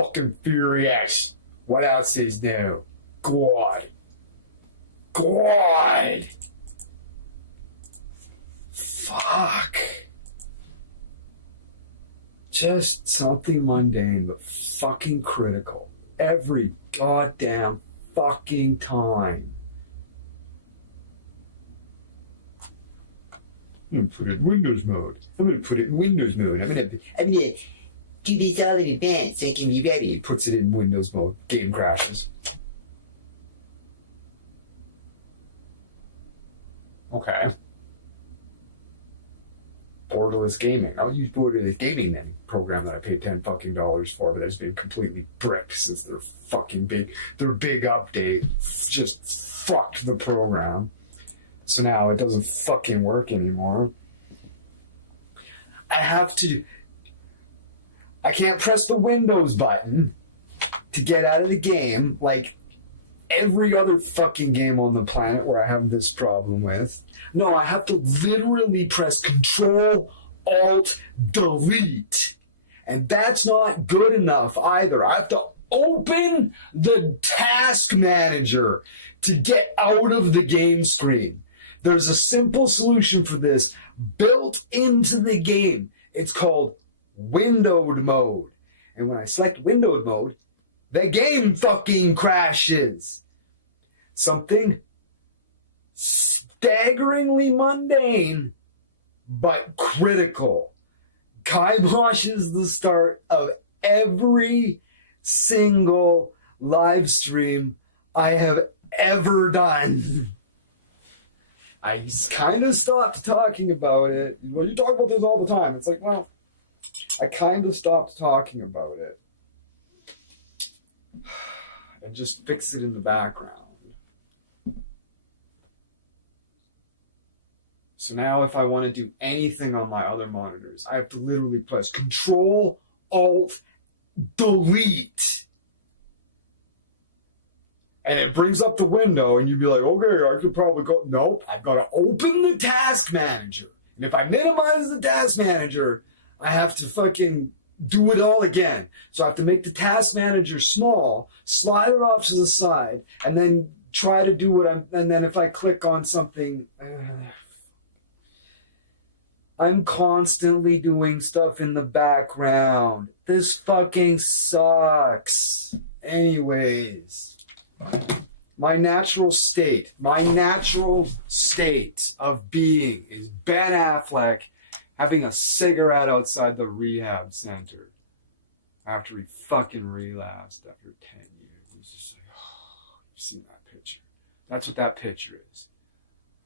fucking furious. What else is new? God. Fuck. Just something mundane, but fucking critical. Every goddamn fucking time. I'm gonna put it in Windows mode. I'm gonna do this all in advance so I can be ready. It puts it in Windows mode. Game crashes. Okay. Borderless Gaming. I'll use Borderless Gaming then. Program that I paid $10 fucking for, but has been completely bricked since their big update just fucked the program. So now it doesn't fucking work anymore. I can't press the Windows button to get out of the game like every other fucking game on the planet where I have this problem with. No, I have to literally press Control, Alt, Delete. And that's not good enough either. I have to open the task manager to get out of the game screen. There's a simple solution for this built into the game. It's called windowed mode. And when I select windowed mode, the game fucking crashes. Something staggeringly mundane, but critical. Kiboshes the start of every single live stream I have ever done. I kind of stopped talking about it. Well, you talk about this all the time. It's like, well, I kind of stopped talking about it. And just fix it in the background. So now if I want to do anything on my other monitors, I have to literally press Control, Alt, Delete. And it brings up the window, and you'd be like, okay, I could probably go. Nope, I've got to open the task manager. And if I minimize the task manager, I have to fucking do it all again. So I have to make the task manager small, slide it off to the side, and then try to do and then if I click on something, I'm constantly doing stuff in the background. This fucking sucks. Anyways. My natural state of being is Ben Affleck having a cigarette outside the rehab center after he fucking relapsed after 10 years. He's just like, oh, you've seen that picture. That's what that picture is.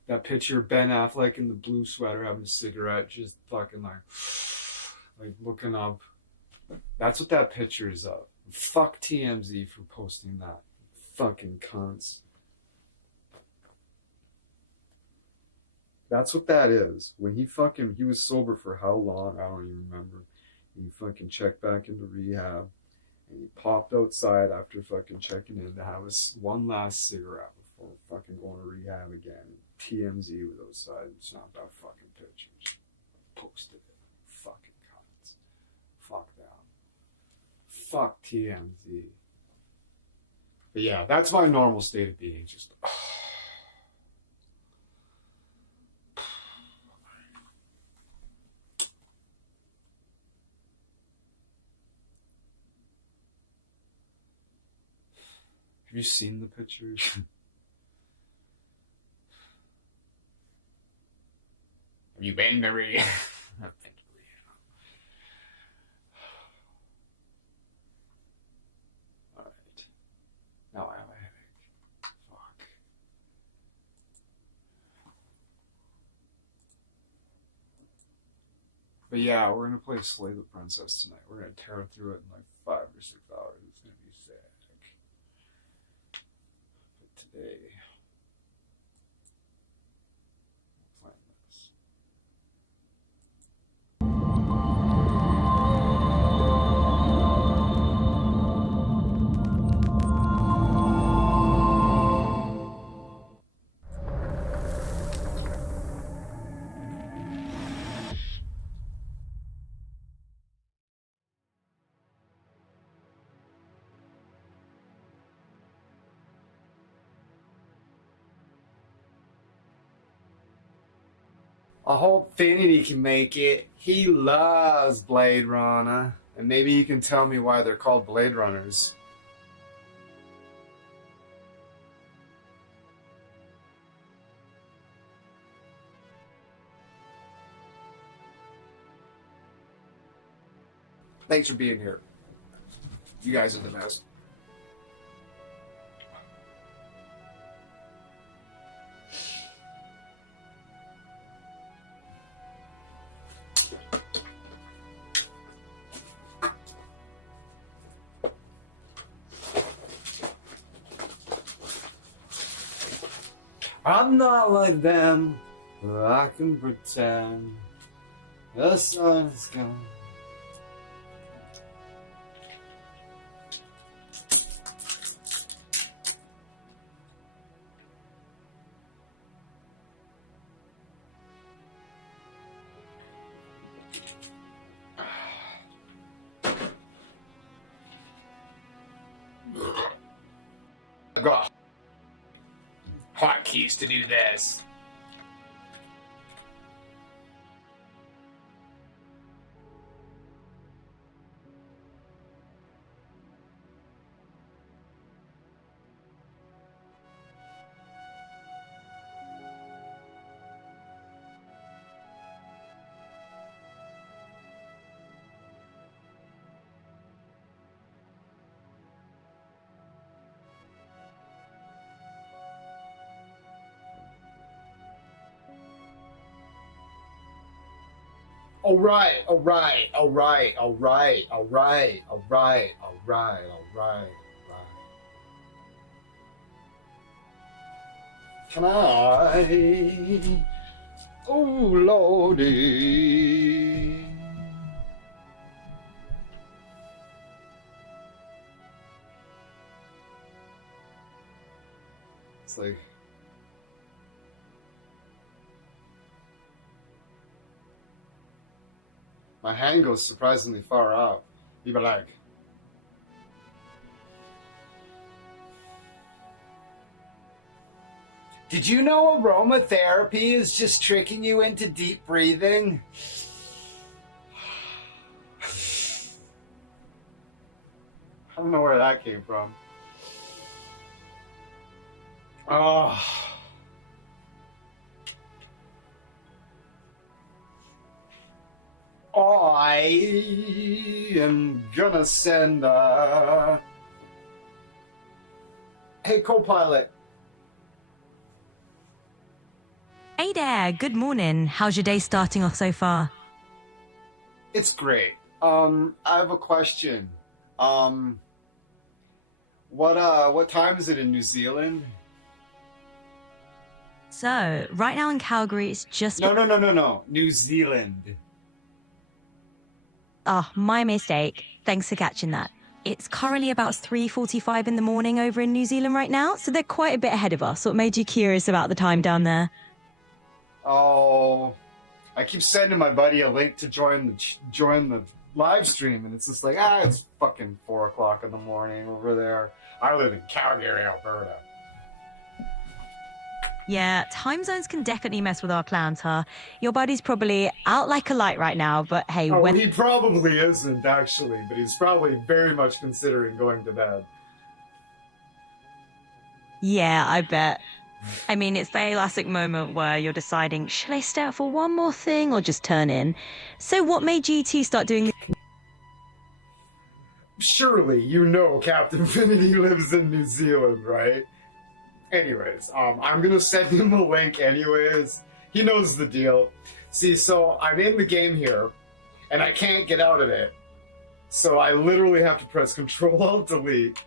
That picture of Ben Affleck in the blue sweater having a cigarette, just fucking like looking up. That's what that picture is of. Fuck TMZ for posting that. Fucking cunts. That's what that is. When he was sober for how long? I don't even remember. He fucking checked back into rehab. And he popped outside after fucking checking in to have one last cigarette before fucking going to rehab again. TMZ was outside and snapped out fucking pictures. Posted it. Fucking cunts. Fuck them. Fuck TMZ. But yeah, that's my normal state of being. Just. Have you seen the pictures? Have you been to rehab? I've been to rehab. Alright. Now I have a headache. Fuck. But yeah, we're gonna play Slay the Princess tonight. We're gonna tear through it in like 5 or 6 hours. It's gonna be sick. But today, we're playing this. I hope Finity can make it. He loves Blade Runner. And maybe you can tell me why they're called Blade Runners. Thanks for being here. You guys are the best. I'm not like them, but I can pretend the sun's gone. I've got hotkeys to do this. All right. Can I? Oh, Lordy. It's like... my hand goes surprisingly far out. You be like... did you know aromatherapy is just tricking you into deep breathing? I don't know where that came from. Oh. I am gonna send hey, co-pilot. Hey there, good morning. How's your day starting off so far? It's great. I have a question. What time is it in New Zealand? So, right now in Calgary, it's just... No. New Zealand. Oh, my mistake. Thanks for catching that. It's currently about 3:45 in the morning over in New Zealand right now, so they're quite a bit ahead of us. What made you curious about the time down there? Oh, I keep sending my buddy a link to join the live stream, and it's just like, it's fucking 4 o'clock in the morning over there. I live in Calgary, Alberta. Yeah, time zones can definitely mess with our plans, huh? Your buddy's probably out like a light right now, but hey, when... he probably isn't, actually, but he's probably very much considering going to bed. Yeah, I bet. I mean, it's the classic moment where you're deciding, should I stay out for one more thing or just turn in? So what made GT start doing the... Surely you know Captain Finity lives in New Zealand, right? Anyways, I'm gonna send him a link anyways. He knows the deal. See, so I'm in the game here, and I can't get out of it. So I literally have to press Control-Alt-Delete,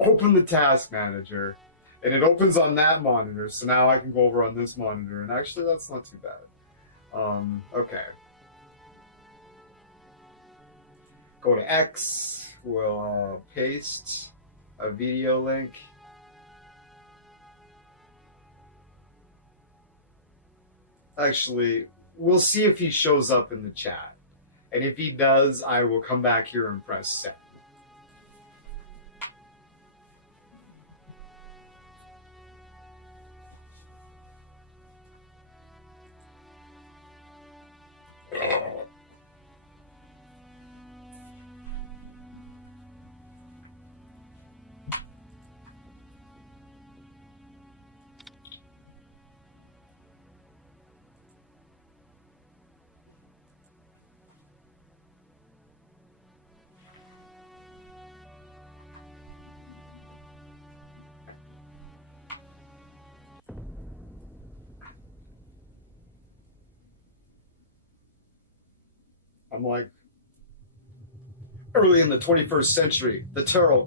open the task manager, and it opens on that monitor, so now I can go over on this monitor, and actually that's not too bad. Okay. Go to X, we'll paste a video link. Actually, we'll see if he shows up in the chat. And if he does, I will come back here and press send. I'm like, early in the 21st century, the Tyrell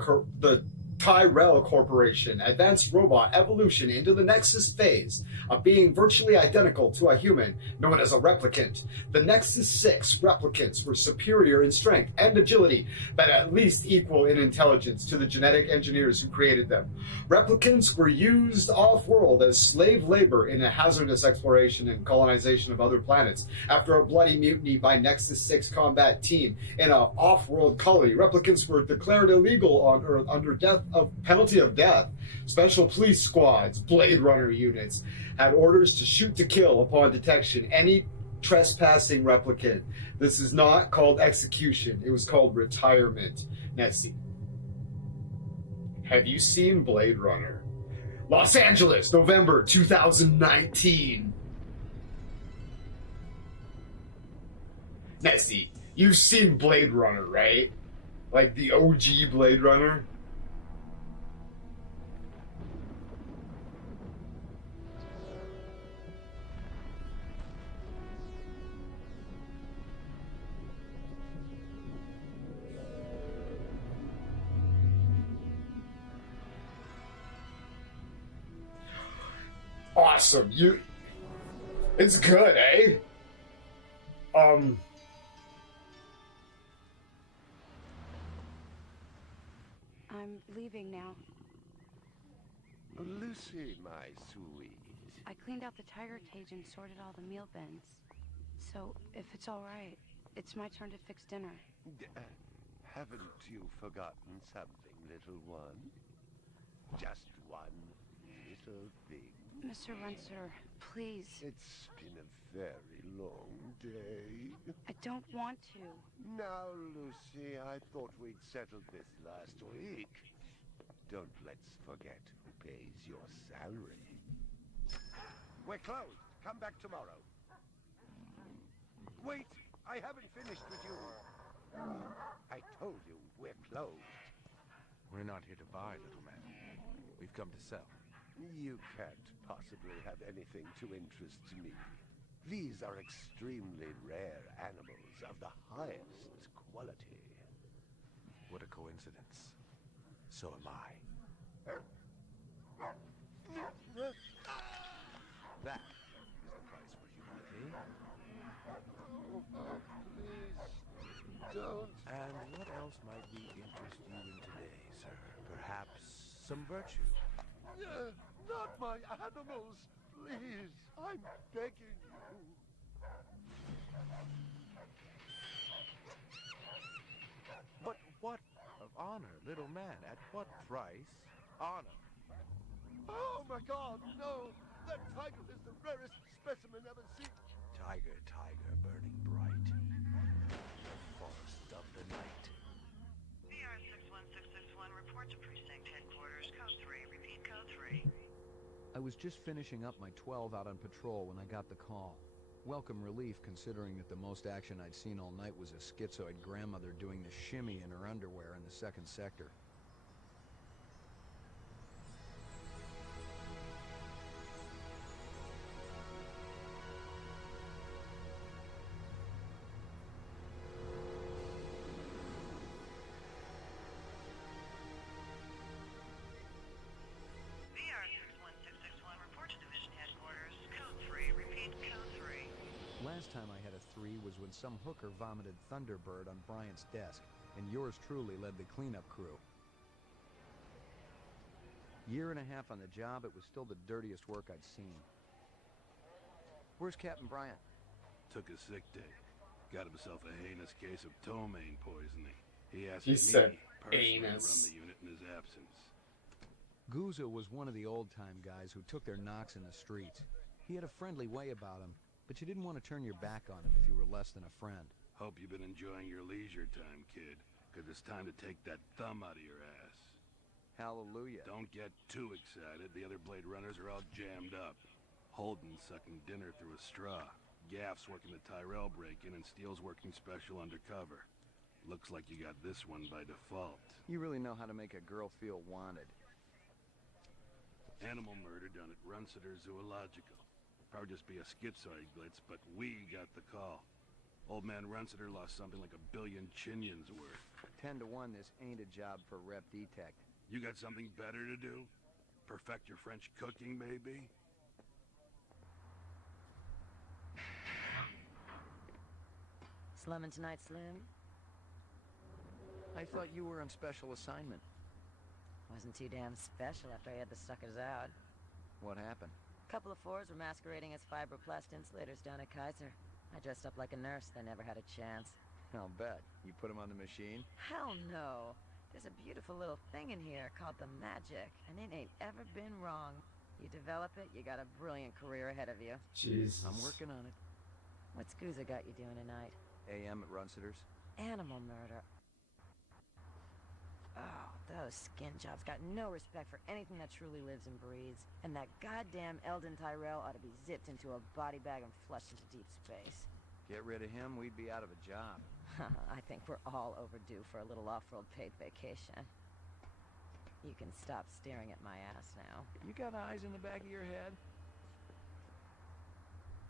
Corporation advanced robot evolution into the Nexus phase of being virtually identical to a human, known as a replicant. The Nexus 6 replicants were superior in strength and agility, but at least equal in intelligence to the genetic engineers who created them. Replicants were used off-world as slave labor in a hazardous exploration and colonization of other planets. After a bloody mutiny by Nexus 6 combat team in an off-world colony, replicants were declared illegal on Earth under penalty of death. Special police squads, Blade Runner units, had orders to shoot to kill upon detection any trespassing replicant. This is not called execution. It was called retirement. Nessie, have you seen Blade Runner? Los Angeles, November 2019. Nessie, you've seen Blade Runner, right? Like the OG Blade Runner? Awesome. It's good, eh? I'm leaving now. Lucy, my sweet. I cleaned out the tiger cage and sorted all the meal bins. So, if it's all right, it's my turn to fix dinner. Haven't you forgotten something, little one? Just one little thing. Mr. Runster, please. It's been a very long day. I don't want to. Now, Lucy, I thought we'd settled this last week. Don't let's forget who pays your salary. We're closed. Come back tomorrow. Wait, I haven't finished with you. I told you we're closed. We're not here to buy, little man. We've come to sell. You can't possibly have anything to interest me. These are extremely rare animals of the highest quality. What a coincidence. So am I. That is the price for humanity. Oh, please, don't. And what else might we interest you in today, sir? Perhaps some virtue? Not my animals, please. I'm begging you. But what of honor, little man? At what price? Honor. Oh my God, no! That tiger is the rarest specimen ever seen. Tiger, tiger, burning bright. The forest of the night. VR 61661, report to precinct headquarters, code 3, repeat code 3. I was just finishing up my 12 out on patrol when I got the call. Welcome relief considering that the most action I'd seen all night was a schizoid grandmother doing the shimmy in her underwear in the second sector. VR 61661, report to division headquarters, code 3, repeat code 3. Last time I had a 3 was when some hooker vomited Thunderbird on Bryant's desk, and yours truly led the cleanup crew. Year and a half on the job, it was still the dirtiest work I'd seen. Where's Captain Bryant? Took a sick day. Got himself a heinous case of ptomaine poisoning. He asked He me said personally to run anus. the unit in his absence. Gouza was one of the old-time guys who took their knocks in the streets. He had a friendly way about him, but you didn't want to turn your back on him if you were less than a friend. Hope you've been enjoying your leisure time, kid, because it's time to take that thumb out of your ass. Hallelujah. Don't get too excited. The other Blade Runners are all jammed up. Holden sucking dinner through a straw. Gaff's working the Tyrell break-in, and Steele's working special undercover. Looks like you got this one by default. You really know how to make a girl feel wanted. Animal murder done at Runciter Zoological. Probably just be a schizoid glitz, but we got the call. Old man Runciter lost something like 1 billion chinions worth. 10 to 1, this ain't a job for Rep Detect. You got something better to do? Perfect your French cooking, maybe? Slumming tonight, Slim? I thought you were on special assignment. Wasn't too damn special after I had the suckers out. What happened? Couple of fours were masquerading as fibroplast insulators down at Kaiser. I dressed up like a nurse. They never had a chance. I'll bet. You put them on the machine? Hell no. There's a beautiful little thing in here called the Magic, and it ain't ever been wrong. You develop it, you got a brilliant career ahead of you. Jesus. I'm working on it. What's Gooza got you doing tonight? AM at Runciter's. Animal murder. Oh, those skin jobs got no respect for anything that truly lives and breathes. And that goddamn Eldon Tyrell ought to be zipped into a body bag and flushed into deep space. Get rid of him, we'd be out of a job. I think we're all overdue for a little off-road paid vacation. You can stop staring at my ass now. You got eyes in the back of your head?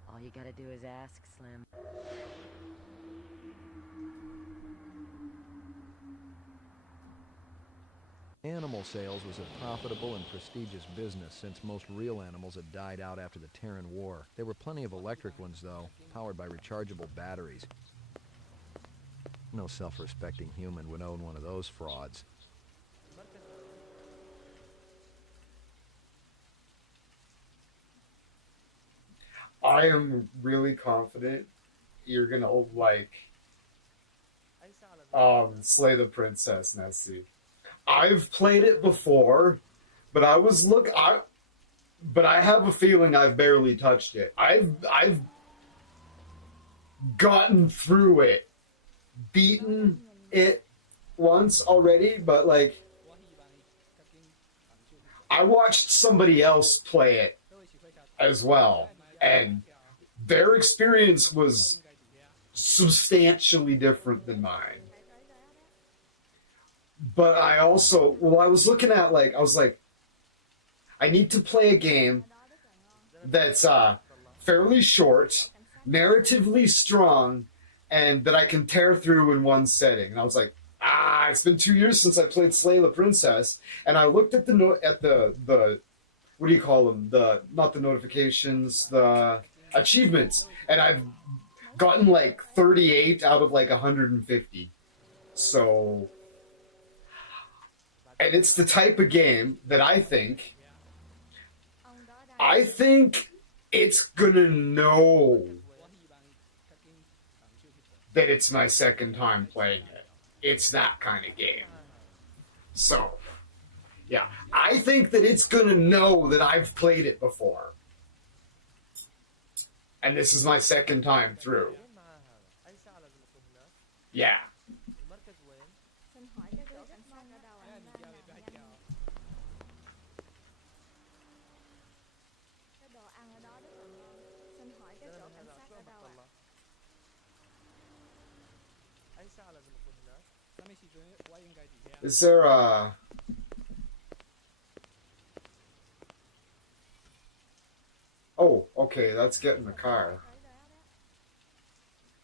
All you gotta do is ask, Slim. Animal sales was a profitable and prestigious business since most real animals had died out after the Terran War. There were plenty of electric ones, though, powered by rechargeable batteries. No self-respecting human would own one of those frauds. I am really confident you're gonna like Slay the Princess, Nessie. I've played it before, but I have a feeling I've barely touched it. I've gotten through it, beaten it once already, but like I watched somebody else play it as well, and their experience was substantially different than mine. But I also, I was looking at, like, I was like, I need to play a game that's fairly short, narratively strong, and that I can tear through in one setting. And I was like, it's been 2 years since I played Slay the Princess, and I looked at the what do you call them? Not the notifications, the achievements, and I've gotten like 38 out of like 150. So. And it's the type of game that I think it's gonna know that it's my second time playing it. It's that kind of game. So, yeah, I think that it's gonna know that I've played it before. And this is my second time through. Yeah. Is there a... Oh, okay, let's get in the car.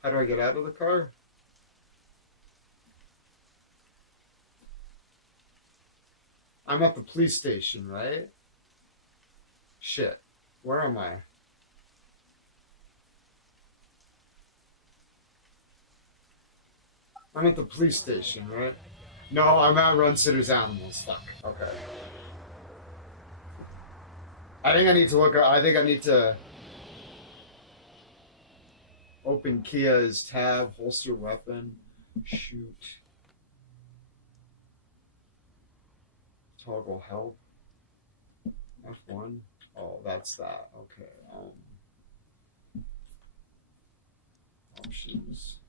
How do I get out of the car? I'm at the police station, right? Shit. Where am I? I'm at the police station, right? No, I'm at Runciter's Animals. Fuck. Okay. I think I need to open Kia's tab, holster weapon, shoot. Toggle help. F1. Oh, that's that. Okay. Options.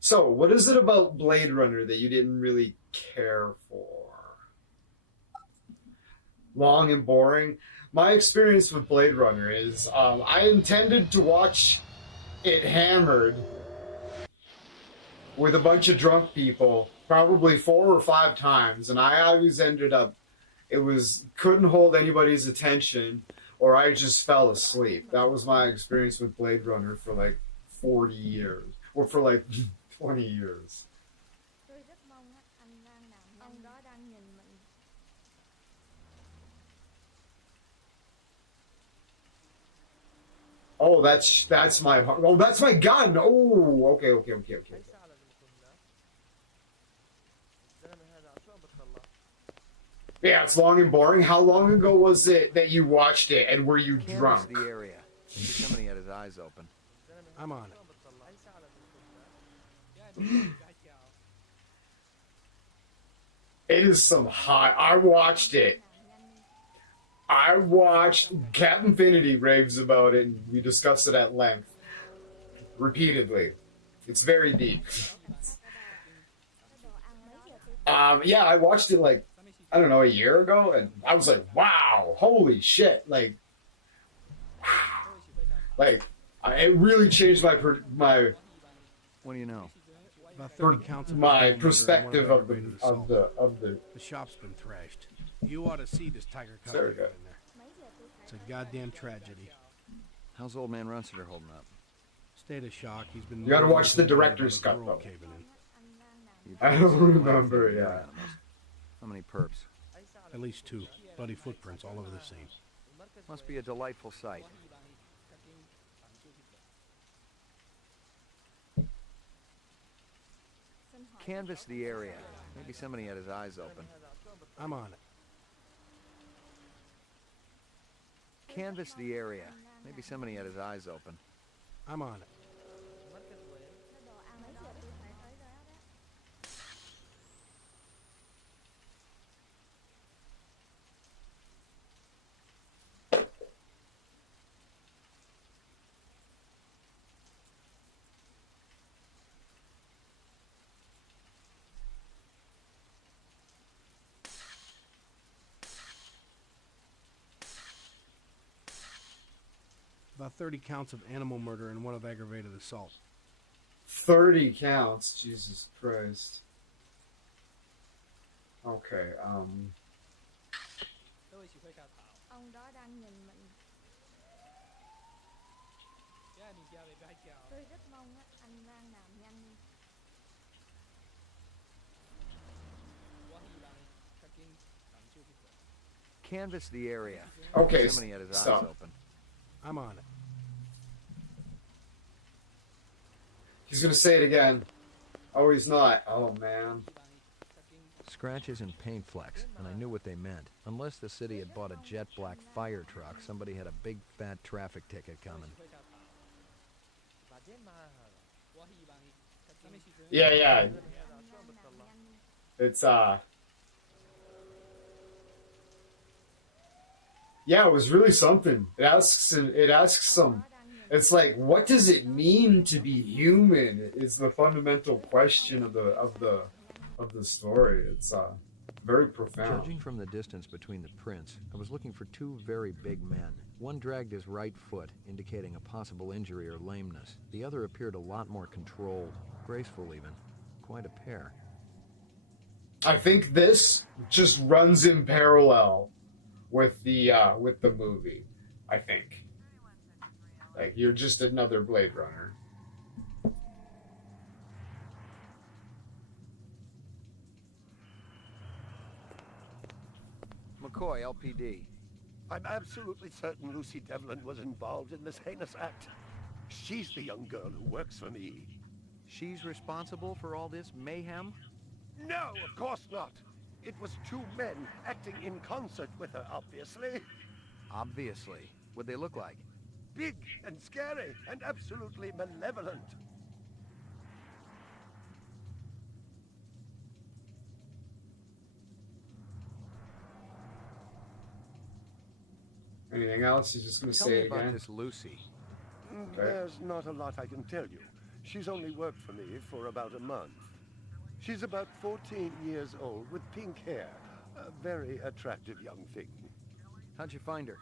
So, what is it about Blade Runner that you didn't really care for? Long and boring. My experience with Blade Runner is I intended to watch it hammered with a bunch of drunk people, probably 4 or 5 times, and I always ended up, couldn't hold anybody's attention, or I just fell asleep. That was my experience with Blade Runner for like 40 years, or for like 20 years. Tôi rất mong anh đang nằm ông đó đang nhìn mình. Oh, that's my gun. Oh, okay. Yeah, it's long and boring. How long ago was it that you watched it, and were you Canvass drunk? the area. Maybe somebody had his eyes open. I'm on it. It is some hot. I watched it. I watched Captain Infinity raves about it, and we discussed it at length, repeatedly. It's very deep. Yeah, I watched it like, I don't know, a year ago, and I was like, wow, holy shit, like, it really changed my What do you know? About 30 counts of my animal murder perspective and one of the aggravated of assault. the The shop's been thrashed. You ought to see this tiger cub There we in go. there. It's a goddamn tragedy. How's old man Russiter holding up? State of shock. He's been. You gotta watch the director's cut, girl though. caving in. You've I got don't some remember, fire yeah. animals. How many perps? At least 2 bloody footprints all over the scene. Must be a delightful sight. Canvass the area. Maybe somebody had his eyes open. I'm on it. Canvass the area. Maybe somebody had his eyes open. I'm on it. About 30 counts of animal murder and 1 of aggravated assault. 30 counts, Jesus Christ. Okay, Ông đó đang nhìn mình. Tôi rất mong anh đang làm nhanh. Canvass the area. Okay, Somebody had his stop. eyes open. I'm on it. He's gonna say it again. Oh, he's not. Oh, man. Scratches and paint flecks, and I knew what they meant. Unless the city had bought a jet black fire truck, somebody had a big fat traffic ticket coming. Yeah. It's, yeah, it was really something. It asks some. It's like, what does it mean to be human? Is the fundamental question of the story. It's very profound. Judging from the distance between the prints, I was looking for 2 very big men. One dragged his right foot, indicating a possible injury or lameness. The other appeared a lot more controlled, graceful even. Quite a pair. I think this just runs in parallel with the movie. I think, like, you're just another Blade Runner. McCoy, LPD. I'm absolutely certain Lucy Devlin was involved in this heinous act. She's the young girl who works for me. She's responsible for all this mayhem? No, of course not. It was 2 men acting in concert with her, obviously. Obviously. What'd they look like? Big and scary and absolutely malevolent. Anything else? He's just going to Tell say me it about again. this Lucy. There's not a lot I can tell you. She's only worked for me for about a month. She's about 14 years old with pink hair. A very attractive young thing. How'd you find her?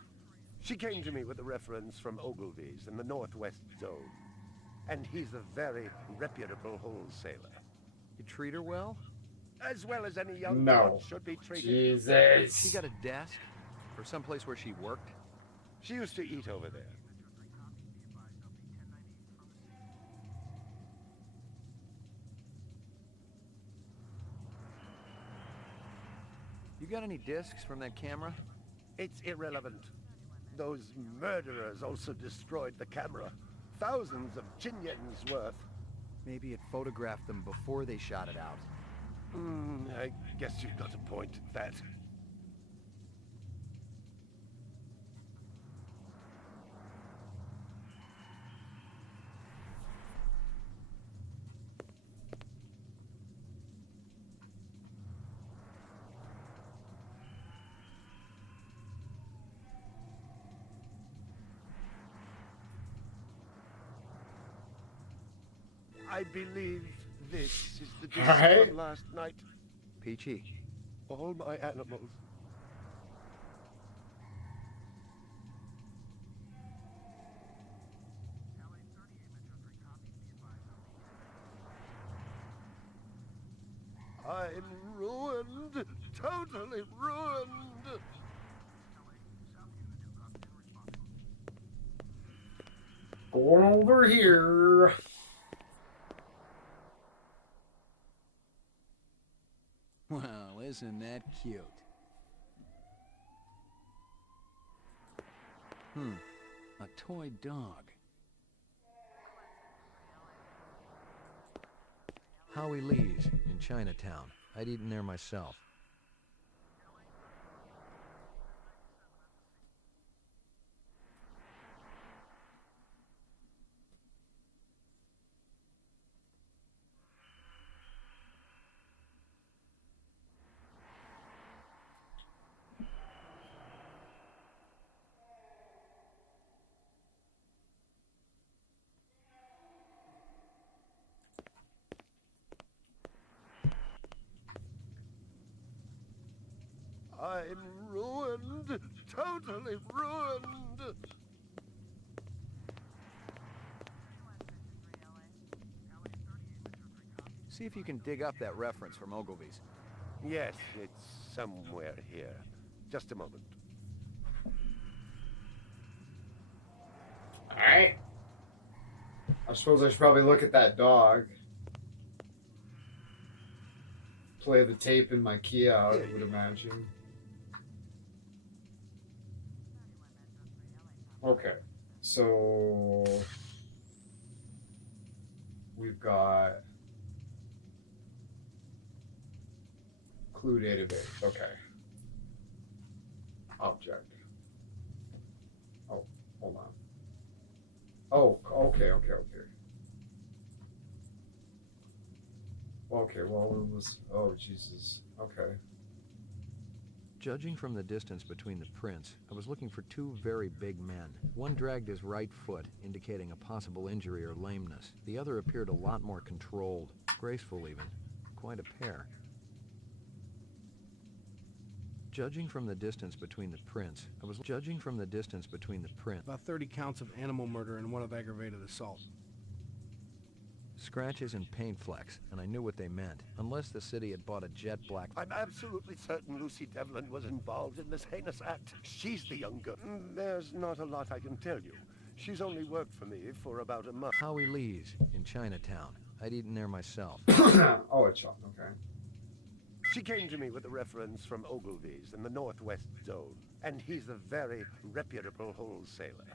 She came to me with a reference from Ogilvy's in the Northwest Zone. and he's a very reputable wholesaler. You treat her well? As well as any young No. blood should be treated. Jesus. She got a desk? Or someplace where she worked? She used to eat over there. You got any discs from that camera? It's irrelevant. Those murderers also destroyed the camera. Thousands of Jinyens worth. Maybe it photographed them before they shot it out. I guess you've got a point at that. I believe this is the disc Alright. from last night. Peachy. All my animals. I'm ruined. Totally ruined. Going over here. Well, isn't that cute? A toy dog. Howie Lee's in Chinatown. I'd eaten there myself. I'm ruined. Totally ruined. See if you can dig up that reference from Ogilvy's. Yes, it's somewhere here. Just a moment. Alright. I suppose I should probably look at that dog. Play the tape in my Kia, I would imagine. Okay. So we've got clue database. Okay. Object. Oh, hold on. Oh, okay. Okay, well, it was... Oh, Jesus. Okay. Judging from the distance between the prints, I was looking for two very big men. One dragged his right foot, indicating a possible injury or lameness. The other appeared a lot more controlled, graceful even. Quite a pair. Judging from the distance between the prints, About 30 counts of animal murder and one of aggravated assault. Scratches and paint flecks, and I knew what they meant. Unless the city had bought a jet black... I'm absolutely certain Lucy Devlin was involved in this heinous act. She's the young girl. There's not a lot I can tell you. She's only worked for me for about a month. Howie Lee's in Chinatown. I'd eaten there myself. Oh, it's shot. Okay. She came to me with a reference from Ogilvy's in the Northwest Zone, and he's a very reputable wholesaler.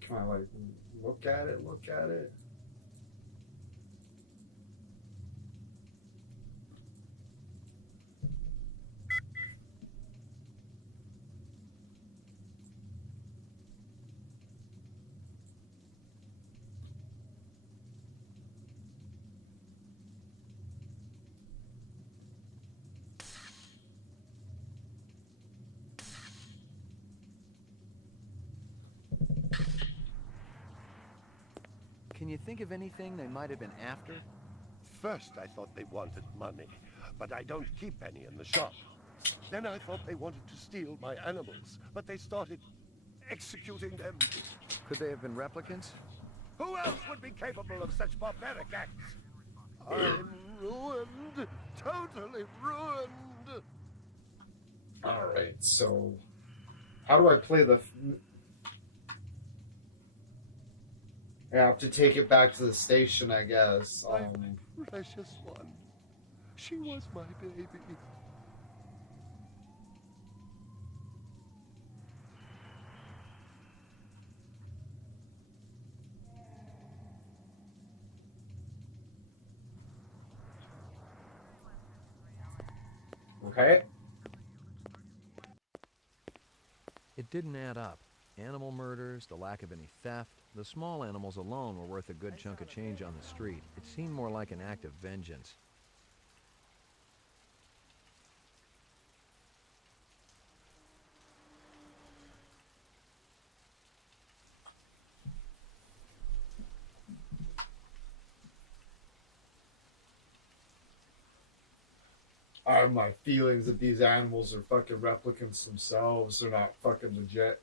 Can I, like, look at it? Can you think of anything they might have been after? First, I thought they wanted money, but I don't keep any in the shop. Then I thought they wanted to steal my animals, but they started executing them. Could they have been replicants? Who else would be capable of such barbaric acts? I'm ruined. Totally ruined. Alright, so how do I play the... I have to take it back to the station, I guess. My precious one. She was my baby. Okay. It didn't add up. Animal murders, the lack of any theft, the small animals alone were worth a good chunk of change on the street. It seemed more like an act of vengeance. I have my feelings that these animals are fucking replicants themselves. They're not fucking legit.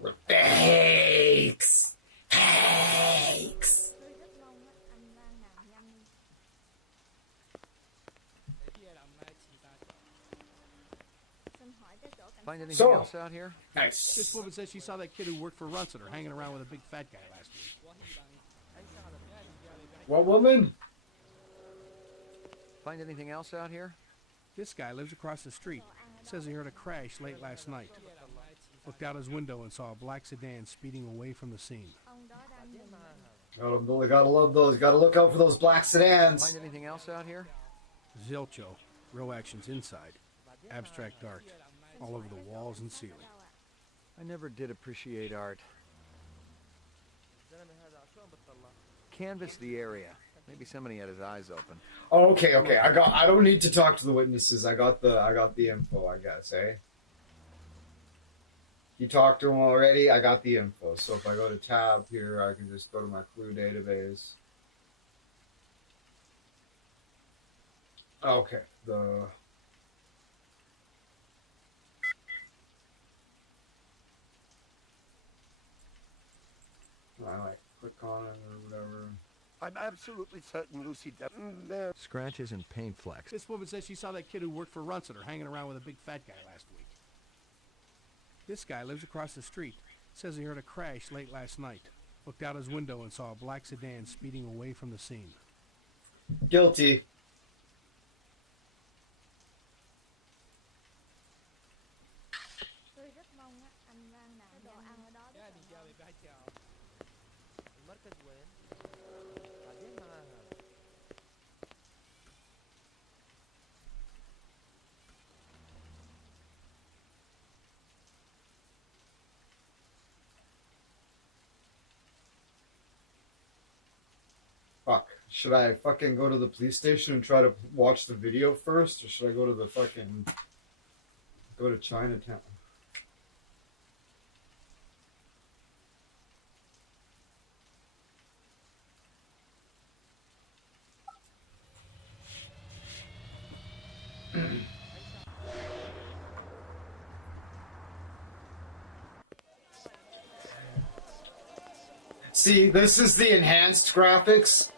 We're fakes! Fakes! Find anything So- else out here? Nice. This woman says she saw that kid who worked for Runciter hanging around with a big fat guy last week. What woman? Find anything else out here? This guy lives across the street. Says he heard a crash late last night. Looked out his window and saw a black sedan speeding away from the scene. Gotta love those. Gotta look out for those black sedans. Find anything else out here? Zilcho. Real actions inside. Abstract art. All over the walls and ceiling. I never did appreciate art. Canvass the area. Maybe somebody had his eyes open. Oh, okay. I don't need to talk to the witnesses. I got the info, I guess, eh? You talked to them already? I got the info. So if I go to tab here, I can just go to my clue database. Okay. I like click on it or whatever. I'm absolutely certain Lucy there. Scratches and paint flecks. This woman says she saw that kid who worked for Runciter hanging around with a big fat guy last week. This guy lives across the street. Says he heard a crash late last night. Looked out his window and saw a black sedan speeding away from the scene. Guilty. Fuck. Should I fucking go to the police station and try to watch the video first? Or should I go to Chinatown? See, this is the enhanced graphics.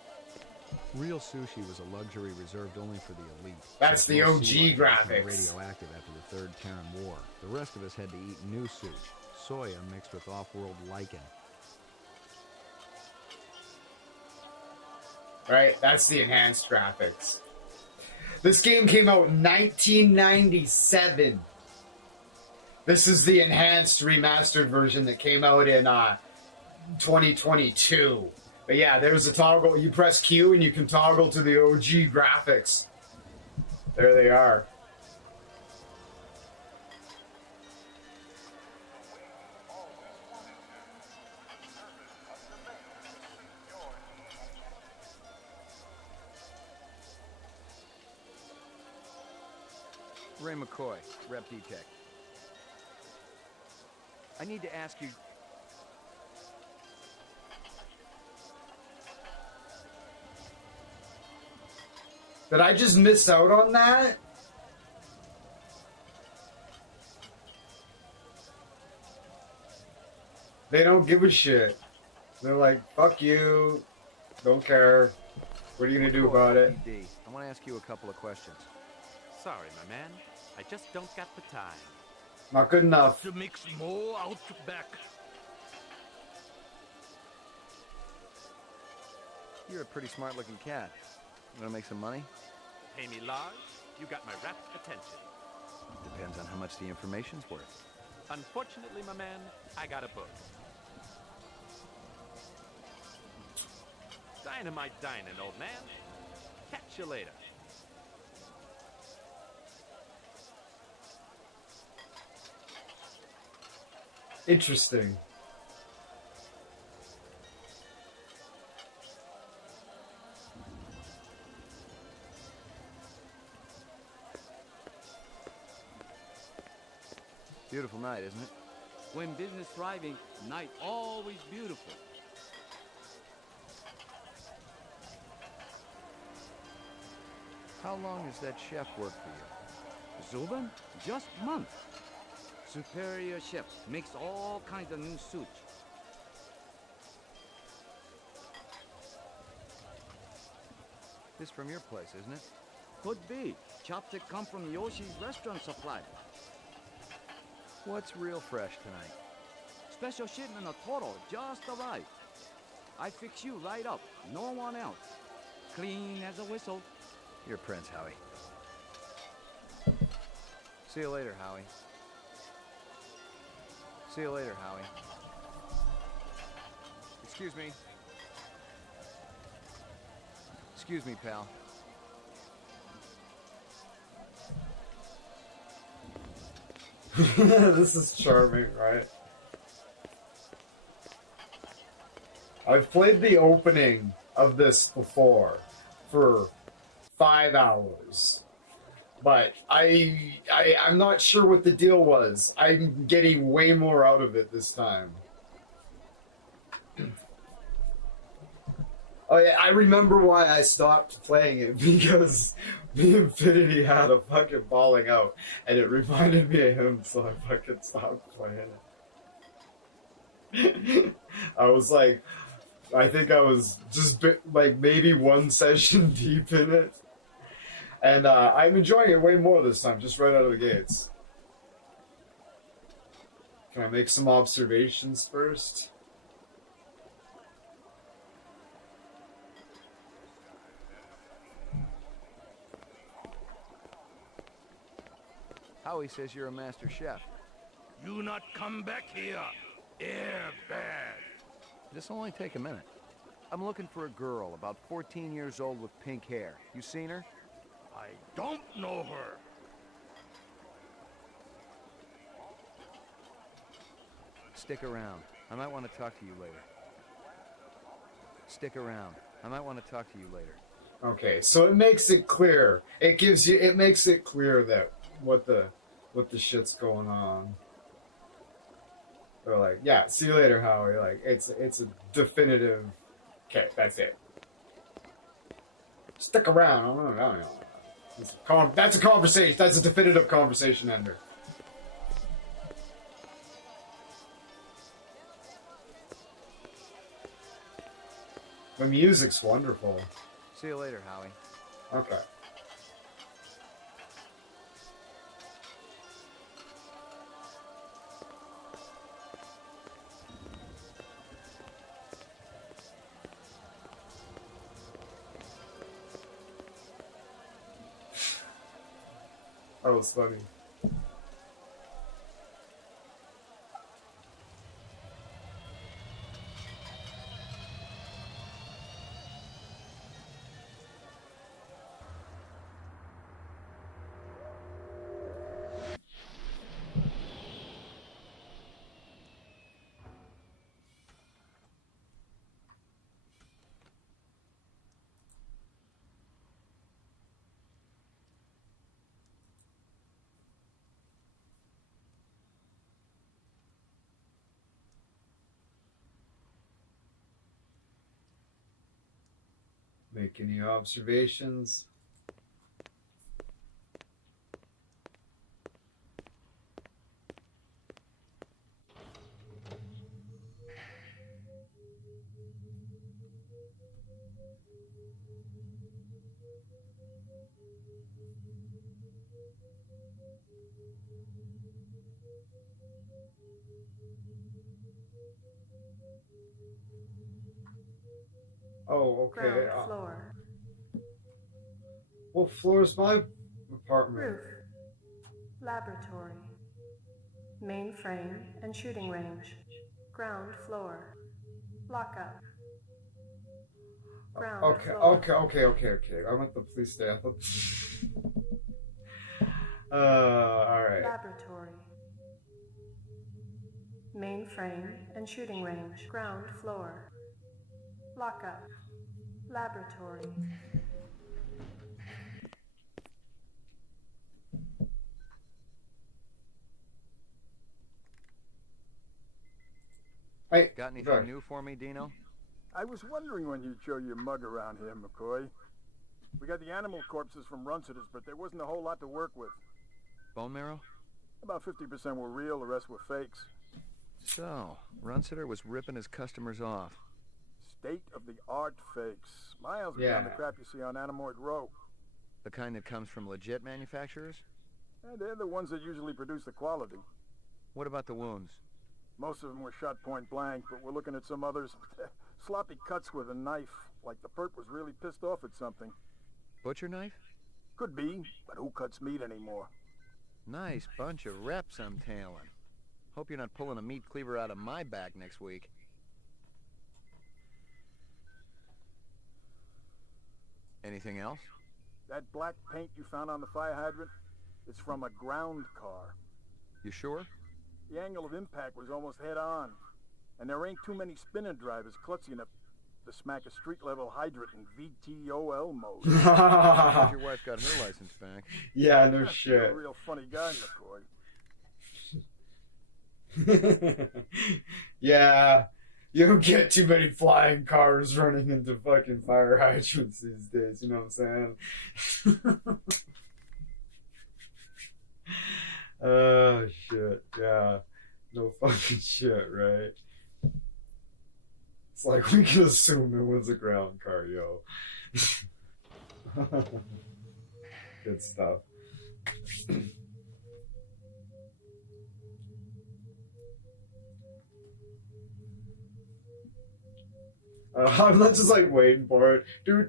Real sushi was a luxury reserved only for the elite. That's the Most OG sea life became graphics. radioactive after the Third Terran War. The rest of us had to eat new sushi, soya mixed with off-world lichen. Right? That's the enhanced graphics. This game came out in 1997. This is the enhanced remastered version that came out in 2022. But yeah, there's a toggle. You press Q and you can toggle to the OG graphics. There they are. Ray McCoy, Rep Detect. I need to ask you... Did I just miss out on that? They don't give a shit. They're like, fuck you. Don't care. What are you gonna do about it? PD, I want to ask you a couple of questions. Sorry, my man. I just don't got the time. Not good enough. To mix more out back. You're a pretty smart-looking cat. You want to make some money? Pay me large, you got my rapt attention. Depends on how much the information's worth. Unfortunately, my man, I got a book. Dynamite dining, old man. Catch you later. Interesting. Beautiful night, isn't it? When business thriving, night always beautiful. How long has that chef worked for you? Zuben? Just month. Superior chef makes all kinds of new sushi. This from your place, isn't it? Could be. Chopstick come from Yoshi's restaurant supply. What's real fresh tonight? Special shipment of Toro just arrived. I fix you right up. No one else. Clean as a whistle. You're Prince, Howie. See you later, Howie. See you later, Howie. Excuse me. Excuse me, pal. This is charming, right? I've played the opening of this before for 5 hours, but I'm not sure what the deal was. I'm getting way more out of it this time. Oh yeah, I remember why I stopped playing it, because the Infinity had a fucking falling out, and it reminded me of him, so I fucking stopped playing it. I was like, I think I was just like maybe one session deep in it, and I'm enjoying it way more this time, just right out of the gates. Can I make some observations first? Howie says you're a master chef. You not come back here. Air bad. This'll only take a minute. I'm looking for a girl about 14 years old with pink hair. You seen her? I don't know her. Stick around. I might want to talk to you later. Stick around. I might want to talk to you later. Okay, so it makes it clear. It makes it clear that what the shit's going on. They're like, yeah, see you later, Howie. Like, it's a definitive. Okay, that's it. Stick around. I don't know. That's a conversation. That's a definitive conversation ender. The music's wonderful. See you later, Howie. Okay. That was funny. Make any observations? Oh, okay. Ground floor. What floor is my apartment? Roof. Laboratory. Mainframe and shooting range. Ground floor. Lockup. Ground Okay, floor. okay. I'm at the police station. Alright. Laboratory. Mainframe and shooting range. Ground floor. Lockup. Laboratory. Hey, got anything sorry. new for me, Dino? I was wondering when you'd show your mug around here, McCoy. We got the animal corpses from Runciter's, but there wasn't a whole lot to work with. Bone marrow? About 50% were real, the rest were fakes. So, Runciter was ripping his customers off. State-of-the-art fakes. Miles Yeah. beyond the crap you see on Anamoid Row. The kind that comes from legit manufacturers? They're the ones that usually produce the quality. What about the wounds? Most of them were shot point blank, but we're looking at some others. Sloppy cuts with a knife, like the perp was really pissed off at something. Butcher knife? Could be, but who cuts meat anymore? Nice bunch of reps I'm tailing. Hope you're not pulling a meat cleaver out of my back next week. Anything else? That black paint you found on the fire hydrant? It's from a ground car. You sure? The angle of impact was almost head-on. And there ain't too many spinner drivers klutzy enough to smack a street-level hydrant in VTOL mode. Glad your wife got her license back. Yeah, no You're shit. a real funny guy, McCoy. Yeah, you don't get too many flying cars running into fucking fire hydrants these days, you know what I'm saying? Oh, shit, yeah. No fucking shit, right? It's like we can assume it was a ground car, yo. Good stuff. I'm not just like waiting for it. Do.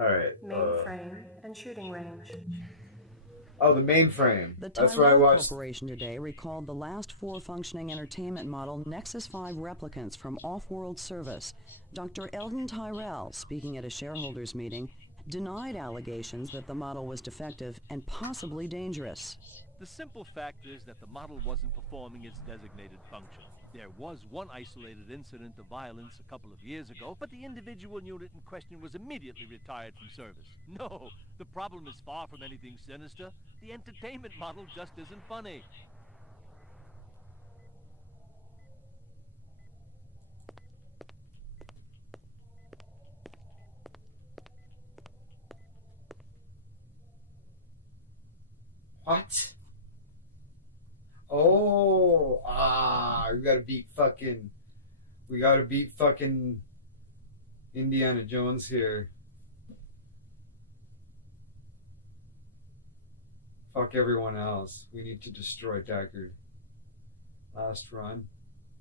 Alright. Mainframe and shooting range. Oh, the mainframe. The That's where I Tyrell watched. Corporation today recalled the last 4 functioning entertainment model Nexus 5 replicants from off-world service. Dr. Eldon Tyrell, speaking at a shareholders meeting, denied allegations that the model was defective and possibly dangerous. The simple fact is that the model wasn't performing its designated function. There was one isolated incident of violence a couple of years ago, but the individual unit in question was immediately retired from service. No, the problem is far from anything sinister. The entertainment model just isn't funny. What? Oh, we gotta beat fucking Indiana Jones here. Fuck everyone else. We need to destroy Deckard. Last run.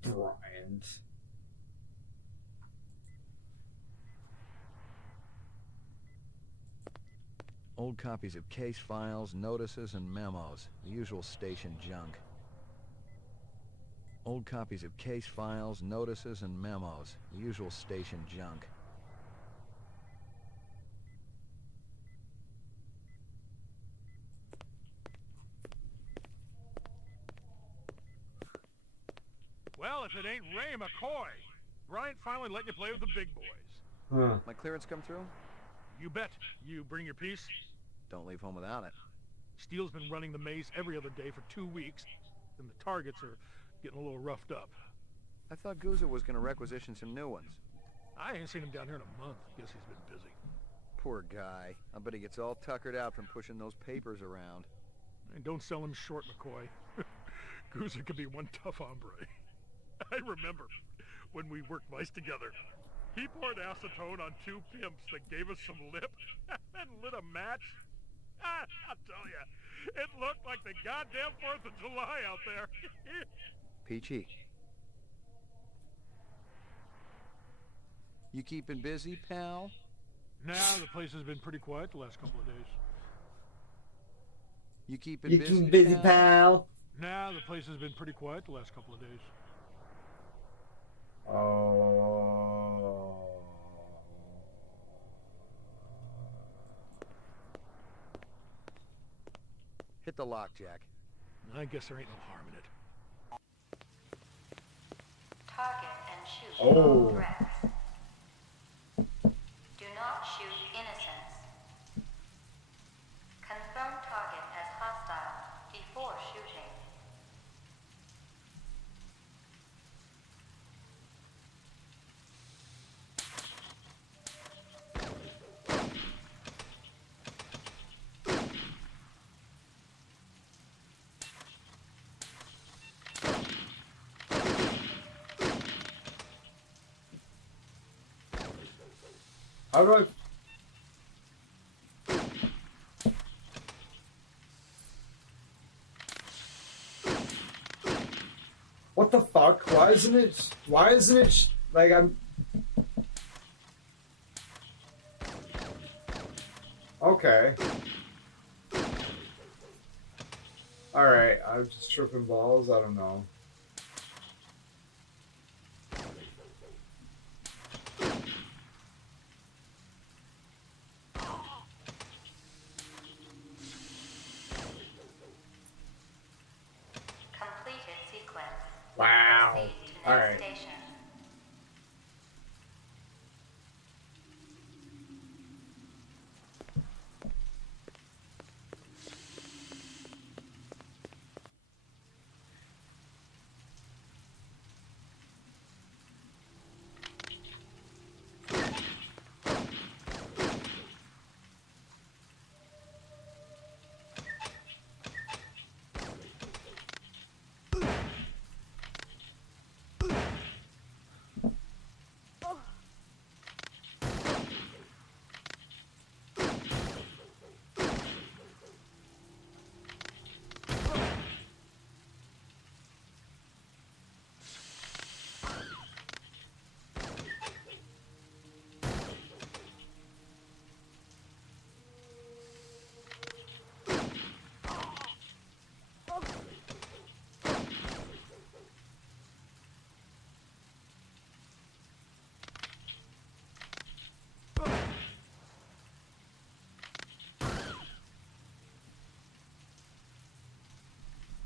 Bryant. Old copies of case files, notices, and memos. The usual station junk. Old copies of case files, notices, and memos. The usual station junk. Well, if it ain't Ray McCoy. Bryant finally let you play with the big boys. Huh. My clearance come through? You bet. You bring your piece? Don't leave home without it. Steele's been running the maze every other day for 2 weeks, and the targets are getting a little roughed up. I thought Guza was going to requisition some new ones. I ain't seen him down here in a month. Guess he's been busy. Poor guy. I bet he gets all tuckered out from pushing those papers around. And don't sell him short, McCoy. Guza could be one tough hombre. I remember when we worked mice together. He poured acetone on 2 pimps that gave us some lip and lit a match. I'll tell you, it looked like the goddamn 4th of July out there. Peachy. You keeping busy, pal? Nah, the place has been pretty quiet the last couple of days. You keeping You busy, keep busy, pal. Nah, the place has been pretty quiet the last couple of days. Oh. Hit the lock, Jack. I guess there ain't no harm in it. Target and shoot Oh. all threats. Do not shoot innocents. Confirm target as hostile before shooting. How do I... What the fuck? Why isn't it like I'm... Okay. Alright, I'm just tripping balls, I don't know. Completed sequence. Wow. Proceed to All next right. station.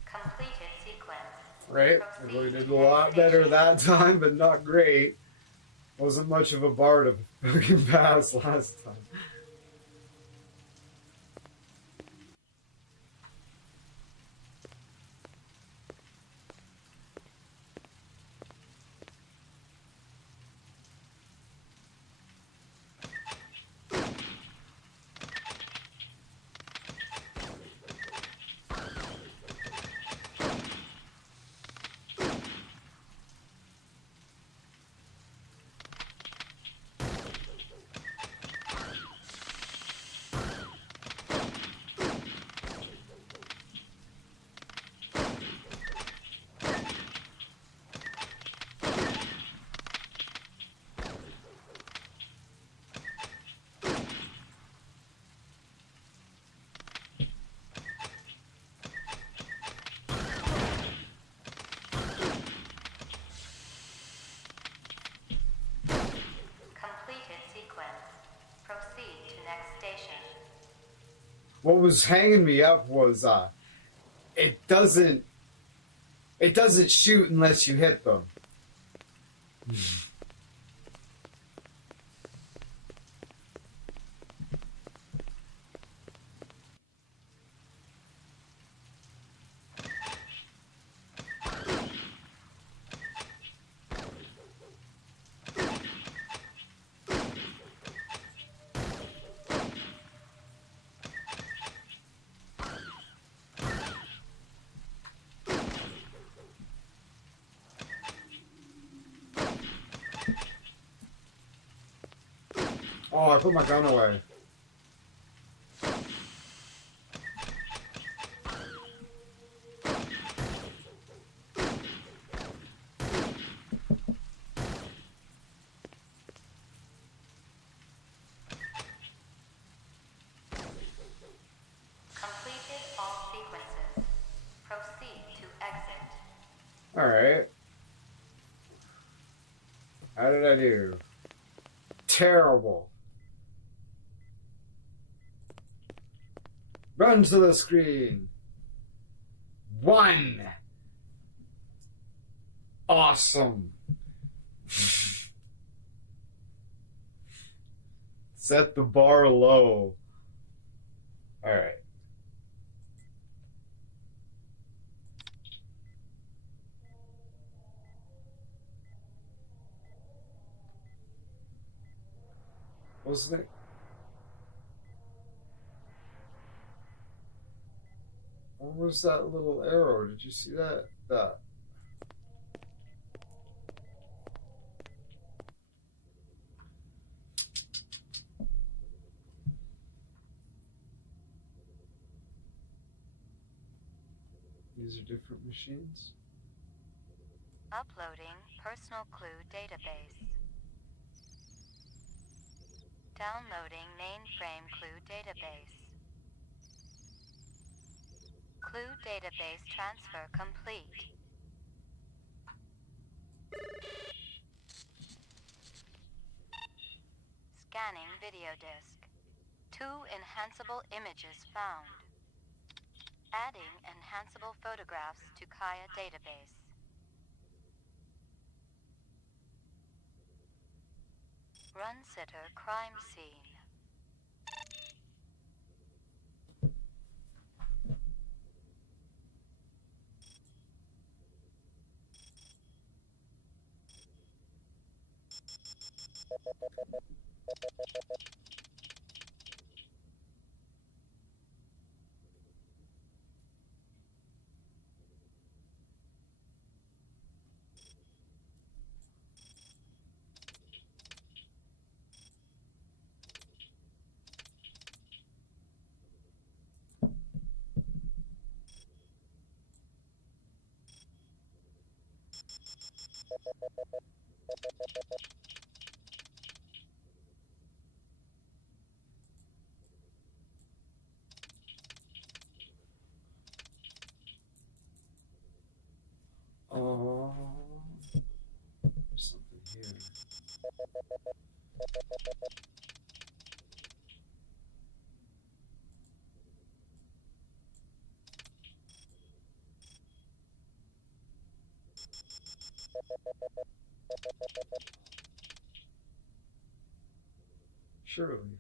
Completed sequence. Right? I really did a lot better that time, but not great. Wasn't much of a bar to fucking pass last time. Completed sequence. Proceed to next station. What was hanging me up was it doesn't shoot unless you hit them. Oh, I put my gun away. Alright. How did I do? Terrible. Run to the screen. 1. Awesome. Set the bar low. Alright. Wasn't it? What was that little arrow? Did you see that? That. These are different machines. Uploading personal clue database. Downloading mainframe clue database. Clue database transfer complete. Scanning video disk. 2 enhanceable images found. Adding enhanceable photographs to Kaya database. Run sitter crime scene. Oh, something here. Surely.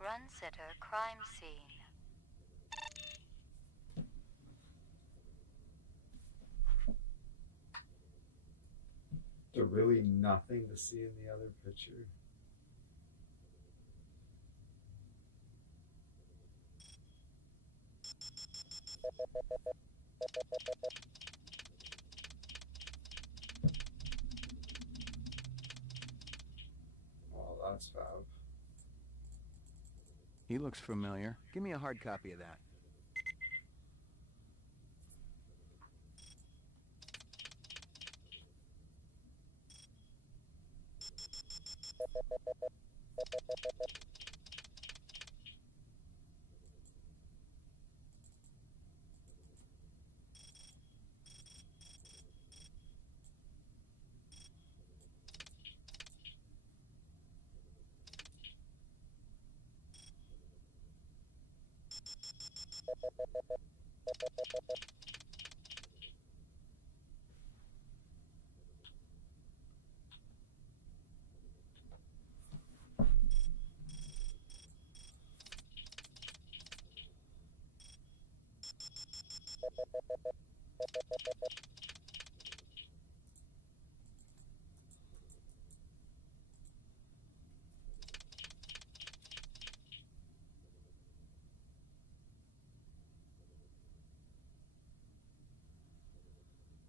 Run sitter crime scene. really nothing to see in the other picture? Well, that's fab. He looks familiar. Give me a hard copy of that.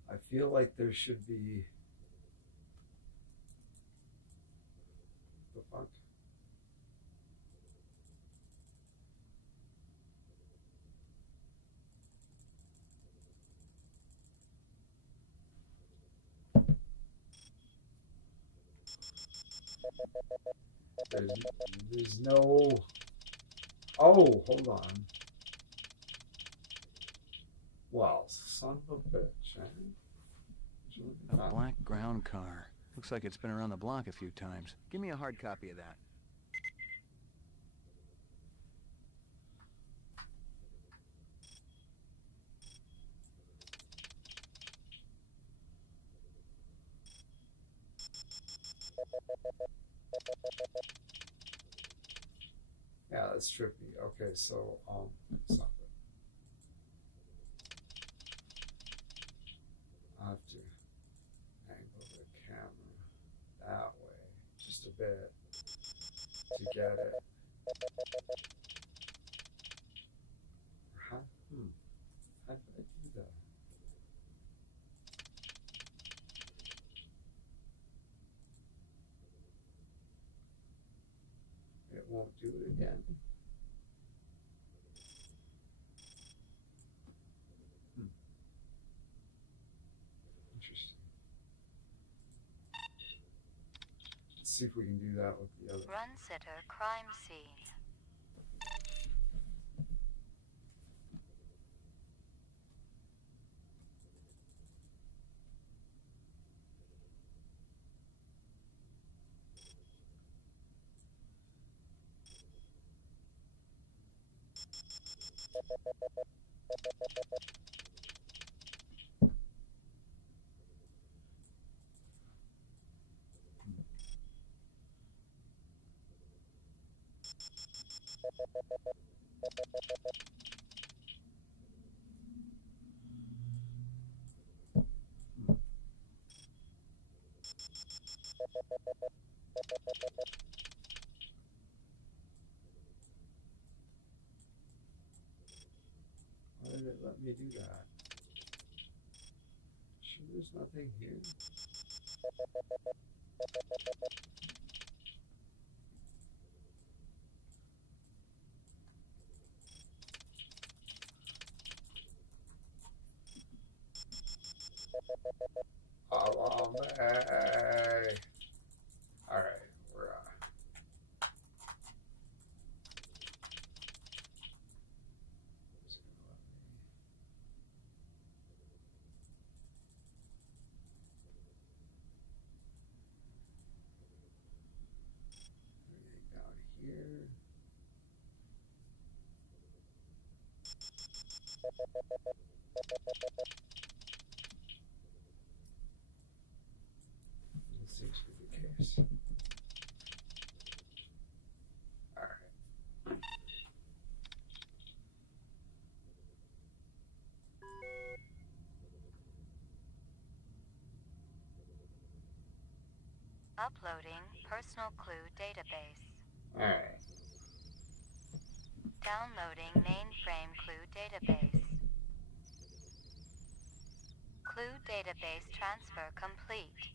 I feel like there should be... The fuck? There's no... Oh, hold on. Well, son of a bitch, eh? A black ground car. Looks like it's been around the block a few times. Give me a hard copy of that. Yeah, that's trippy. Okay, so, stop it. I have to angle the camera that way just a bit to get it. How did I do that? It won't do it again. Interesting. Let's see if we can do that with the other. Run Sitter crime scene. Why did it let me do that? Sure, there's nothing here. Oh, hey. All right, we're down here. This seems to be the case. All right. Uploading personal clue database. Alright. Downloading mainframe clue database. Clue database transfer complete.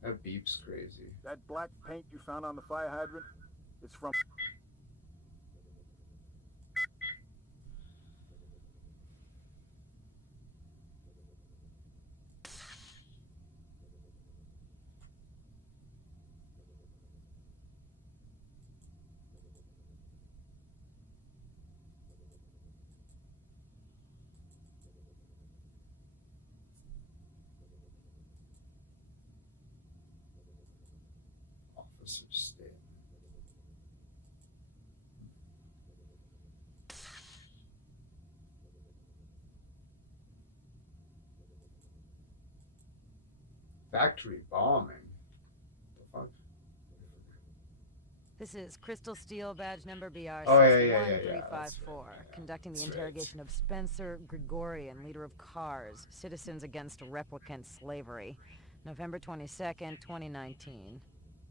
That beep's crazy. That black paint you found on the fire hydrant, it's from... Officer statement. Factory bombing. The fuck? This is Crystal Steel, badge number BR Oh, yeah, 61354, conducting the That's interrogation of Spencer Gregorian, leader of CARS, Citizens Against Replicant Slavery, November 22nd, 2019.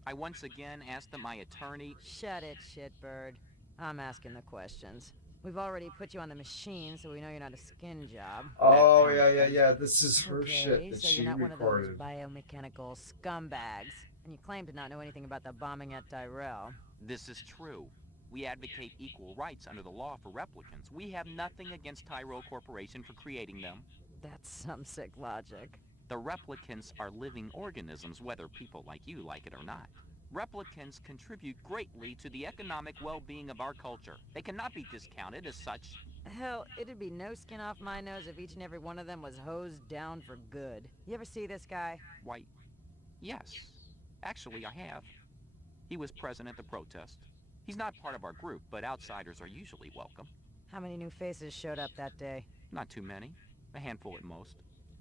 I once again asked that my attorney... Shut it, shitbird. I'm asking the questions. We've already put you on the machine, so we know you're not a skin job. Oh, yeah. This is her Okay, shit that so she you're not recorded. one of those biomechanical scumbags, and you claim to not know anything about the bombing at Tyrell. This is true. We advocate equal rights under the law for replicants. We have nothing against Tyrell Corporation for creating them. That's some sick logic. The replicants are living organisms, whether people like you like it or not. Replicants contribute greatly to the economic well-being of our culture. They cannot be discounted as such. Hell, it'd be no skin off my nose if each and every one of them was hosed down for good. You ever see this guy? Why, yes. Actually, I have. He was present at the protest. He's not part of our group, but outsiders are usually welcome. How many new faces showed up that day? Not too many. A handful at most.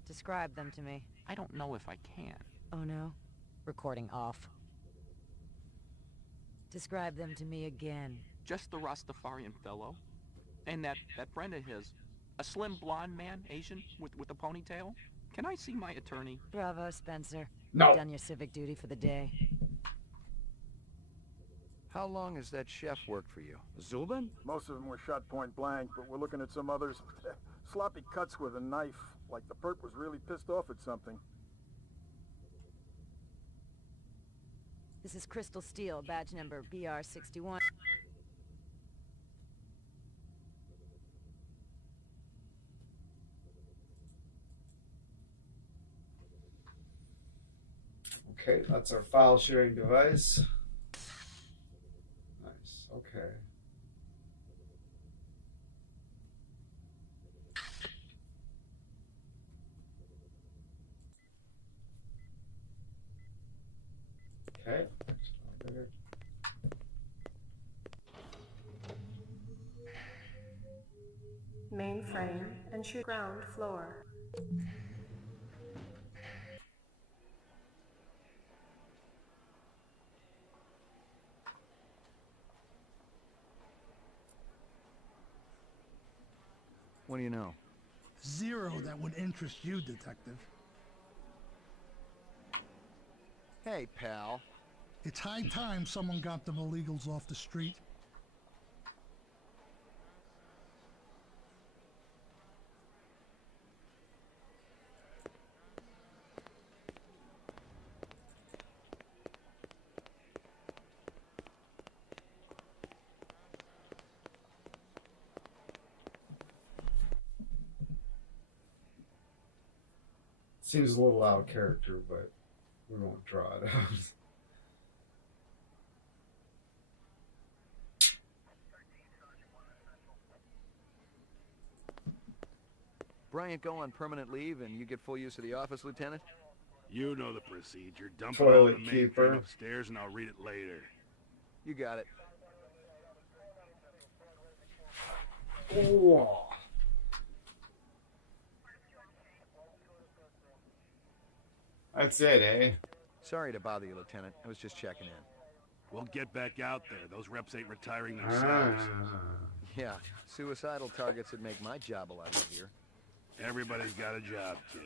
Describe them to me. I don't know if I can. Oh no? Recording off. Describe them to me again. Just the Rastafarian fellow. And that friend of his. A slim blonde man, Asian, with a ponytail. Can I see my attorney? Bravo, Spencer. No. You've done your civic duty for the day. How long has that chef worked for you? Zubin? Most of them were shot point blank, but we're looking at some others. Sloppy cuts with a knife, like the perp was really pissed off at something. This is Crystal Steel, badge number BR61. Okay, that's our file sharing device. Nice, okay. Okay. Mainframe and shoot ground floor. What do you know? Zero that would interest you, Detective. Hey, pal. It's high time someone got them illegals off the street. Seems a little out of character, but we won't draw it out. Bryant go on permanent leave and you get full use of the office, Lieutenant? You know the procedure. Dump Toilet it all in the keeper. mainframe upstairs and I'll read it later. You got it. Oh. That's it, eh? Sorry to bother you, Lieutenant. I was just checking in. We'll get back out there. Those reps ain't retiring themselves. Yeah, suicidal targets would make my job a lot easier. Everybody's got a job, kid.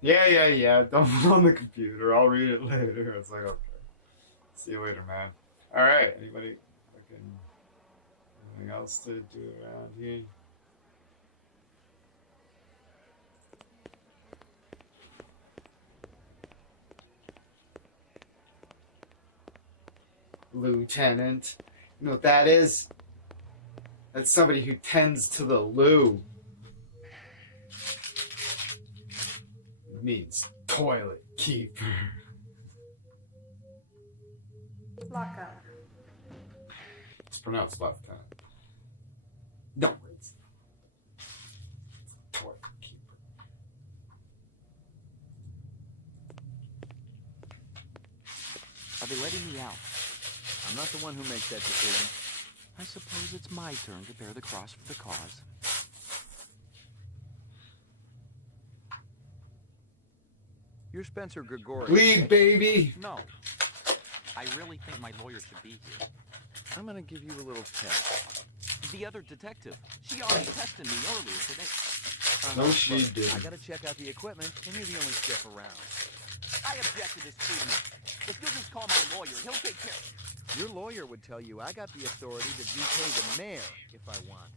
Yeah. Don't put on the computer. I'll read it later. It's like, okay. See you later, man. Alright, anybody fucking anything else to do around here? Lieutenant. You know what that is? That's somebody who tends to the loo. It means toilet keeper. Lockup. It's pronounced lieutenant. No, it's toilet keeper. Are they letting me out? I'm not the one who makes that decision. I suppose it's my turn to bear the cross for the cause. You're Spencer Gregori. Bleed, baby! No. I really think my lawyer should be here. I'm gonna give you a little test. The other detective. She already tested me earlier today. No, she Look, didn't. I gotta check out the equipment, and you're the only stiff around. I object to this treatment. If you'll just call my lawyer, he'll take care. Your lawyer would tell you I got the authority to veto the mayor if I want.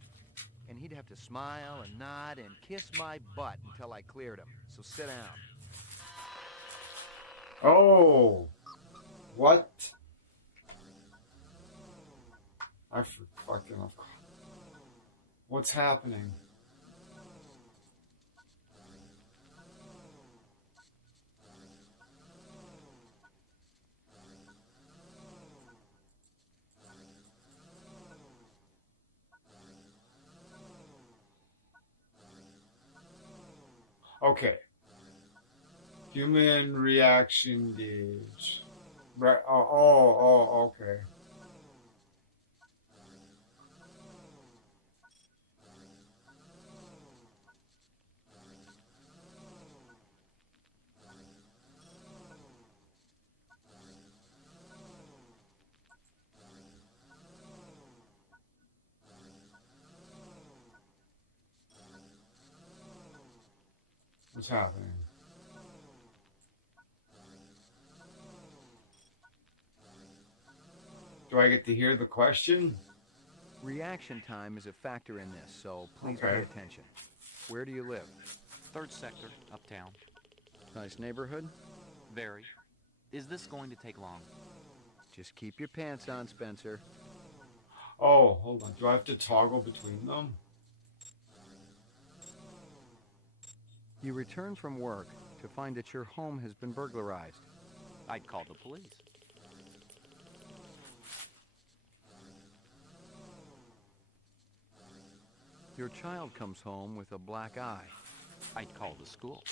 And he'd have to smile and nod and kiss my butt until I cleared him. So sit down. Oh! What? I fucking... What's happening? Okay. Human reaction gauge. Right. Oh, okay. What's happening? Do I get to hear the question? Reaction time is a factor in this, so please Okay. pay attention. Where do you live? 3rd sector, uptown. Nice neighborhood? Very. Is this going to take long? Just keep your pants on, Spencer. Oh, hold on. Do I have to toggle between them? You return from work to find that your home has been burglarized. I'd call the police. Your child comes home with a black eye. I'd call the school.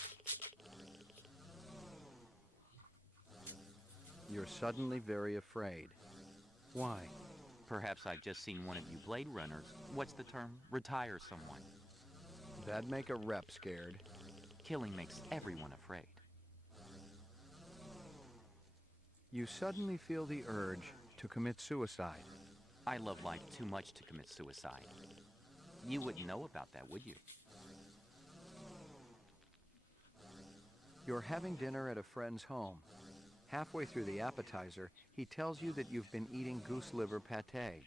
You're suddenly very afraid. Why? Perhaps I've just seen one of you Blade Runners. What's the term? Retire someone. That'd make a rep scared. Killing makes everyone afraid. You suddenly feel the urge to commit suicide. I love life too much to commit suicide. You wouldn't know about that, would you? You're having dinner at a friend's home. Halfway through the appetizer, he tells you that you've been eating goose liver pate.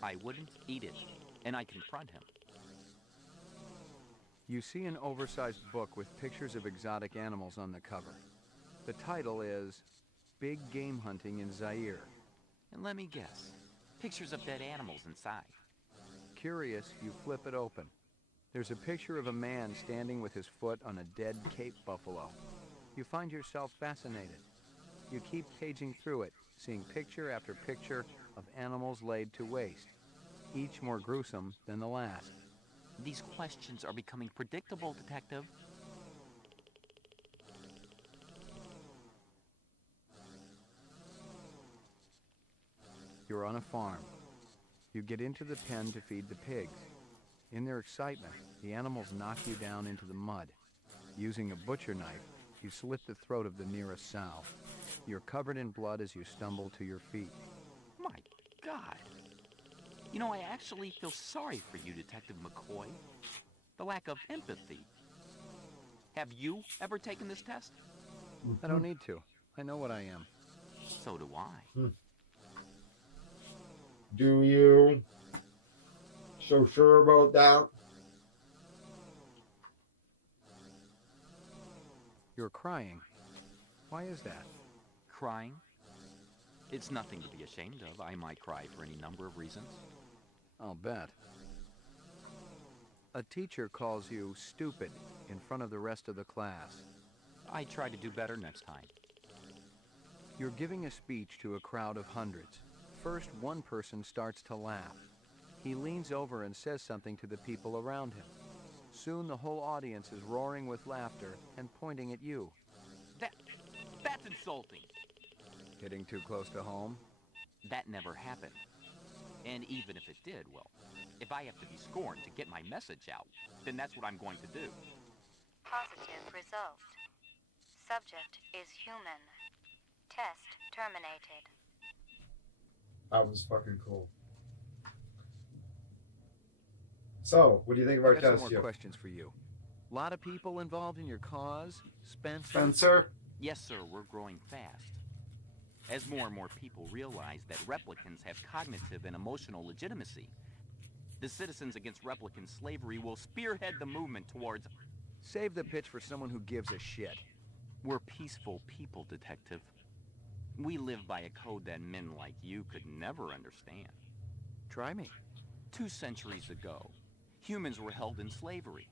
I wouldn't eat it, and I confront him. You see an oversized book with pictures of exotic animals on the cover. The title is Big Game Hunting in Zaire. And let me guess, pictures of dead animals inside. Curious, you flip it open. There's a picture of a man standing with his foot on a dead Cape buffalo. You find yourself fascinated. You keep paging through it, seeing picture after picture of animals laid to waste, each more gruesome than the last. These questions are becoming predictable, Detective. You're on a farm. You get into the pen to feed the pigs. In their excitement, the animals knock you down into the mud. Using a butcher knife, you slit the throat of the nearest sow. You're covered in blood as you stumble to your feet. My God. You know, I actually feel sorry for you, Detective McCoy. The lack of empathy. Have you ever taken this test? I don't need to. I know what I am. So do I. Do you? So sure about that? You're crying. Why is that? Crying? It's nothing to be ashamed of. I might cry for any number of reasons. I'll bet. A teacher calls you stupid in front of the rest of the class. I try to do better next time. You're giving a speech to a crowd of hundreds. First, one person starts to laugh. He leans over and says something to the people around him. Soon the whole audience is roaring with laughter and pointing at you. That's insulting. Hitting too close to home? That never happened. And even if it did, well, if I have to be scorned to get my message out, then that's what I'm going to do. Positive result. Subject is human. Test terminated. That was fucking cool. So, what do you think of our I got test some here? more questions for you. A lot of people involved in your cause, Spencer? Spencer? Yes, sir, we're growing fast. As more and more people realize that replicants have cognitive and emotional legitimacy, the Citizens Against Replicant Slavery will spearhead the movement towards... Save the pitch for someone who gives a shit. We're peaceful people, Detective. We live by a code that men like you could never understand. Try me. 2 centuries ago, humans were held in slavery.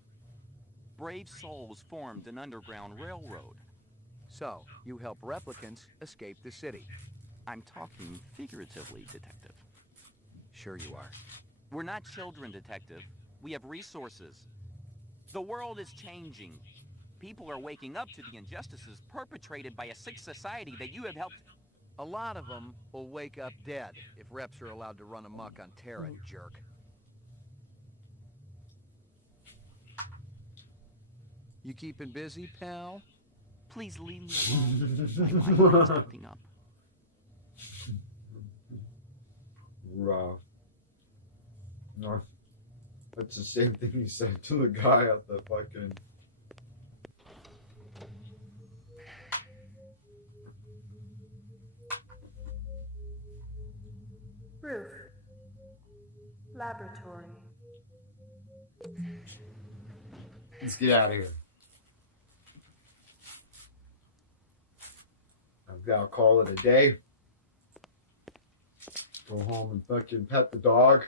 Brave souls formed an underground railroad. So, you help replicants escape the city. I'm talking figuratively, Detective. Sure you are. We're not children, Detective. We have resources. The world is changing. People are waking up to the injustices perpetrated by a sick society that you have helped... A lot of them will wake up dead if reps are allowed to run amok on Terra, jerk. You keeping busy, pal? Please leave me alone. I might mess something up. Rough. No. That's the same thing he said to the guy at the fucking... Roof. Laboratory. Let's get out of here. I've got to call it a day. Go home and fucking pet the dog.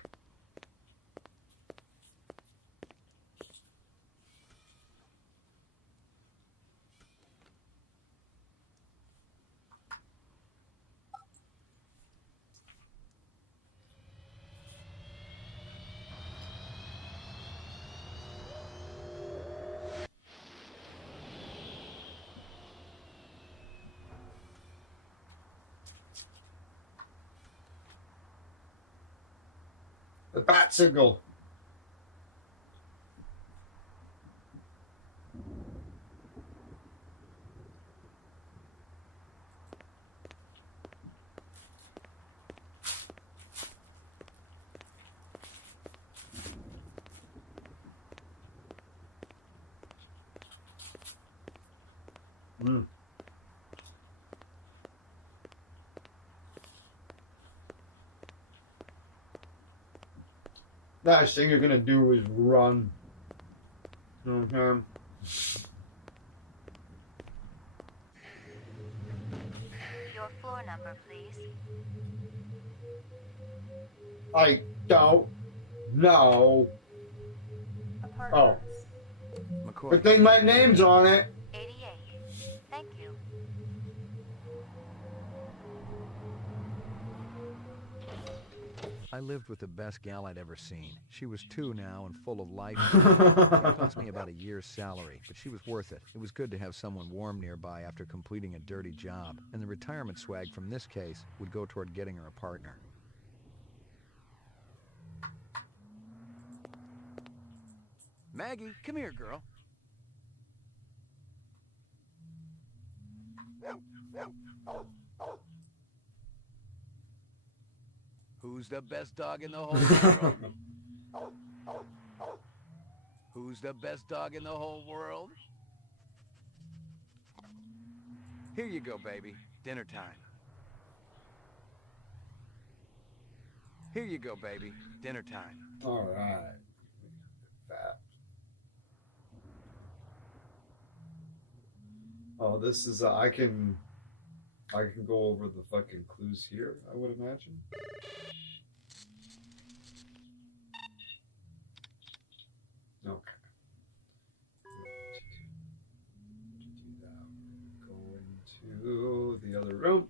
The bat signal. Last thing you're gonna do is run. Okay. Your floor number, please. I don't know. Oh. McCoy. Good thing my name's on it. 88. Thank you. I lived with the best gal I'd ever seen. She was 2 now and full of life. It cost me about a year's salary, but she was worth it. It was good to have someone warm nearby after completing a dirty job, and the retirement swag from this case would go toward getting her a partner. Maggie, come here, girl. Who's the best dog in the whole world? Who's the best dog in the whole world? Here you go, baby. Dinner time. Here you go, baby. Dinner time. All right. Fat. Oh, this is I can go over the fucking clues here, I would imagine. Okay. Do that. Go into the other room.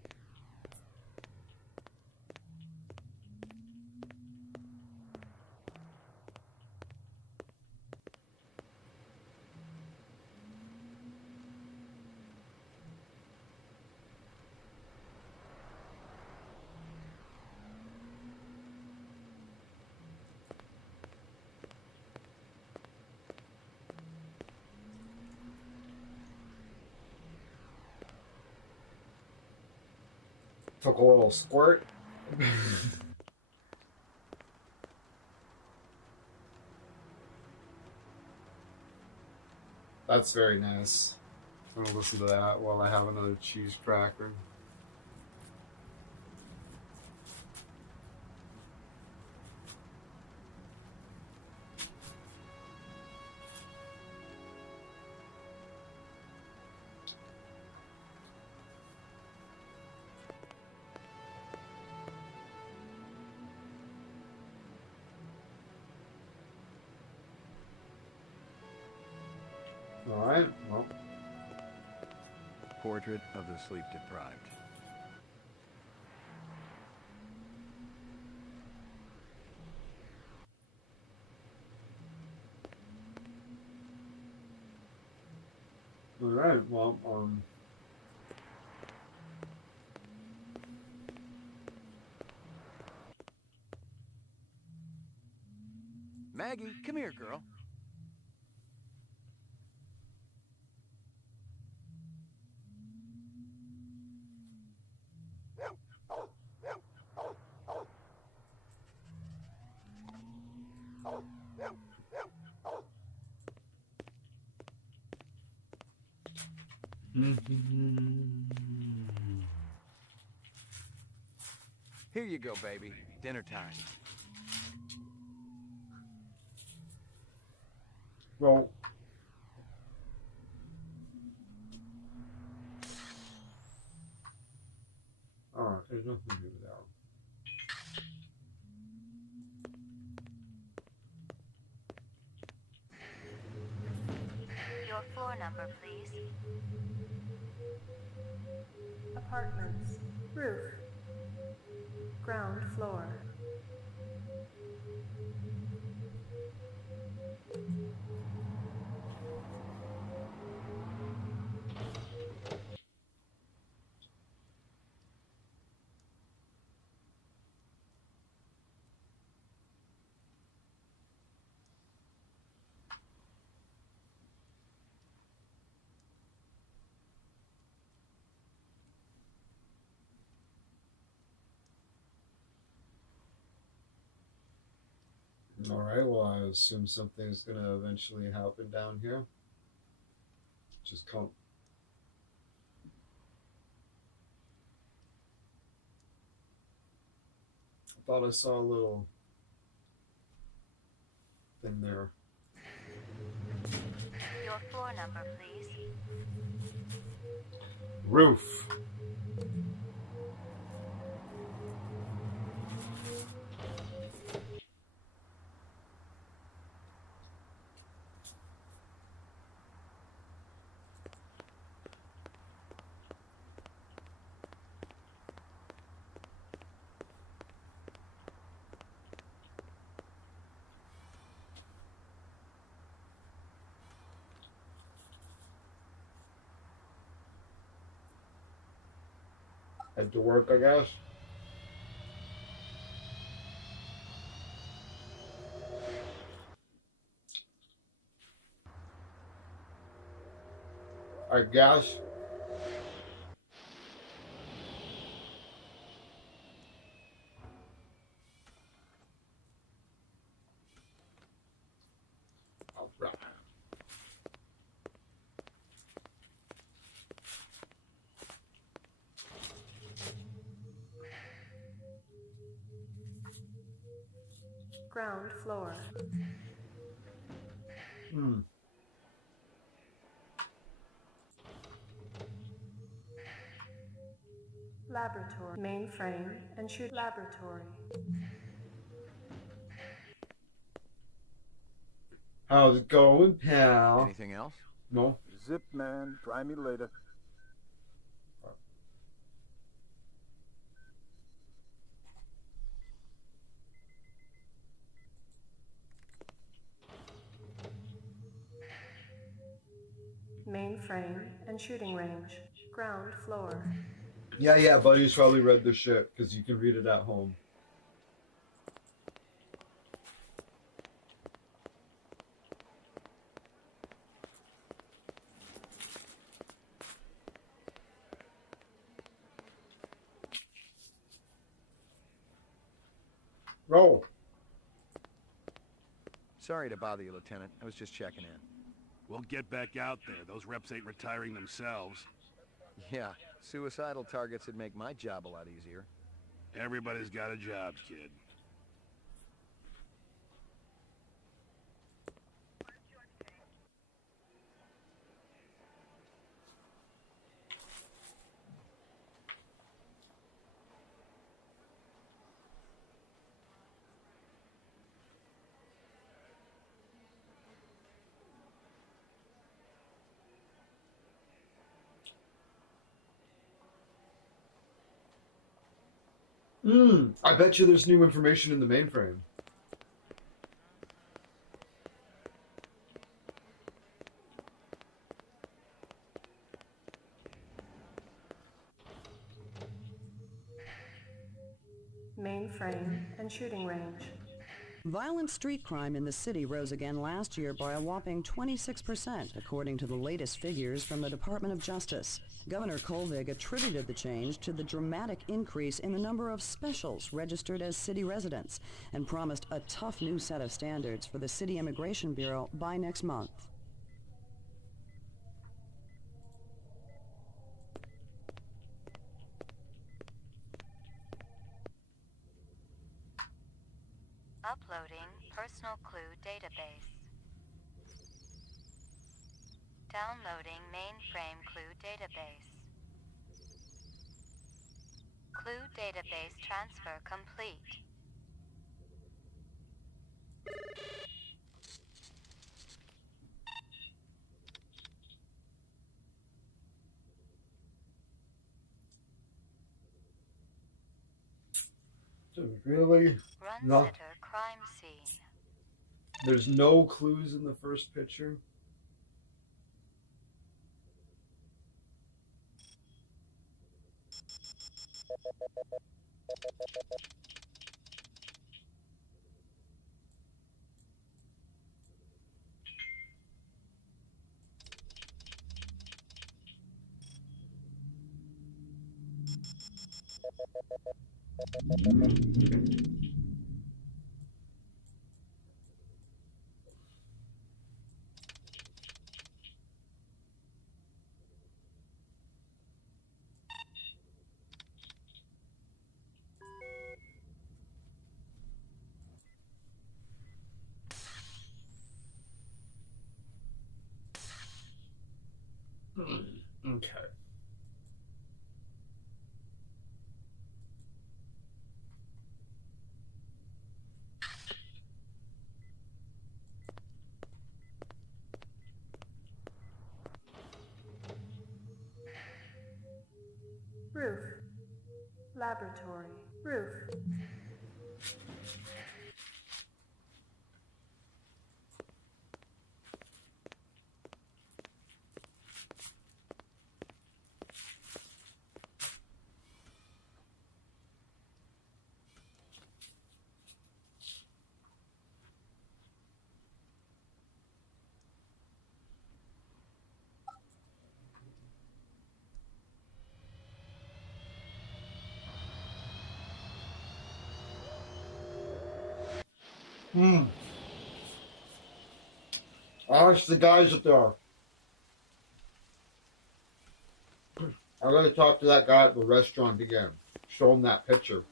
Took a little squirt. That's very nice. I'm gonna listen to that while I have another cheese cracker. All right, well. Portrait of the sleep deprived. All right, well, Maggie, come here, girl. Here you go, baby. Dinner time. well, there's nothing to do with that. Your floor number, please. Apartments. Roof. Ground floor. All right, well, I assume something's going to eventually happen down here. Just come. I thought I saw a little thing there. Your floor number, please. Roof. Head to work, I guess. I guess. Alright. Ground floor. Hmm. Laboratory. Mainframe and shoot laboratory. How's it going, pal? Anything else? No. Zip, man. Try me later. Mainframe and shooting range. Ground floor. Yeah, buddy's probably read the shit, because you can read it at home. Roll. Sorry to bother you, Lieutenant. I was just checking in. We'll get back out there. Those reps ain't retiring themselves. Yeah, suicidal targets would make my job a lot easier. Everybody's got a job, kid. I bet you there's new information in the mainframe. Mainframe and shooting range. Violent street crime in the city rose again last year by a whopping 26%, according to the latest figures from the Department of Justice. Governor Kolvig attributed the change to the dramatic increase in the number of specials registered as city residents and promised a tough new set of standards for the City Immigration Bureau by next month. Uploading personal clue database. Downloading mainframe clue database. Clue database transfer complete. Really? No. Runsitter crime scene. There's no clues in the first picture. Okay. Roof. Laboratory. Roof. Ask the guys up there. I gotta talk to that guy at the restaurant again. Show him that picture.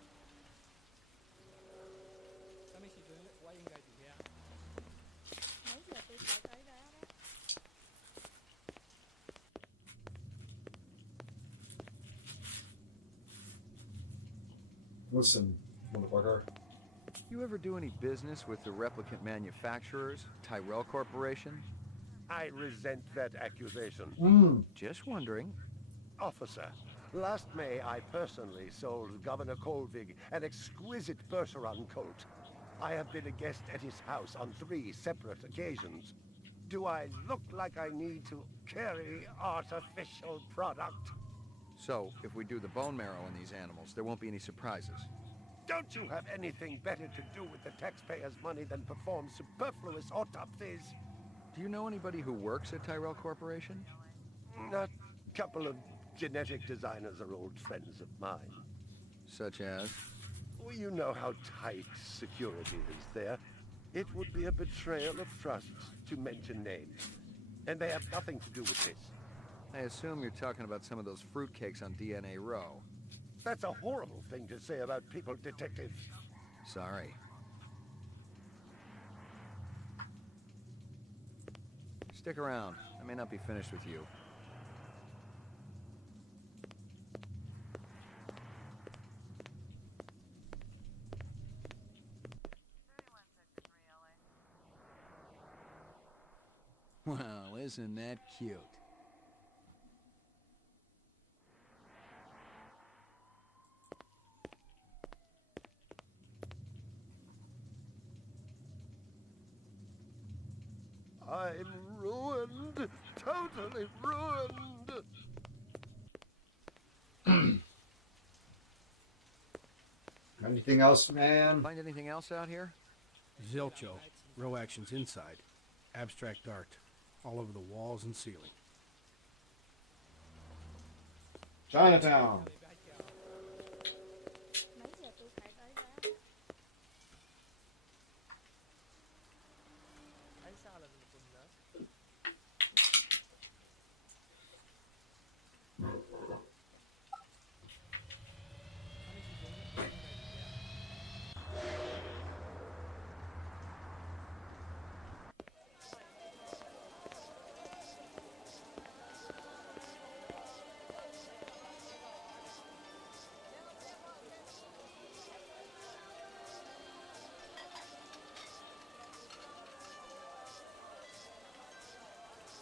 Listen, motherfucker. You ever do any business with the replicant manufacturers, Tyrell Corporation? I resent that accusation. Just wondering. Officer, last May I personally sold Governor Colvig an exquisite Bergeron coat. I have been a guest at his house on 3 separate occasions. Do I look like I need to carry artificial product? So, if we do the bone marrow in these animals, there won't be any surprises. Don't you have anything better to do with the taxpayers' money than perform superfluous autopsies? Do you know anybody who works at Tyrell Corporation? A couple of genetic designers are old friends of mine. Such as? Well, you know how tight security is there. It would be a betrayal of trust to mention names. And they have nothing to do with this. I assume you're talking about some of those fruitcakes on DNA Row. That's a horrible thing to say about people, Detective. Sorry. Stick around. I may not be finished with you. Well, isn't that cute? I'm ruined. Totally ruined. Anything else, man? Find anything else out here? Zilcho. Row actions inside. Abstract art. All over the walls and ceiling. Chinatown.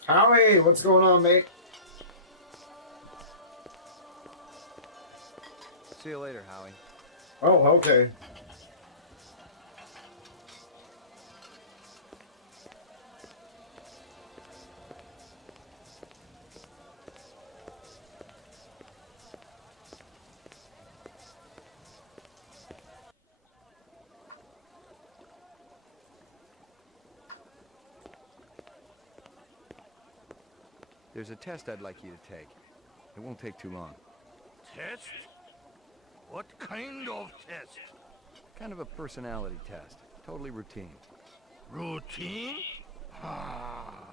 Howie, what's going on, mate? See you later, Howie. Oh, okay. There's a test I'd like you to take. It won't take too long. Test? What kind of test? Kind of a personality test. Totally routine. Routine? Ah.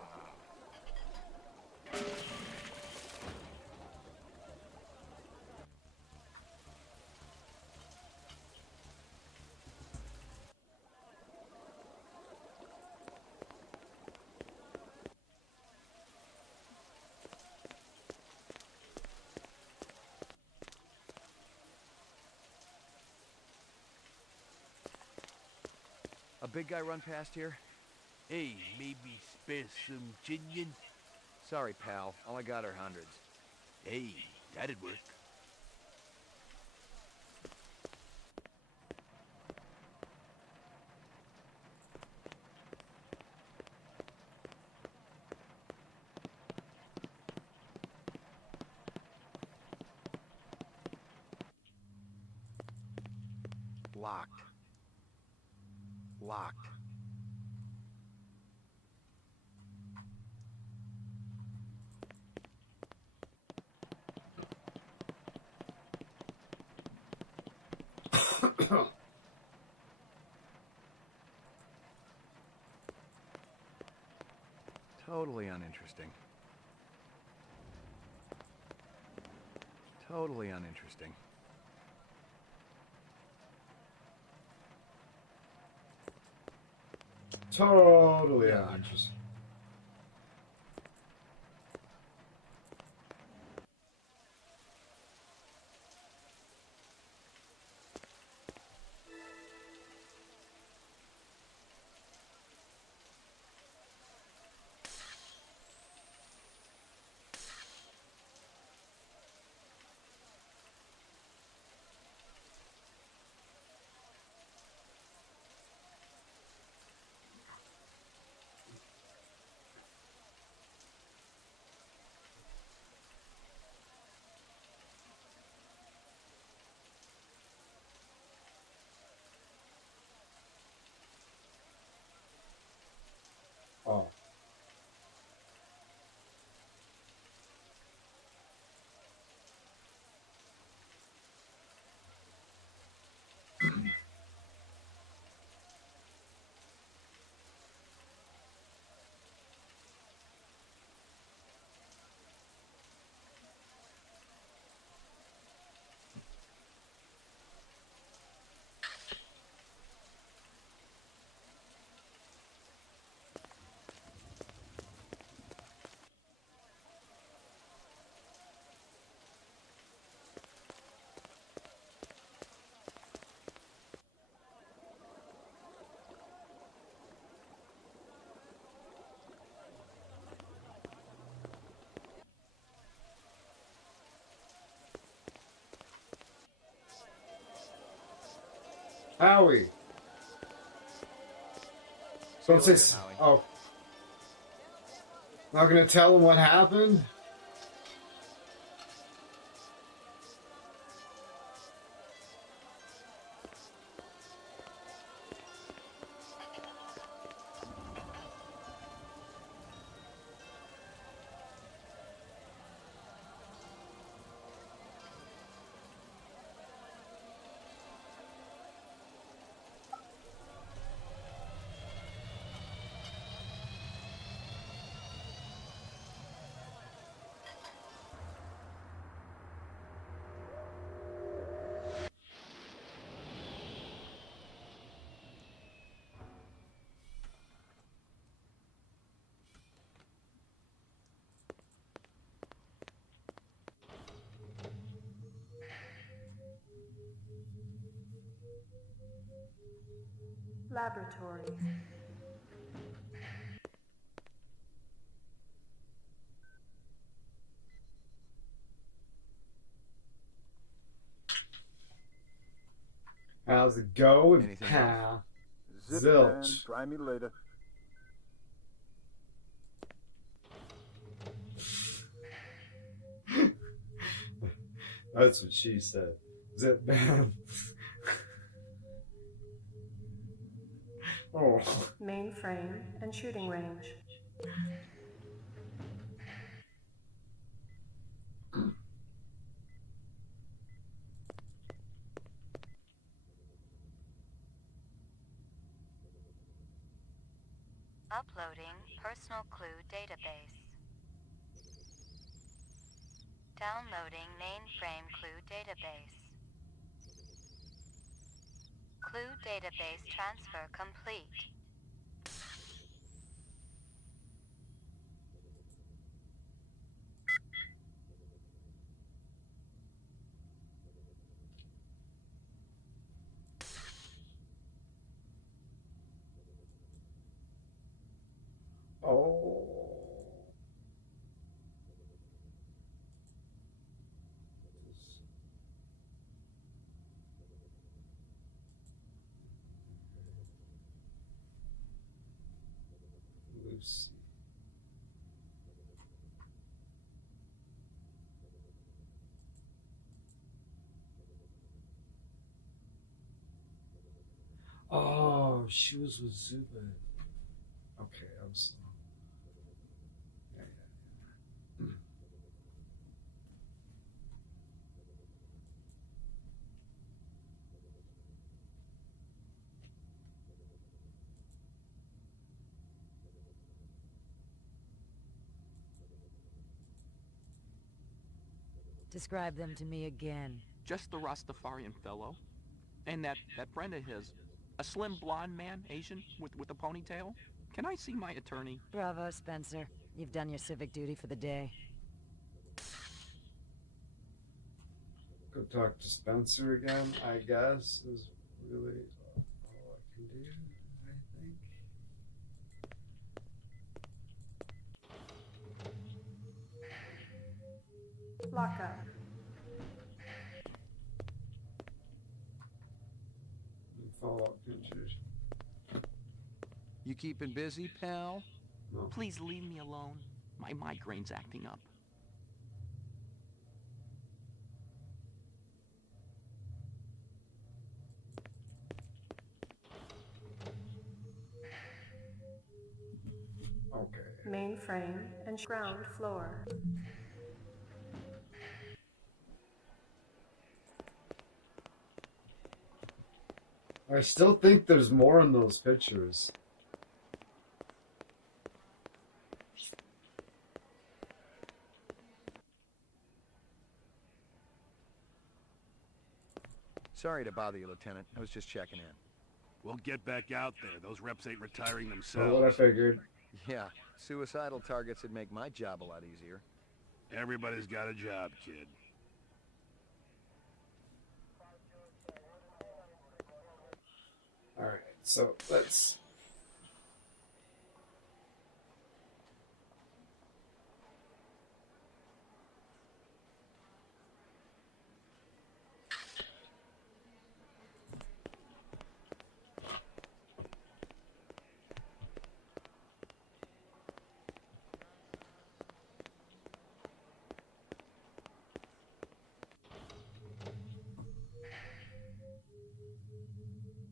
A big guy run past here? Hey, maybe spare some chinion? Sorry, pal. All I got are hundreds. Hey, that'd work. Locked. Locked. Totally uninteresting. Totally uninteresting. Totally Yeah. uninteresting. Oh. Howie. Don't say. Oh. Not gonna tell him what happened? Laboratory. How's it going, Anything pal? Zip, Zilch. man. Try me later. That's what she said. Zip man. Oh. Mainframe and shooting range. Uploading personal clue database. Downloading mainframe clue database. Clue database transfer complete. Oh. Lucy. Oh, she was with Zubin. Okay, I was. Yeah, yeah. Describe them to me again. Just the Rastafarian fellow. And that friend of his. A slim blonde man, Asian, with a ponytail. Can I see my attorney? Bravo, Spencer. You've done your civic duty for the day. Go talk to Spencer again, I guess, is really all I can do, I think. Lockup. Follow-up pictures. You keeping busy, pal? No. Please leave me alone. My migraine's acting up. Okay. Mainframe and ground floor. I still think there's more in those pictures. Sorry to bother you, Lieutenant. I was just checking in. We'll get back out there. Those reps ain't retiring That's what I themselves. figured. Yeah, suicidal targets would make my job a lot easier. Everybody's got a job, kid. Alright, so let's...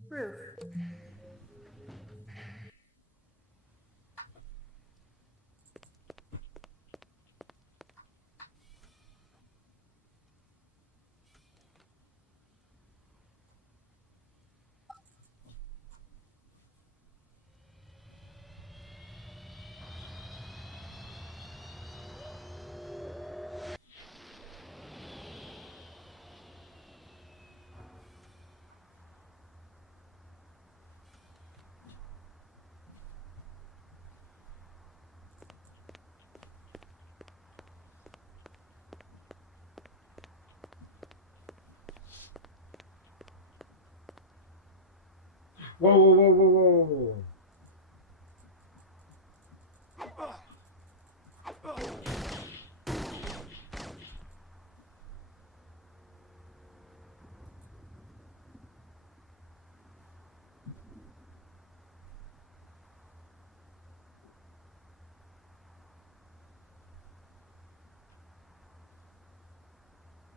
Roof. Whoa, whoa, whoa, whoa, whoa.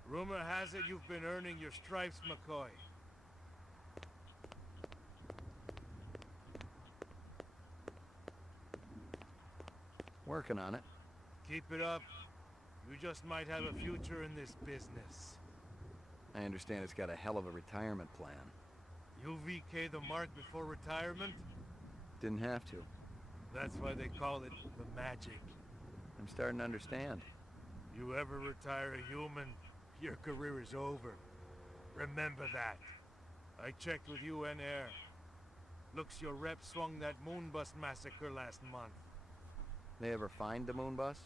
Rumor has it you've been earning your stripes, McCoy. Working on it. Keep it up. You just might have a future in this business. I understand it's got a hell of a retirement plan. You VK the mark before retirement? Didn't have to. That's why they call it the magic. I'm starting to understand. You ever retire a human, your career is over. Remember that. I checked with UN Air. Looks your rep swung that Moonbus massacre last month. They ever find the moon bus?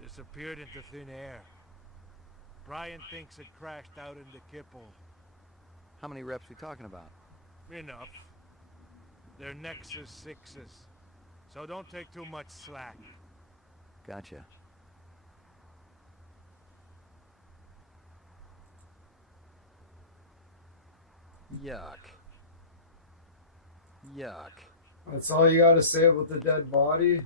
Disappeared into thin air. Brian thinks it crashed out into Kipple. How many reps we talking about? Enough. They're Nexus 6s. So don't take too much slack. Gotcha. Yuck. Yuck. That's all you gotta say about the dead body?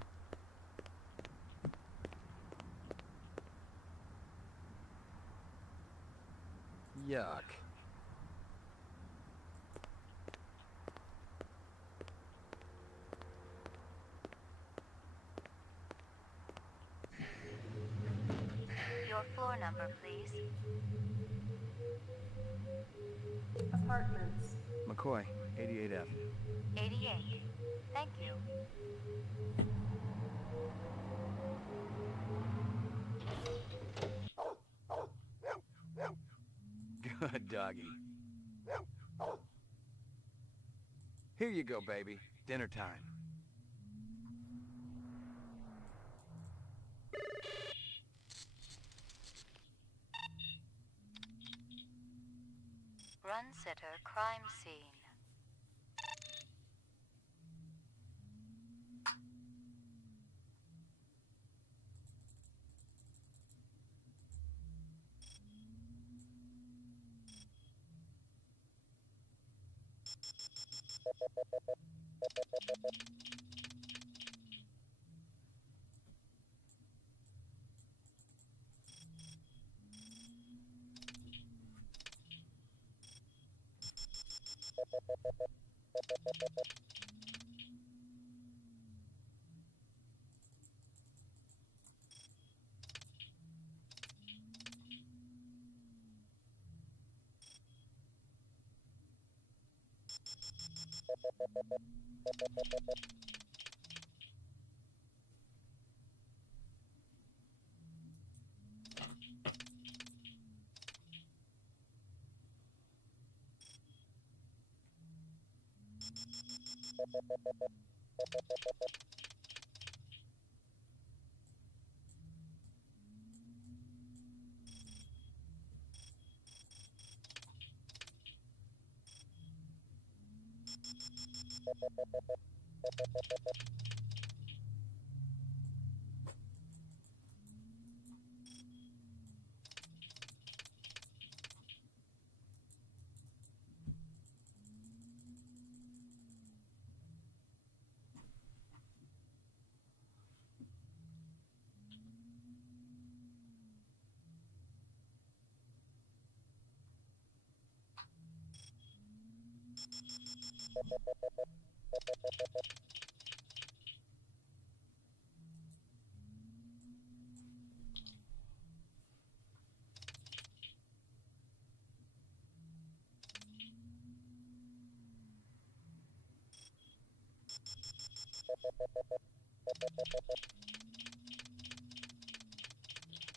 Yuck. Your floor number, please. Apartments. McCoy, 88F. 88. Thank you. Good doggy. Here you go, baby. Dinner time. Run sitter crime scene.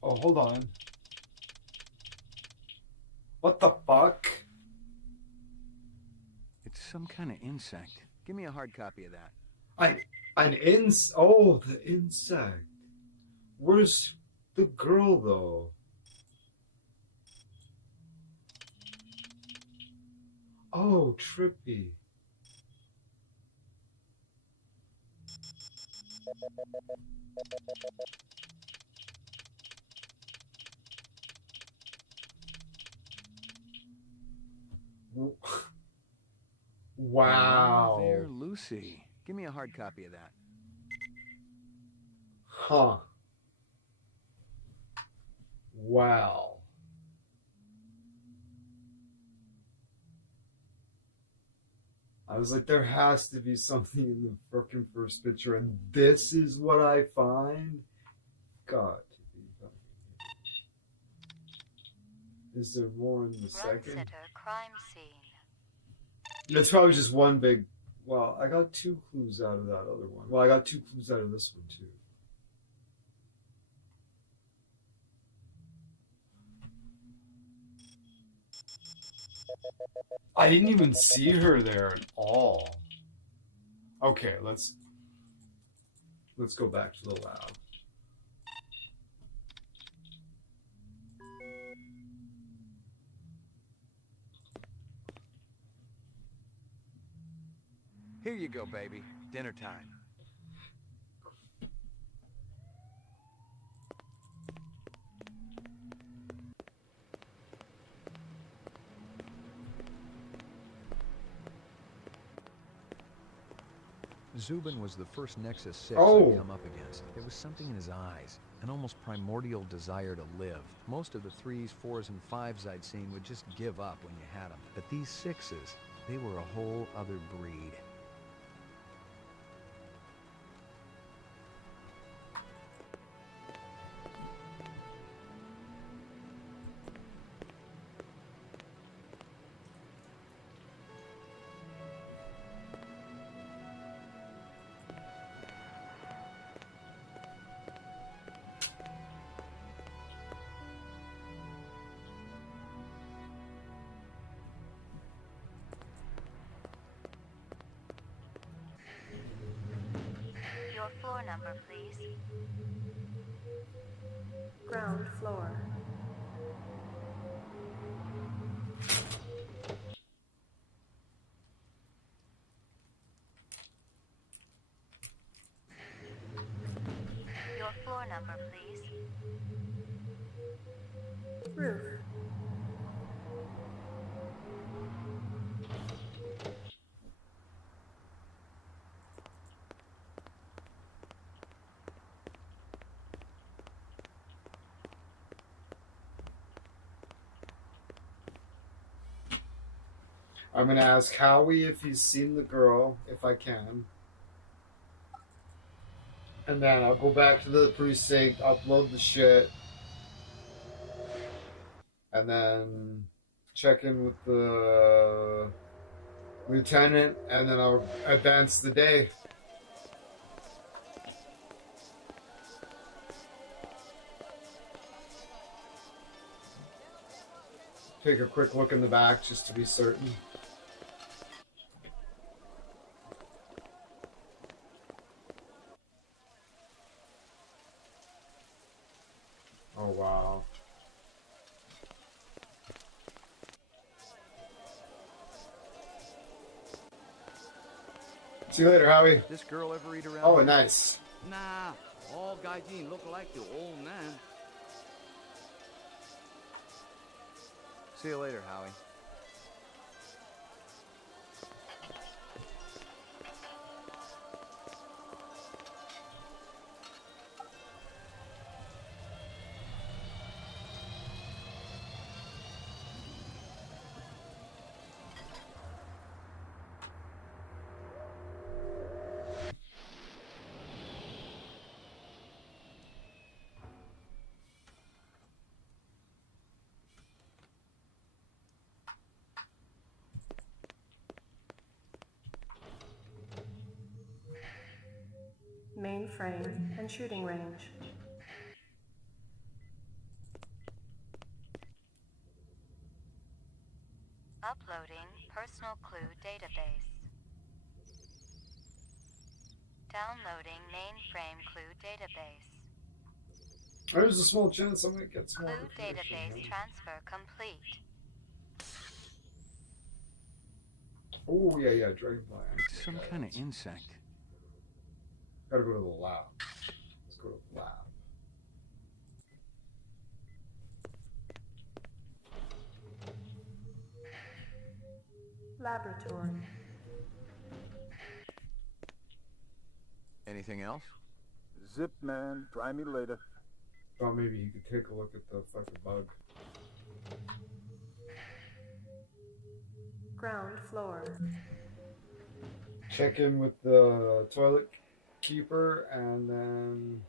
Oh, hold on. What the fuck? It's some kind of insect. Give me a hard copy of that. Oh, the insect. Where's the girl, though? Oh, trippy. Wow. There, Lucy. Give me a hard copy of that. Huh. Wow. I was like, there has to be something in the frickin' first picture, and this is what I find? God. Is there more in the second? Sitter crime scene. It's probably just one big... Well, I got 2 clues out of that other one. Well, I got 2 clues out of this one, too. I didn't even see her there at all. Okay, let's go back to the lab. Here you go, baby. Dinner time. Zubin was the first Nexus 6 Oh. I'd come up against. There was something in his eyes, an almost primordial desire to live. Most of the 3s, 4s, and 5s I'd seen would just give up when you had them. But these 6s, they were a whole other breed. Your floor number, please. Ground floor. Your floor number, please. Roof. I'm gonna ask Howie if he's seen the girl, if I can. And then I'll go back to the precinct, upload the shit, and then check in with the lieutenant, and then I'll advance the day. Take a quick look in the back just to be certain. Oh, wow. See you later, Howie. This girl ever eat around Oh, here? nice. Nah, all gaijin look like the old man. See you later, Howie. Mainframe and shooting range. Uploading personal clue database. Downloading mainframe clue database. There's a small chance I might get some Clue more information. database transfer complete. Oh, yeah, dragonfly. Some kind of insect. Gotta go to the lab. Let's go to the lab. Laboratory. Anything else? Zip, man. Try me later. Thought maybe he could take a look at the fucking bug. Ground floor. Check in with the toilet keeper, and then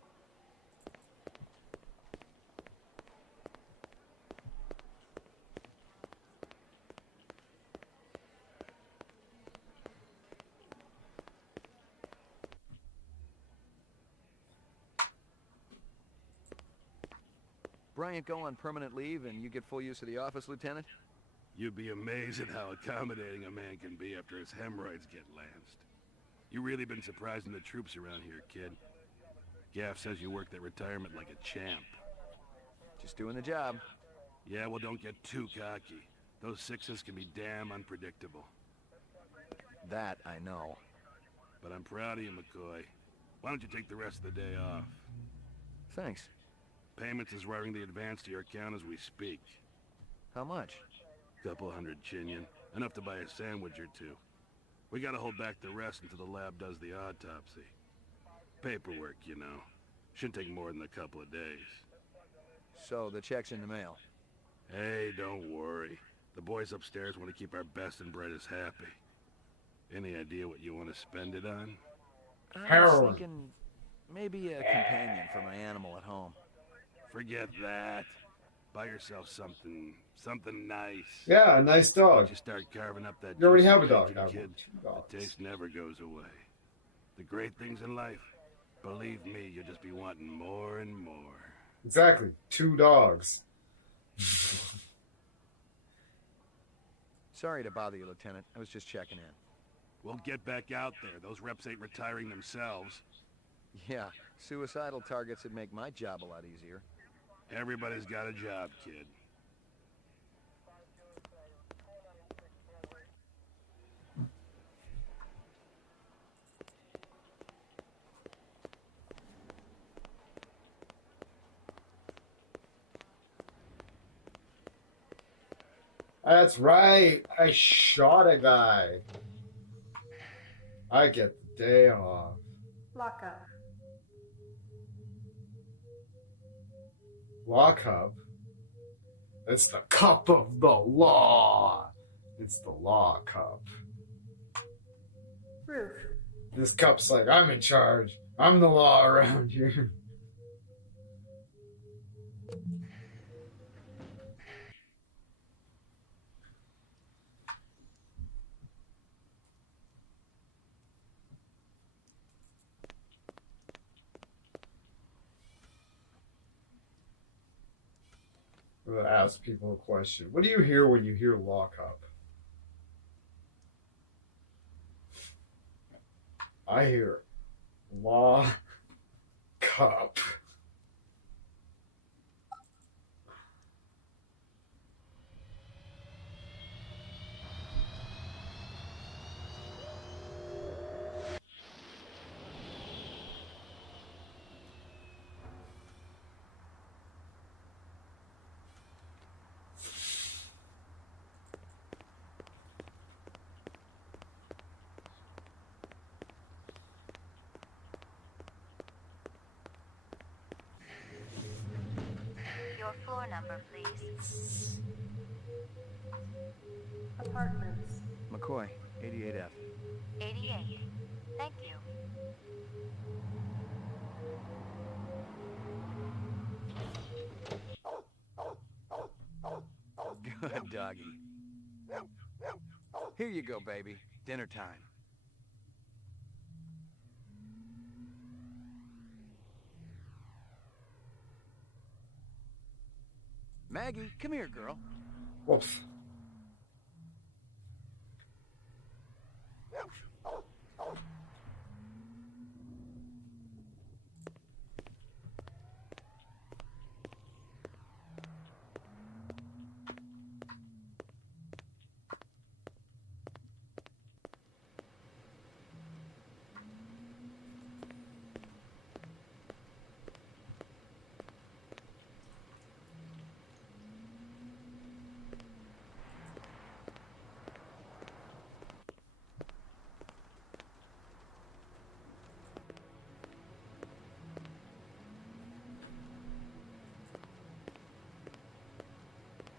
Bryant go on permanent leave and you get full use of the office, Lieutenant? You'd be amazed at how accommodating a man can be after his hemorrhoids get lanced. You really been surprising the troops around here, kid. Gaff says you worked that retirement like a champ. Just doing the job. Yeah, well, don't get too cocky. Those sixes can be damn unpredictable. That I know. But I'm proud of you, McCoy. Why don't you take the rest of the day off? Thanks. Payments is wiring the advance to your account as we speak. How much? Couple hundred Chinian. Enough to buy a sandwich or two. We gotta hold back the rest until the lab does the autopsy. Paperwork, you know. Shouldn't take more than a couple of days. So the check's in the mail. Hey, don't worry. The boys upstairs want to keep our best and brightest happy. Any idea what you want to spend it on? I was thinking maybe a companion for my animal at home. Forget that. Buy yourself something nice. yeah, a nice dog. Once you start carving up that You already juicy have a dog bacon, now. kid, Two dogs. the taste never goes away. The great things in life, believe me, you'll just be wanting more and more. Exactly, 2 dogs. Sorry to bother you, Lieutenant. I was just checking in. We'll get back out there. Those reps ain't retiring themselves. Yeah, suicidal targets would make my job a lot easier. Everybody's got a job, kid. That's right. I shot a guy. I get the day off. Lockup. Lockup? It's the cup of the law. It's the law cup. Roof. This cup's like, I'm in charge. I'm the law around here. We'll ask people a question. What do you hear when you hear lockup? I hear law cup. Your floor number, please. Apartments. McCoy, 88F. 88. Thank you. Good doggy. Here you go, baby. Dinner time. Maggie, come here, girl. Whoops.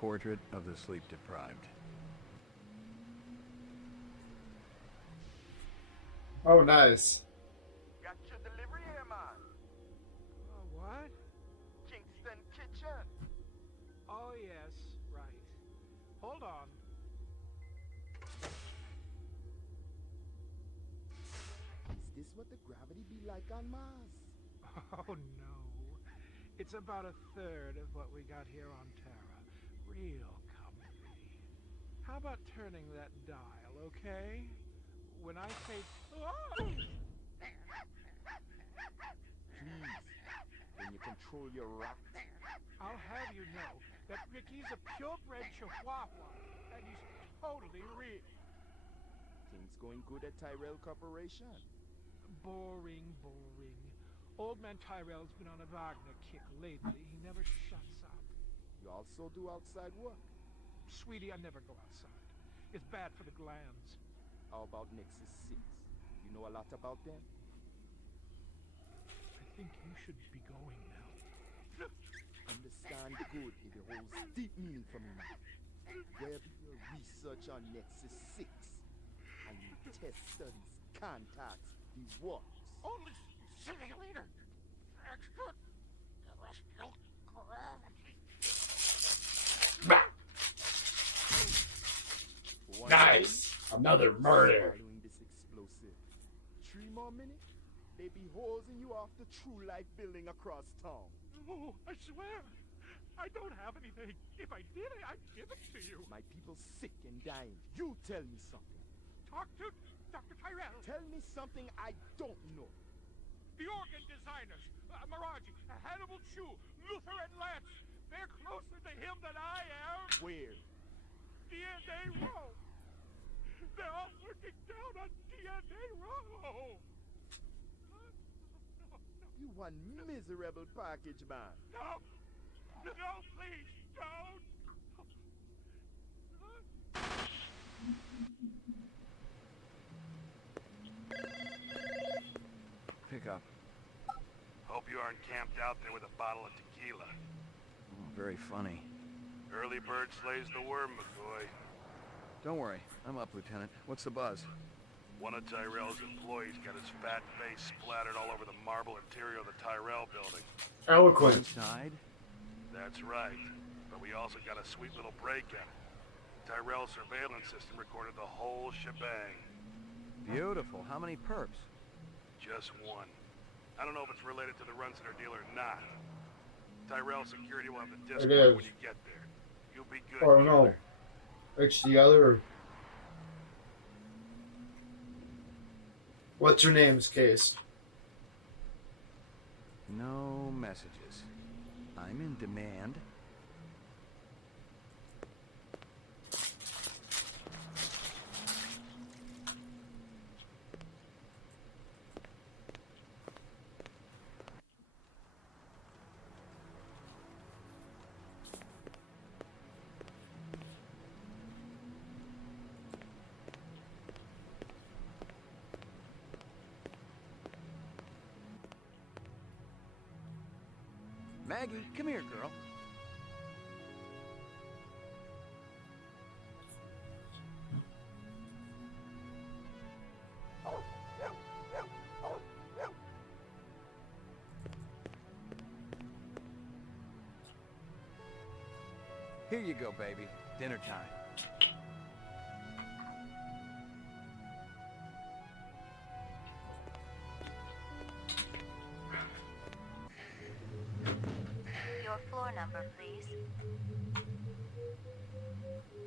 Portrait of the sleep-deprived. Oh, nice. Got your delivery here, man. What? Kingston Kitchen. Oh, yes, right. Hold on. Is this what the gravity be like on Mars? Oh, no. It's about a third of what we got here on Terra. Real comfy. How about turning that dial, okay? When I say... Oh! Please, can you control your rat? I'll have you know that Ricky's a purebred chihuahua, and he's totally real. Things going good at Tyrell Corporation? Boring, boring. Old man Tyrell's been on a Wagner kick lately. He never shuts up. You also do outside work? Sweetie, I never go outside. It's bad for the glands. How about Nexus 6? You know a lot about them? I think you should be going now. Understand good if it holds deep meaning for me now. Where be your research on Nexus 6? And your test studies, contacts, the what? Only simulator. Expert terrestrial gravity. Nice. Another murder. Following this explosive. 3 more minutes, they be hosing you off the True Life building across town. No, I swear. I don't have anything. If I did, I'd give it to you. My people sick and dying. You tell me something. Talk to Dr. Tyrell. Tell me something I don't know. The organ designers, Miraji, Hannibal Chew, Luther and Lance. They're closer to him than I am. Where? DNA Row. They're all working down on DNA Row. You one miserable package man. No, no, please, don't. Pick up. Hope you aren't camped out there with a bottle of tequila. Oh, very funny. Early bird slays the worm, McCoy. Don't worry. I'm up, Lieutenant. What's the buzz? One of Tyrell's employees got his fat face splattered all over the marble interior of the Tyrell building. Eloquent. Inside? That's right. But we also got a sweet little break-in. Tyrell's surveillance system recorded the whole shebang. Beautiful. How many perps? Just one. I don't know if it's related to the Runciter deal or not. Tyrell security will have the It Discord is. when you get there. You'll be good. Oh no. It's the other. What's her name's case? No messages. I'm in demand. Maggie, come here, girl. Here you go, baby. Dinner time. Your floor number, please.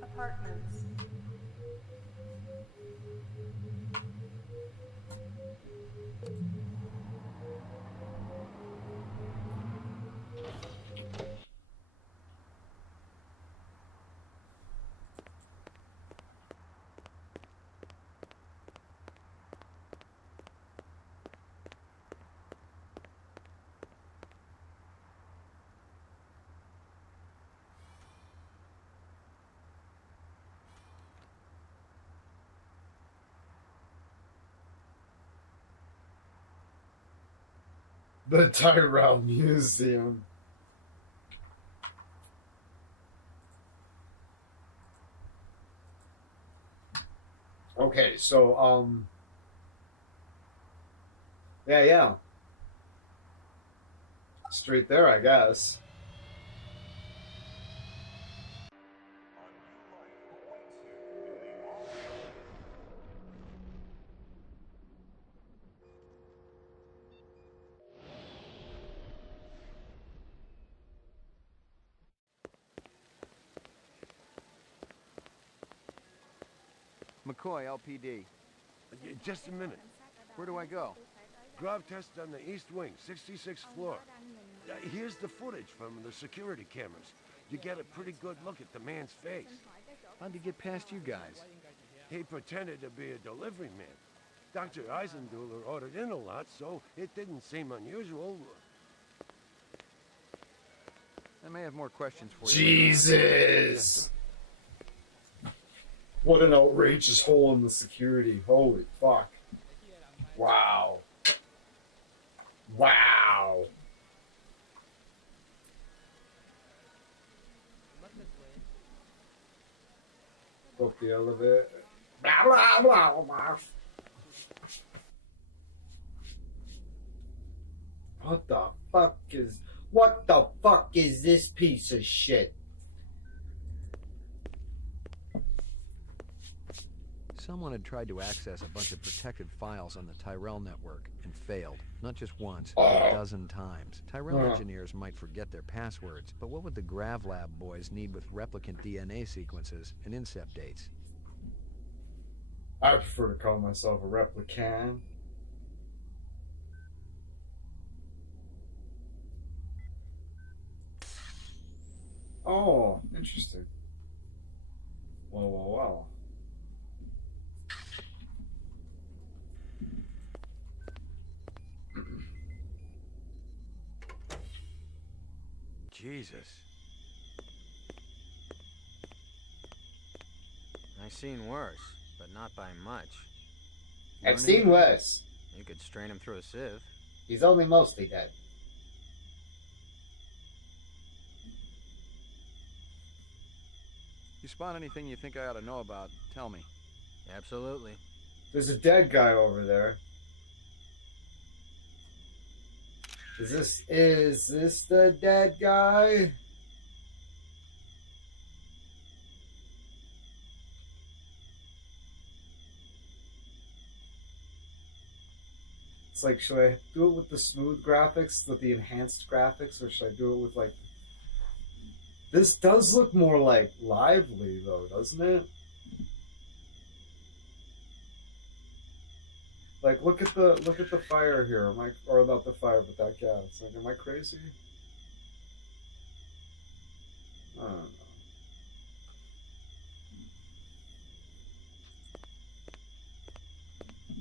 Apartments. The Tyrell Museum. Okay, so yeah. Straight there, I guess. McCoy, LPD. Just a minute. Where do I go? Grav test on the east wing, 66th floor. Here's the footage from the security cameras. You get a pretty good look at the man's face. How'd he get past you guys? He pretended to be a delivery man. Dr. Eisenduller ordered in a lot, so it didn't seem unusual. I may have more questions for you. Jesus! What an outrageous hole in the security. Holy fuck. Wow. Wow. Book the elevator. Blah, blah, blah, blah. What the fuck is this piece of shit? Someone had tried to access a bunch of protected files on the Tyrell network and failed. Not just once, but a dozen times. Tyrell engineers might forget their passwords, but what would the Grav Lab boys need with replicant DNA sequences and incept dates? I prefer to call myself a replicant. Oh, interesting. Well. Jesus. I've seen worse, but not by much. I've seen worse. You could strain him through a sieve. He's only mostly dead. You spot anything you think I ought to know about, tell me. Absolutely. There's a dead guy over there. Is this the dead guy? It's like, should I do it with the smooth graphics, with the enhanced graphics, or should I do it with like... This does look more like lively though, doesn't it? Like, look at the fire here. Or not the fire, but that gas. Like, am I crazy? I don't know.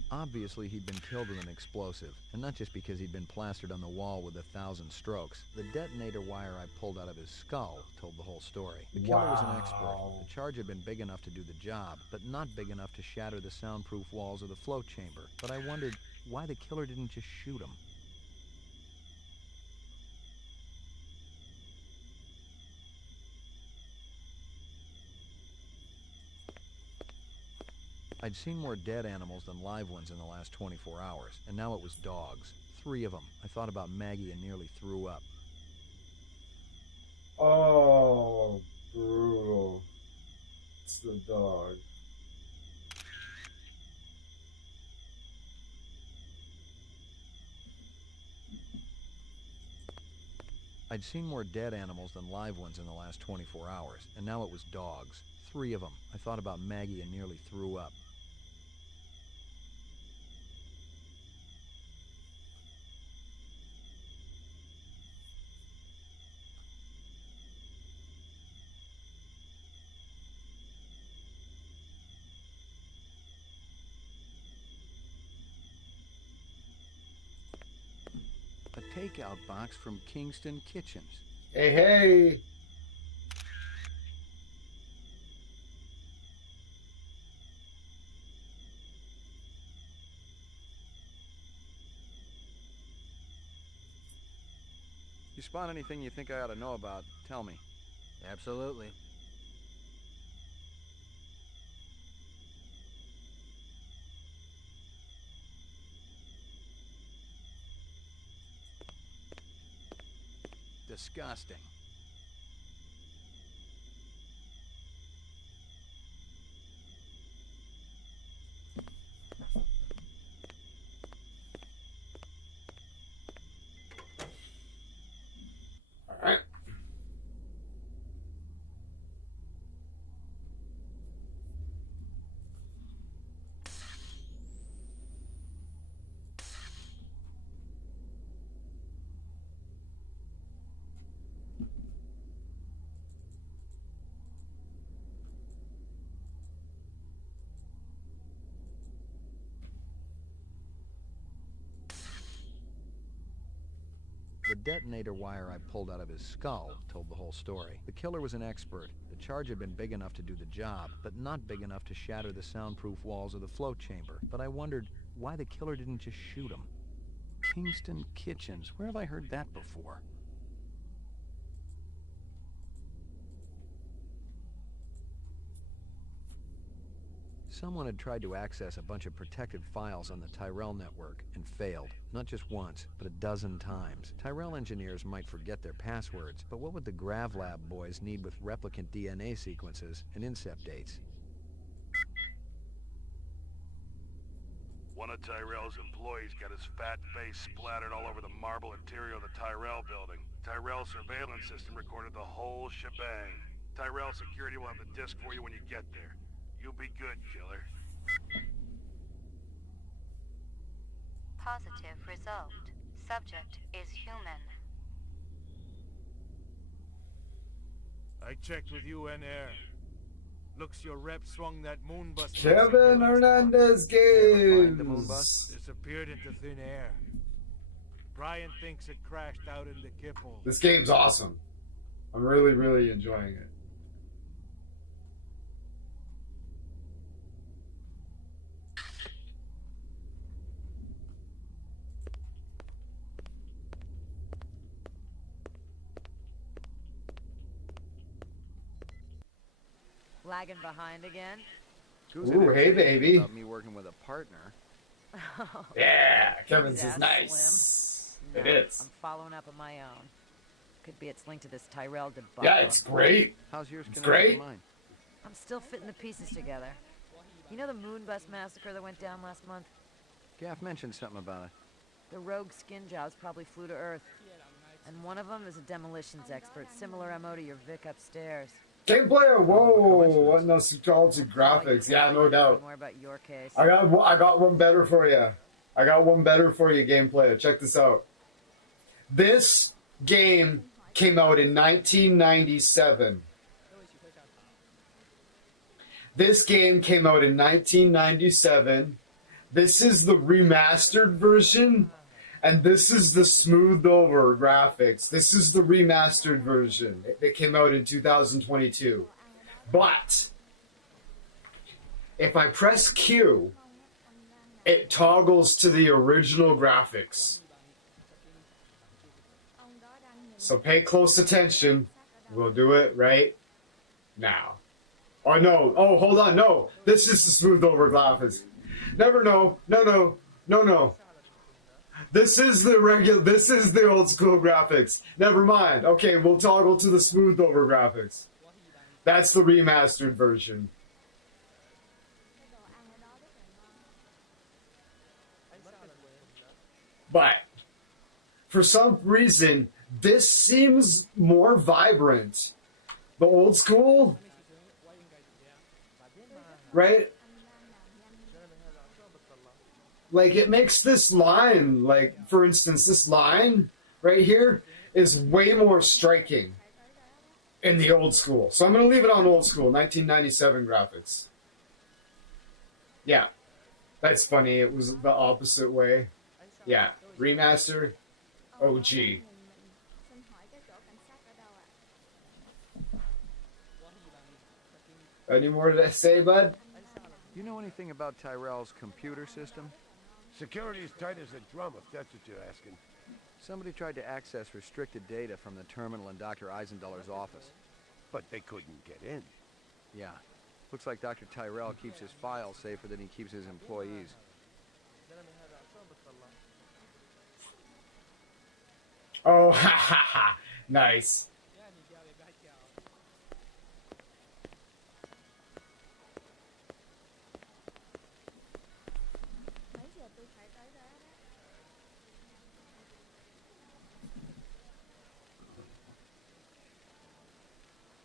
Obviously, he'd been killed with an explosive, and not just because he'd been plastered on the wall with 1,000 strokes. The detonator wire I pulled out of his skull told the whole story. The killer was an expert. The charge had been big enough to do the job, but not big enough to shatter the soundproof walls of the float chamber. But I wondered why the killer didn't just shoot him. I'd seen more dead animals than live ones in the last 24 hours, and now it was dogs. 3 of them. I thought about Maggie and nearly threw up. Oh, brutal. It's the dog. I'd seen more dead animals than live ones in the last 24 hours, and now it was dogs. 3 of them. I thought about Maggie and nearly threw up. A takeout box from Kingston Kitchens. Hey! You spot anything you think I ought to know about, tell me. Absolutely. Disgusting. Alright. The detonator wire I pulled out of his skull told the whole story. The killer was an expert. The charge had been big enough to do the job, but not big enough to shatter the soundproof walls of the float chamber. But I wondered why the killer didn't just shoot him. Kingston Kitchens. Where have I heard that before? Someone had tried to access a bunch of protected files on the Tyrell network and failed. Not just once, but a dozen times. Tyrell engineers might forget their passwords, but what would the GravLab boys need with replicant DNA sequences and incept dates? One of Tyrell's employees got his fat face splattered all over the marble interior of the Tyrell building. Tyrell's surveillance system recorded the whole shebang. Tyrell security will have the disc for you when you get there. You'll be good, killer. Positive result. Subject is human. I checked with UN Air. Looks your rep swung that moonbus. Kevin Hernandez Games. Disappeared into thin air. Brian thinks it crashed out in the Kipple. This game's awesome. I'm really, really enjoying it. Lagging behind again? Ooh, hey, baby. About me working with a partner. Yeah, Kevin Is says that nice. Slim? It is. I'm following up on my own. Could be it's linked to this Tyrell debacle. Yeah, it's great. How's yours It's connected to great. mine? I'm still fitting the pieces together. You know the Moonbus massacre that went down last month? Gaff mentioned something about it. The rogue skin jobs probably flew to Earth. And one of them is a demolitions expert, similar MO to your Vic upstairs. Gameplay, whoa, what nostalgia graphics. Yeah, no doubt. More about your case. I got one better for you. I got one better for you, gameplay. Check this out. This game came out in 1997. This game came out in 1997. This is the remastered version, and this is the smoothed over graphics. This is the remastered version. It came out in 2022. But if I press Q, it toggles to the original graphics. So pay close attention. We'll do it right now. Oh no, oh hold on, no. This is the smoothed over graphics. Never know. No. This is the old school graphics. Never mind. Okay, we'll toggle to the smoothed over graphics. That's the remastered version. But for some reason, this seems more vibrant. The old school, right? Like, it makes this line, like, for instance, this line right here is way more striking in the old school. So I'm going to leave it on old school, 1997 graphics. Yeah, that's funny. It was the opposite way. Yeah, remaster, OG. Any more to say, bud? You know anything about Tyrell's computer system? Security is tight as a drum, if that's what you're asking. Somebody tried to access restricted data from the terminal in Dr. Eisendoller's office. But they couldn't get in. Yeah. Looks like Dr. Tyrell keeps his files safer than he keeps his employees. Oh, ha ha ha. Nice.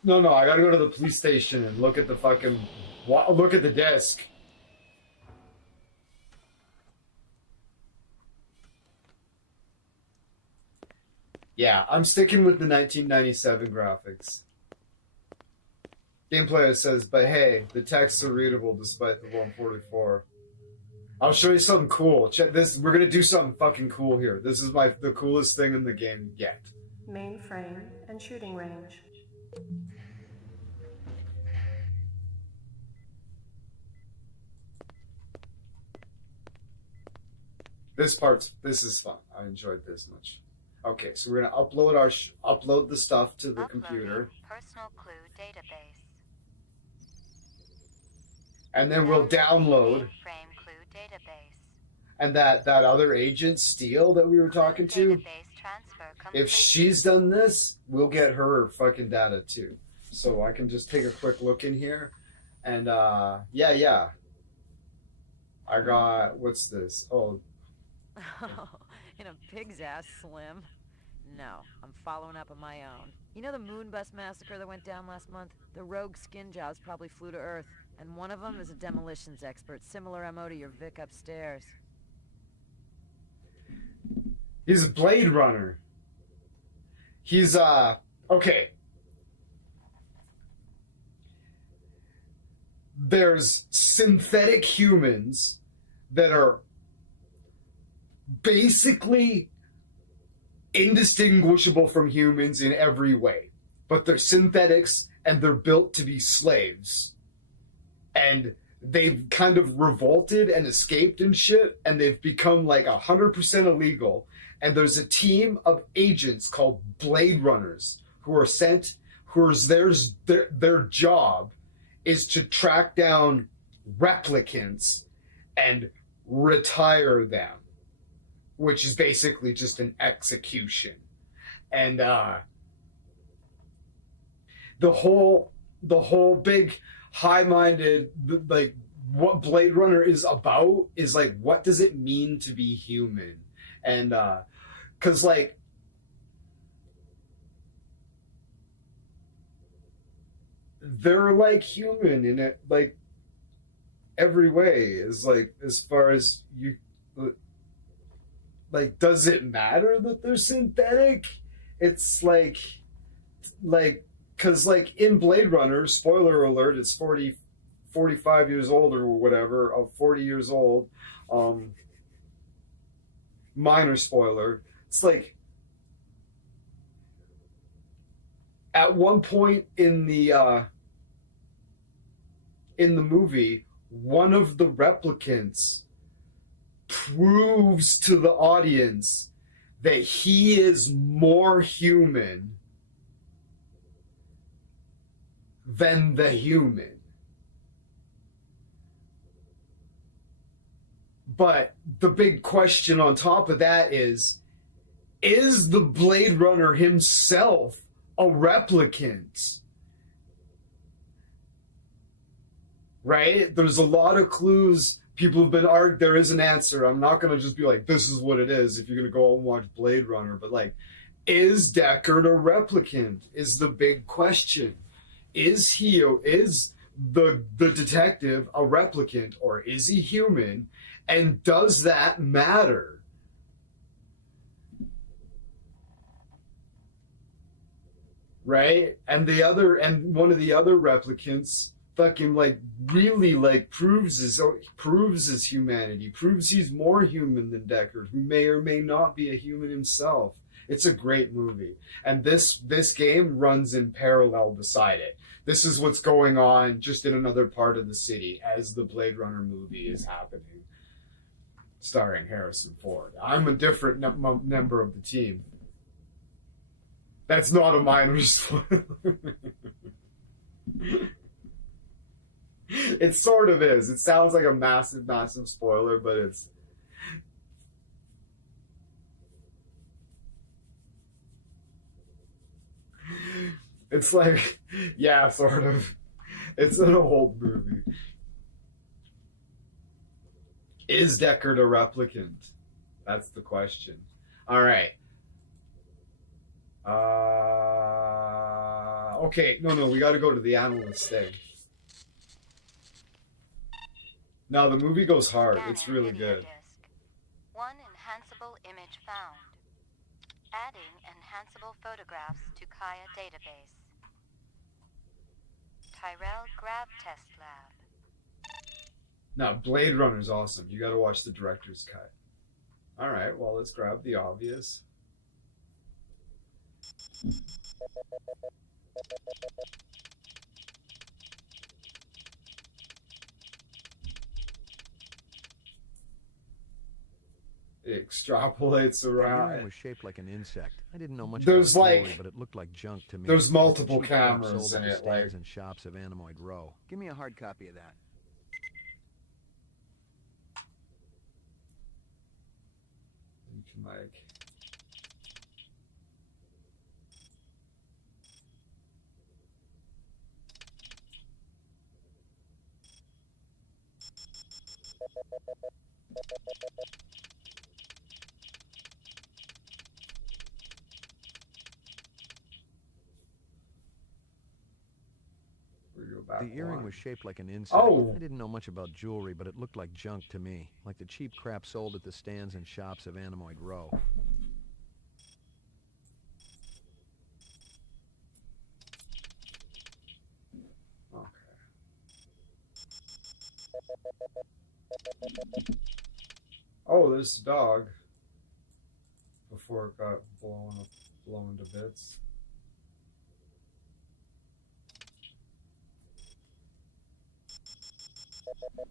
No, I gotta go to the police station and look at the fucking... Look at the desk. Yeah, I'm sticking with the 1997 graphics. Gameplay says, but hey, the texts are readable despite the 144. I'll show you something cool. Check this. We're gonna do something fucking cool here. This is the coolest thing in the game yet. Mainframe and shooting range. This is fun. I enjoyed this much. Okay, so we're gonna upload the stuff to the computer. Personal clue database. And then we'll download. Frame clue database. And that other agent, Steele, that we were talking to, if she's done this, we'll get her fucking data too. So I can just take a quick look in here. And, yeah. I got, what's this? Oh. In a pig's ass, Slim. No, I'm following up on my own. You know the Moonbus massacre that went down last month? The rogue skin jobs probably flew to Earth. And one of them is a demolitions expert, similar MO to your Vic upstairs. He's a Blade Runner. He's, okay. there's synthetic humans that are basically indistinguishable from humans in every way, but they're synthetics and they're built to be slaves, and they've kind of revolted and escaped and shit, and they've become like 100% illegal. And there's a team of agents called Blade Runners who are sent, their job is to track down replicants and retire them, which is basically just an execution. And the whole big high-minded, like, what Blade Runner is about is like, what does it mean to be human? And because like they're like human in it, like every way, is like, as far as you like, does it matter that they're synthetic? It's like because like in Blade Runner, spoiler alert, it's 45 years old or whatever, 40 years old, minor spoiler. It's like at one point in the movie, one of the replicants proves to the audience that he is more human than the human. But the big question on top of that is the Blade Runner himself a replicant? Right? There's a lot of clues. People have been arguing. There is an answer. I'm not going to just be like, this is what it is if you're going to go out and watch Blade Runner. But like, is Deckard a replicant? Is the big question. Is the detective a replicant, or is he human? And does that matter? Right? And one of the other replicants fucking like really like proves his humanity, proves he's more human than Deckard, who may or may not be a human himself. It's a great movie. And this game runs in parallel beside it. This is what's going on just in another part of the city as the Blade Runner movie is happening, starring Harrison Ford. I'm a different member of the team. That's not a minor spoiler. It sort of is. It sounds like a massive, massive spoiler, but it's... It's like, yeah, sort of. It's an old movie. Is Deckard a replicant? That's the question. All right. Okay, no, we got to go to the analyst thing. No, the movie goes hard. It's really good. One enhanceable image found. Adding enhanceable photographs to Kaya database. Tyrell Grab Test Lab. Now, Blade Runner's awesome. You got to watch the director's cut. All right, well, let's grab the obvious. It extrapolates around. The earring was shaped like an insect. I didn't know much There's about like, jewelry, but it looked like junk to me. There's multiple Cheap crap cameras sold in at the it, like stands and shops of Animoid Row. Give me a hard copy of that. you can like. The earring was shaped like an insect. Oh. I didn't know much about jewelry, but it looked like junk to me. Like the cheap crap sold at the stands and shops of Animoid Row. Oh, there's the dog. Before it got blown to bits.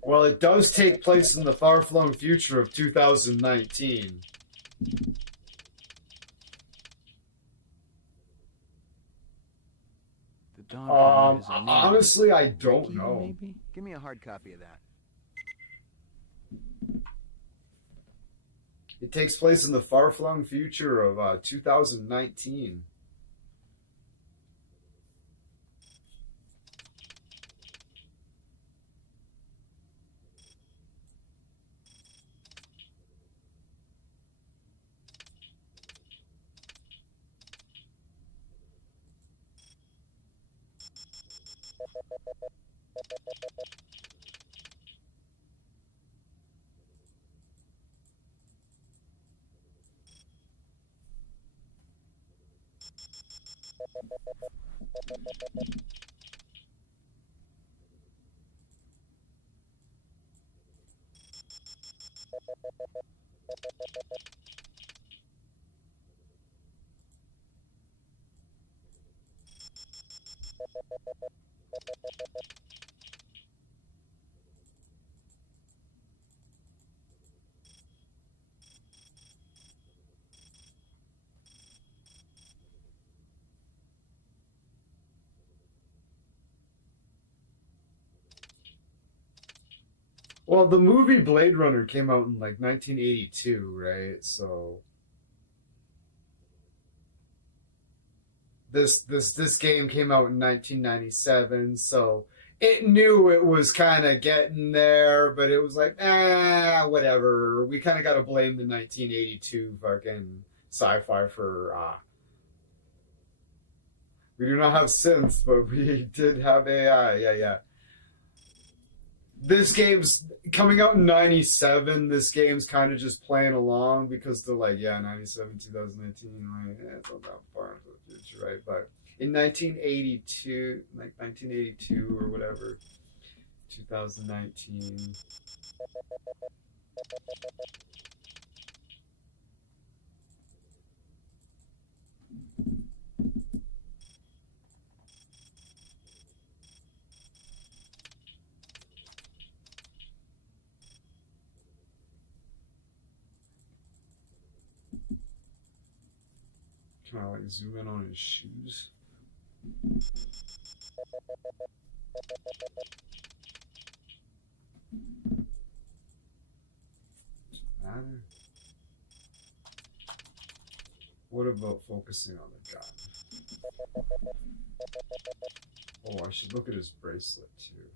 Well, it does take place in the far-flung future of 2019. The dog is honestly, I don't know. Maybe? Give me a hard copy of that. It takes place in the far-flung future of 2019. Well, the movie Blade Runner came out in like 1982, right? So this game came out in 1997, so it knew it was kind of getting there, but it was like, whatever. We kind of got to blame the 1982 fucking sci-fi for we do not have synths, but we did have AI. Yeah. This game's coming out in 97. This game's kind of just playing along because they're like, 97, 2019, right? Yeah, it's not that far into the future, right? But in 1982, like 1982 or whatever, 2019. Can I like zoom in on his shoes? Matter? What about focusing on the gun? Oh, I should look at his bracelet too.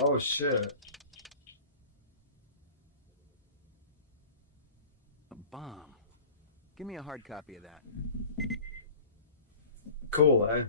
Oh shit. A bomb. Give me a hard copy of that. Cool, eh?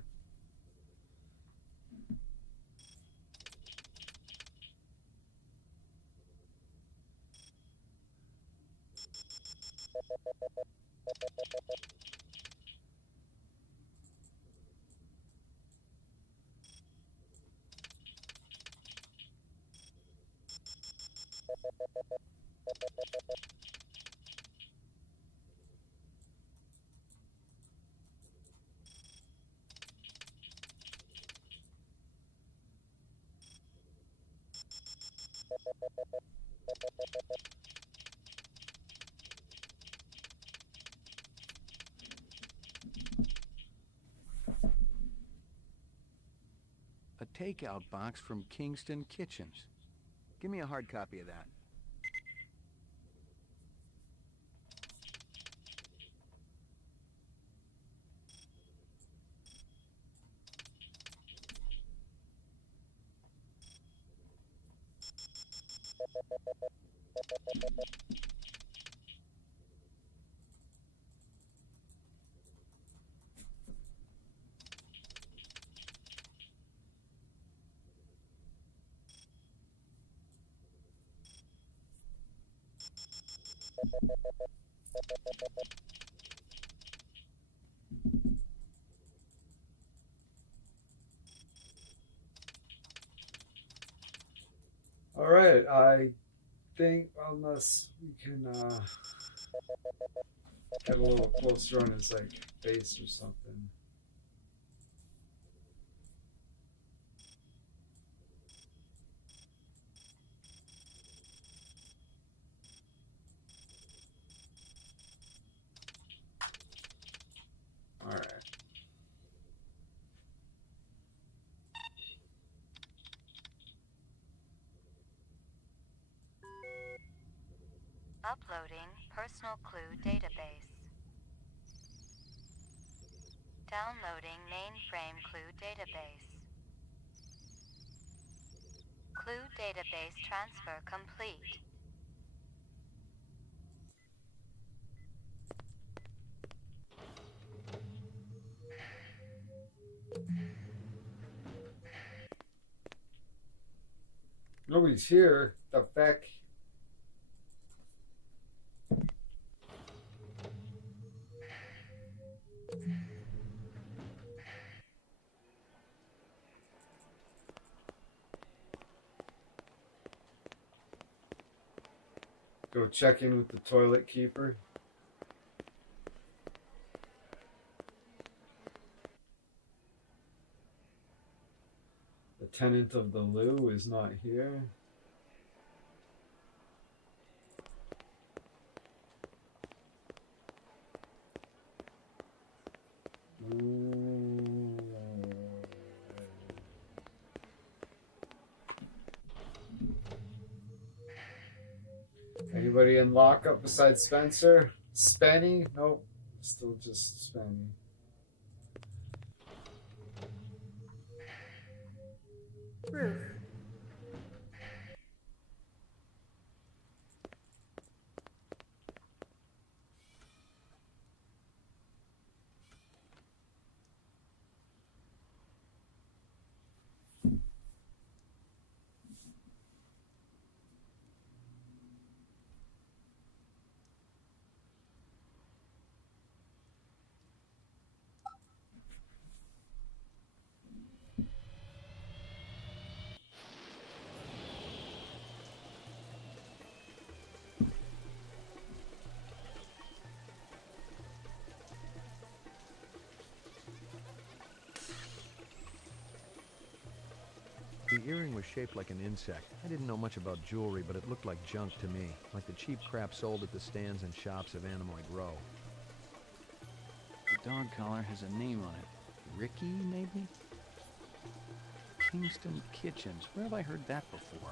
A takeout box from Kingston Kitchens. Give me a hard copy of that. All right, I think unless we can get a little closer on his like face or something. All right. Uploading personal clue database. Downloading mainframe clue database. Clue database transfer complete. Nobody's here. The feck. Go check in with the toilet keeper. The tenant of the loo is not here. Anybody in lockup besides Spencer? Spenny? Nope. Still just Spenny. Roof. The earring was shaped like an insect. I didn't know much about jewelry, but it looked like junk to me, like the cheap crap sold at the stands and shops of Animoid Row. The dog collar has a name on it. Ricky, maybe? Kingston Kitchens. Where have I heard that before?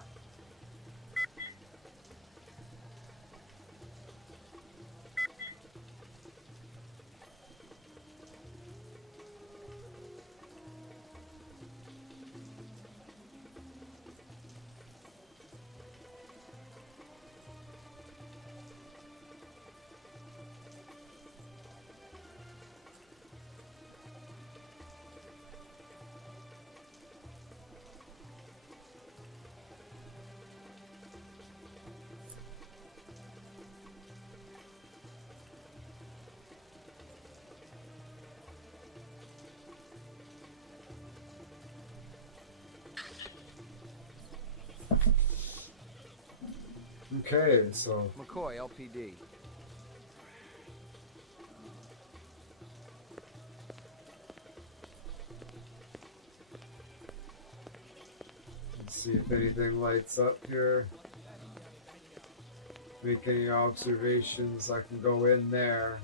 Okay, so McCoy, LPD. let's see if anything lights up here. Make any observations. I can go in there.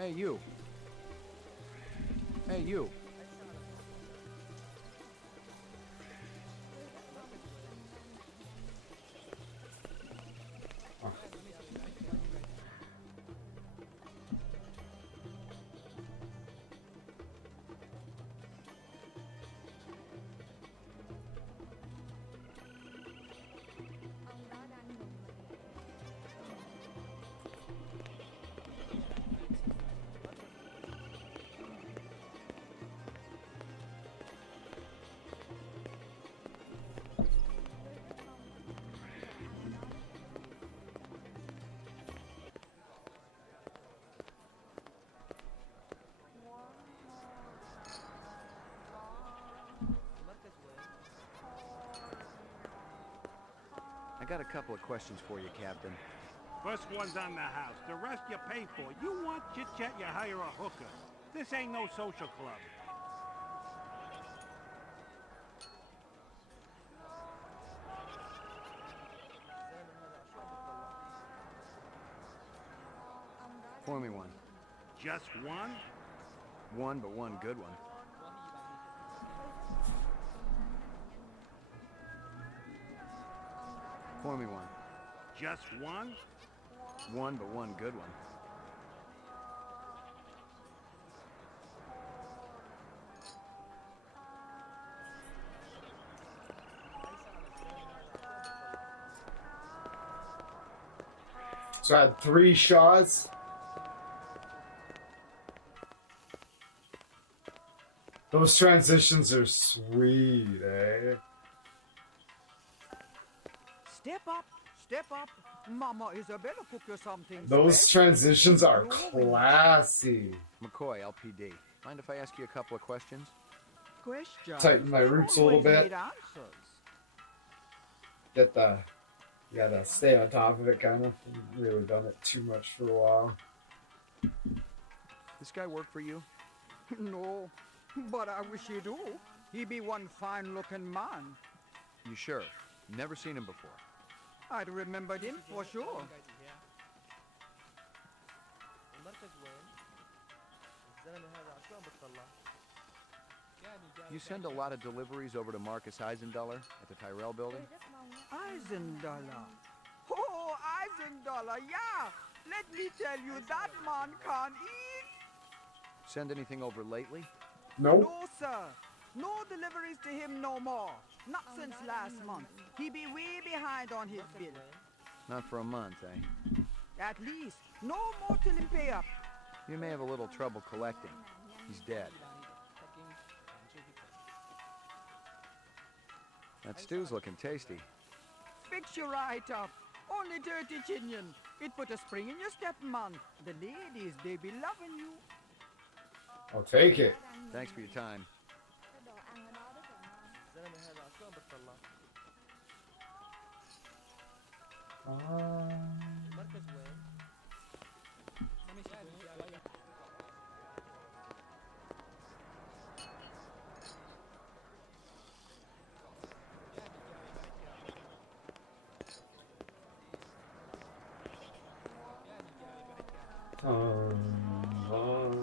Hey, you. Hey, you. got a couple of questions for you, Captain. First one's on the house. The rest you pay for. You want chit-chat, you hire a hooker. This ain't no social club. Pour me one. Just one? One, but one good one. Pour me one. Just one? One, but one good one. So I had 3 shots. Those transitions are sweet, eh? Step up, step up. Mama Isabella cook you something. Those transitions are classy. McCoy, LPD. Mind if I ask you a couple of questions? Questions. Tighten my roots a little Always bit. need answers. Get the, you gotta stay on top of it, kind of. Really done it too much for a while. This guy work for you? No, but I wish he do. He be one fine-looking man. You sure? Never seen him before. I'd remembered him for sure. You send a lot of deliveries over to Marcus Eisendaler at the Tyrell building? Eisendaler. Oh, Eisendaler, yeah. Let me tell you, that man can't eat. Send anything over lately? No, sir. No deliveries to him no more. Not since last month. He be way behind on his bill. Not for a month, eh? At least. No more till him pay up. You may have a little trouble collecting. He's dead. That stew's looking tasty. Fix you right up. Only dirty chinion. It put a spring in your step, man. The ladies, they be loving you. I'll take it. Thanks for your time.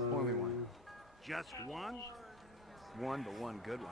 Pour me one. Just one? One, but one good one.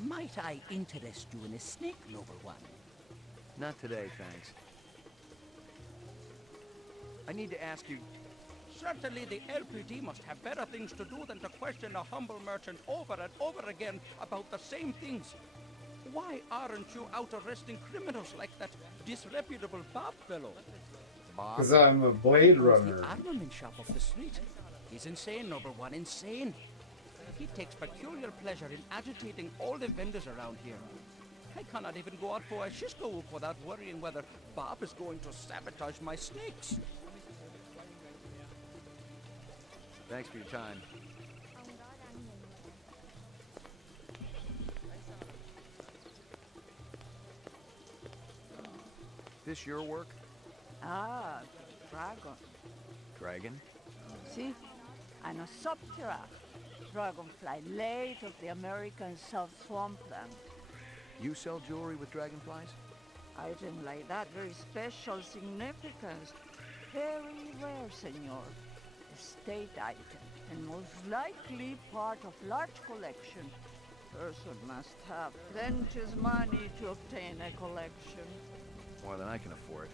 Might I interest you in a snake lover one? Not today, thanks. I need to ask you... Certainly the LPD must have better things to do than to question a humble merchant over and over again about the same things. Why aren't you out arresting criminals like that disreputable Bob fellow? Because I'm a Blade Owns Runner. the armament shop off the street. He's insane, number one, insane. He takes peculiar pleasure in agitating all the vendors around here. I cannot even go out for a Shisco without worrying whether Bob is going to sabotage my snakes. Thanks for your time. This your work? Ah, dragon. Dragon? See? I'm a Soptera. Dragonfly, late of the American South Swampland. You sell jewelry with dragonflies? Item like that, very special significance. Very rare, senor. Estate item, and most likely part of large collection. Person must have plenty money to obtain a collection. More than I can afford.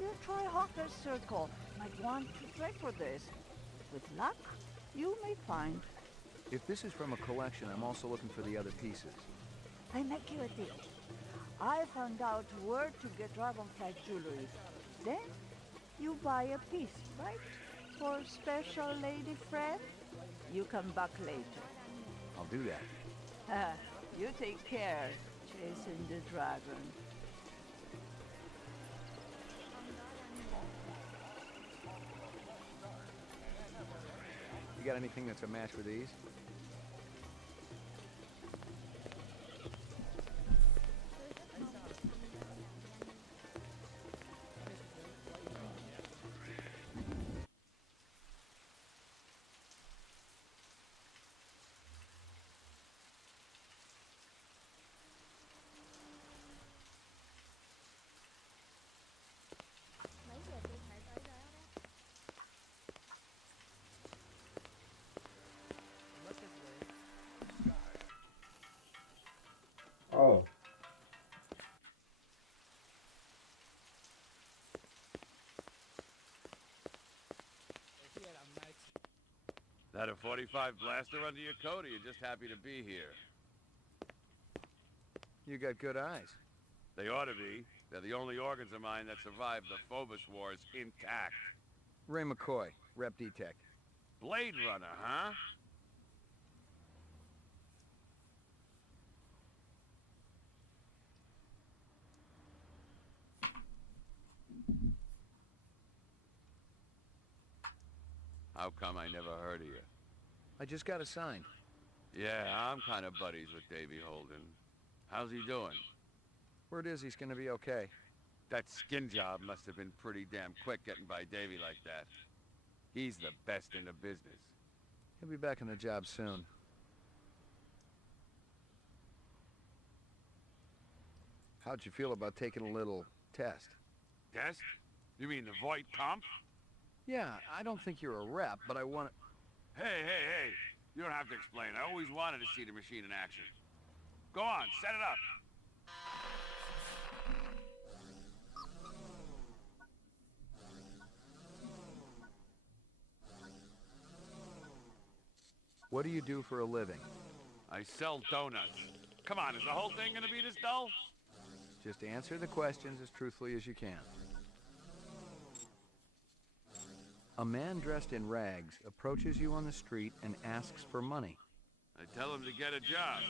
You try Hawker's Circle. Might want to try for this. With luck, you may find. If this is from a collection, I'm also looking for the other pieces. I make you a deal. I found out where to get Dragonfly jewelry. Then, you buy a piece, right? For special lady friend? You come back later. I'll do that. You take care, chasing the dragon. You got anything that's a match for these? Oh. That a 45 blaster under your coat, or you're just happy to be here? You got good eyes. They ought to be. They're the only organs of mine that survived the Phobos Wars intact. Ray McCoy, Rep Detect. Blade Runner, huh? How come I never heard of you? I just got assigned. Yeah, I'm kind of buddies with Davey Holden. How's he doing? Word is he's gonna be okay. That skin job must have been pretty damn quick getting by Davey like that. He's the best in the business. He'll be back on the job soon. How'd you feel about taking a little test? Test? You mean the Voight Comp? Yeah, I don't think you're a rep, but I want to... Hey. You don't have to explain. I always wanted to see the machine in action. Go on, set it up. What do you do for a living? I sell donuts. Come on, is the whole thing gonna be this dull? Just answer the questions as truthfully as you can. A man dressed in rags approaches you on the street and asks for money. I tell him to get a job.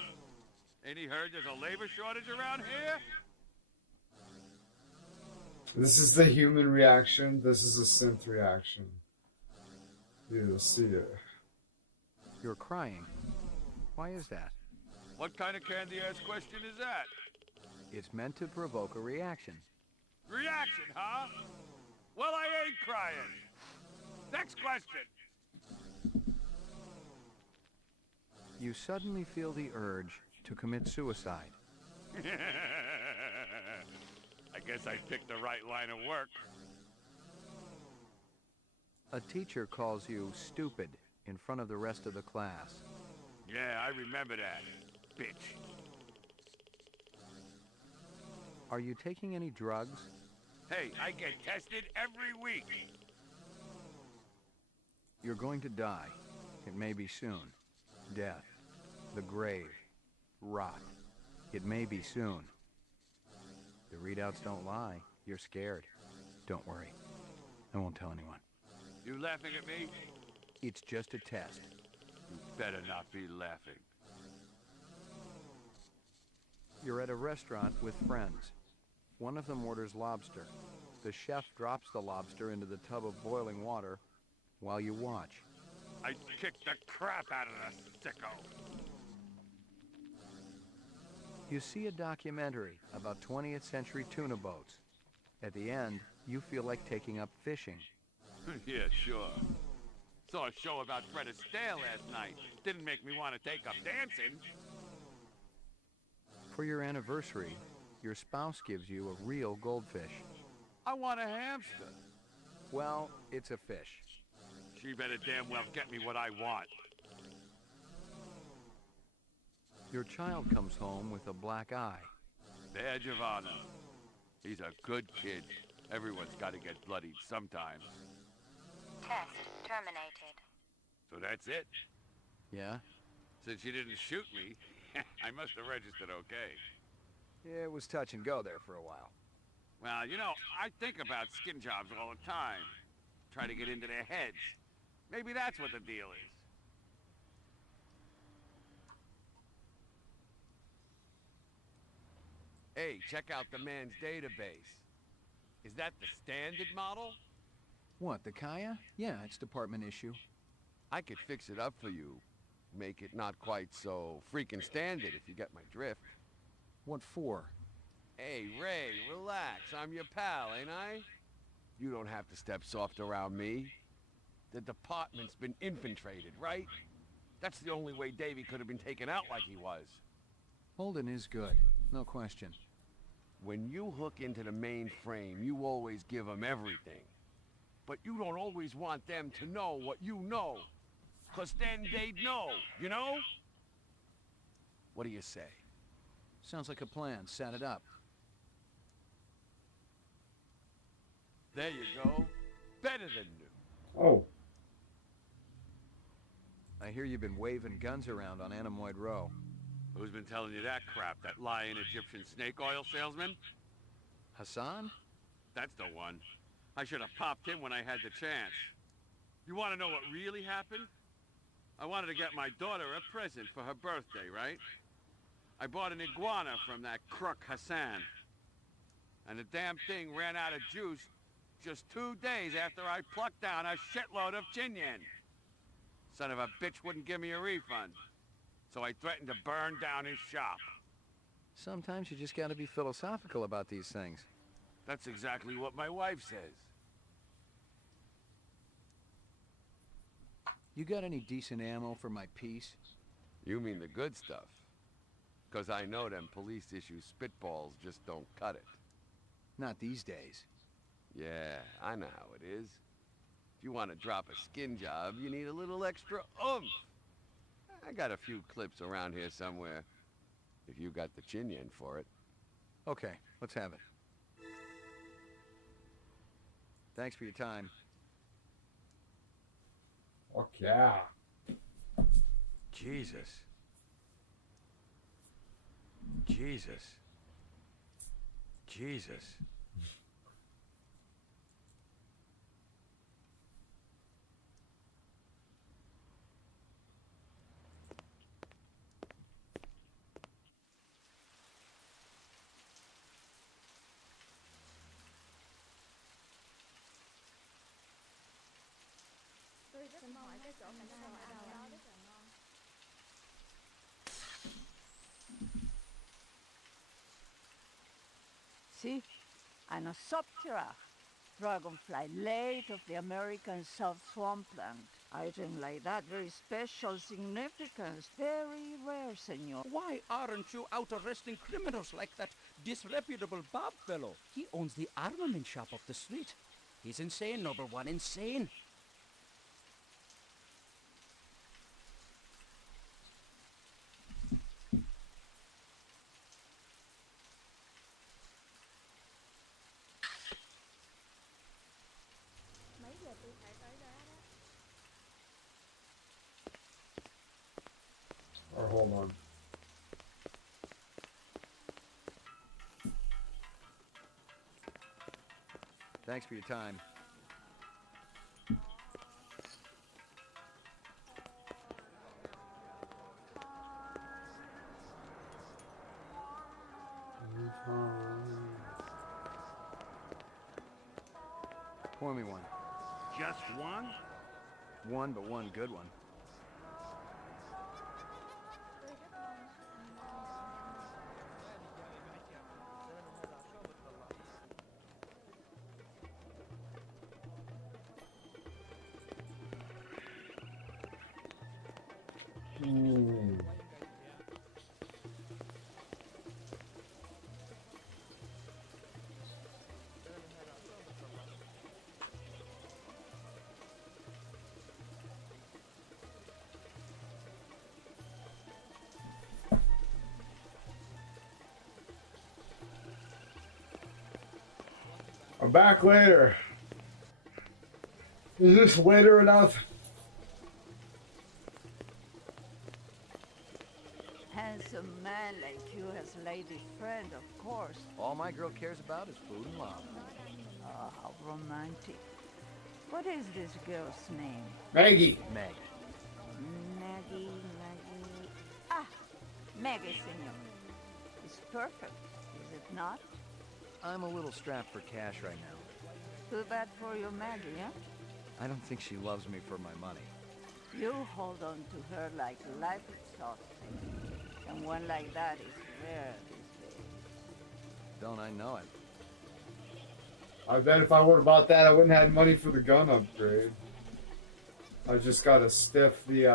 Ain't he heard there's a labor shortage around here? This is the human reaction. This is a synth reaction. You'll see it. You're crying. Why is that? What kind of candy-ass question is that? It's meant to provoke a reaction. Reaction, huh? Well, I ain't crying. Next question. You suddenly feel the urge to commit suicide. I guess I picked the right line of work. A teacher calls you stupid in front of the rest of the class. Yeah, I remember that. Bitch. Are you taking any drugs? Hey, I get tested every week. You're going to die. It may be soon. Death. The grave. Rot. It may be soon. The readouts don't lie. You're scared. Don't worry. I won't tell anyone. You laughing at me? It's just a test. You better not be laughing. You're at a restaurant with friends. One of them orders lobster. The chef drops the lobster into the tub of boiling water while you watch. I kicked the crap out of the sicko. You see a documentary about 20th century tuna boats. At the end, you feel like taking up fishing. Yeah, sure. Saw a show about Fred Astaire last night. Didn't make me want to take up dancing. For your anniversary, your spouse gives you a real goldfish. I want a hamster. Well, it's a fish. She better damn well get me what I want. Your child comes home with a black eye. Badge of honor. He's a good kid. Everyone's got to get bloodied sometimes. Test terminated. So that's it? Yeah? Since you didn't shoot me, I must have registered okay. Yeah, it was touch and go there for a while. Well, you know, I think about skin jobs all the time. Try to get into their heads. Maybe that's what the deal is. Hey, check out the man's database. Is that the standard model? What, the Kaya? Yeah, it's department issue. I could fix it up for you. Make it not quite so freaking standard, if you get my drift. What for? Hey, Ray, relax. I'm your pal, ain't I? You don't have to step soft around me. The department's been infiltrated, right? That's the only way Davy could have been taken out like he was. Holden is good, no question. When you hook into the mainframe, you always give them everything. But you don't always want them to know what you know. 'Cause then they'd know, you know? What do you say? Sounds like a plan. Set it up. There you go. Better than new. Oh. I hear you've been waving guns around on Anemoid Row. Who's been telling you that crap? That lying Egyptian snake oil salesman? Hassan? That's the one. I should have popped him when I had the chance. You want to know what really happened? I wanted to get my daughter a present for her birthday, right? I bought an iguana from that crook Hassan. And the damn thing ran out of juice just 2 days after I plucked down a shitload of Chinyan. Son of a bitch wouldn't give me a refund. So I threatened to burn down his shop. Sometimes you just gotta be philosophical about these things. That's exactly what my wife says. You got any decent ammo for my piece? You mean the good stuff? 'Cause I know them police-issue spitballs just don't cut it. Not these days. Yeah, I know how it is. If you want to drop a skin job, you need a little extra oomph. I got a few clips around here somewhere, if you got the Chinyan for it. Okay, let's have it. Thanks for your time. Fuck yeah. Jesus. Jesus. Jesus. See? Anosoptera, dragonfly late of the American South Swampland. Item like that, very special significance, very rare, senor. Why aren't you out arresting criminals like that disreputable Bob fellow? He owns the armament shop up the street. He's insane, number one, insane. Or hold on. Thanks for your time. Pour me one. Just one? One, but one good one. I'm back later. Is this later enough? Handsome man like you has lady friend, of course. All my girl cares about is food and love. Oh, how romantic. What is this girl's name? Maggie. Maggie. Maggie. Ah, Maggie, senor. It's perfect, is it not? I'm a little strapped for cash right now. Too bad for your Maggie, huh? I don't think she loves me for my money. You hold on to her like life itself. And one like that is rare these days. Don't I know it? I bet if I would have bought that, I wouldn't have had money for the gun upgrade. I just gotta stiff the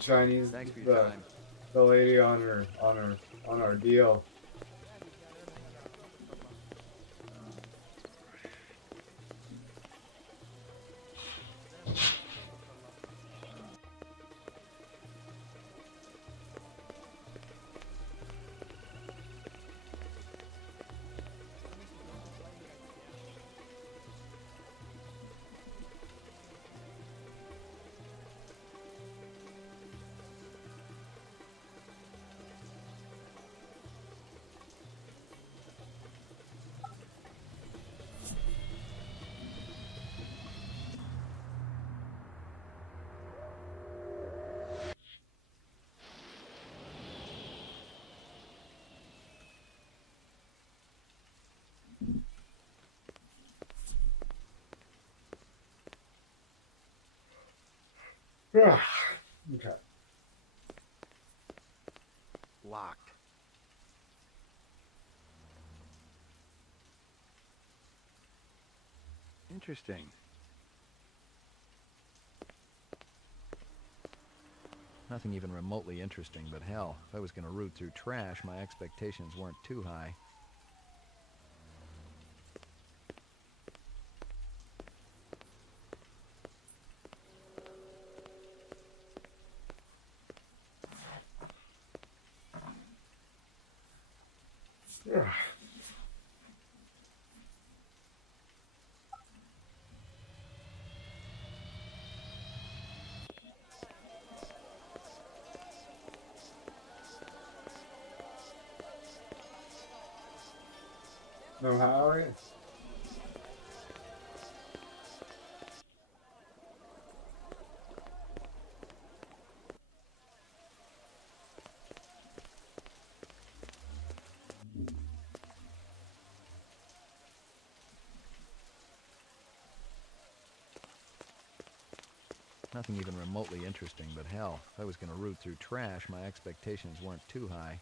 Chinese, Thanks for your time. the lady on our deal. Okay. Locked. Interesting. Nothing even remotely interesting, but hell, if I was going to root through trash, my expectations weren't too high. No Howie? Nothing even remotely interesting, but hell, if I was going to root through trash, my expectations weren't too high.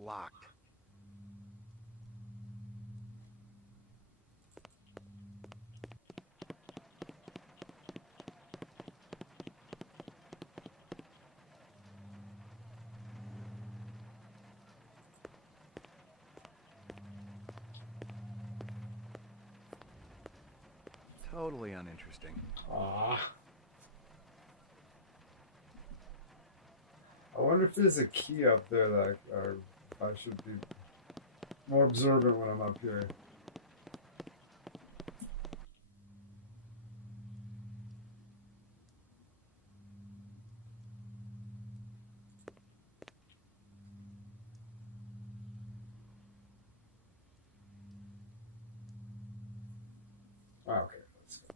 Locked. Totally uninteresting. Ah. I wonder if there's a key up there that I should be more observant when I'm up here. Okay, let's go.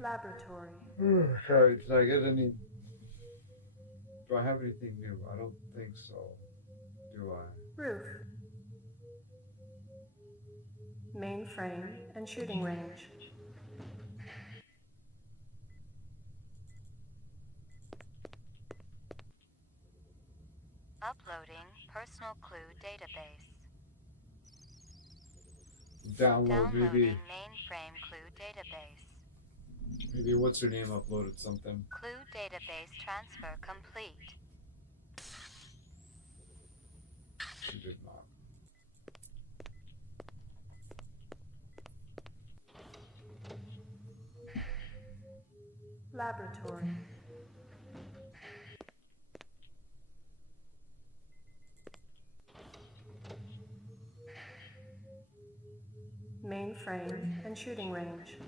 Laboratory. Okay, did I get any... Do I have anything new? I don't think so. Do I? Roof. Mainframe and shooting range. Uploading personal clue database. Download maybe. Downloading mainframe clue database. Maybe what's her name uploaded something. Clue database transfer complete. She did not. Laboratory. Mainframe and shooting range.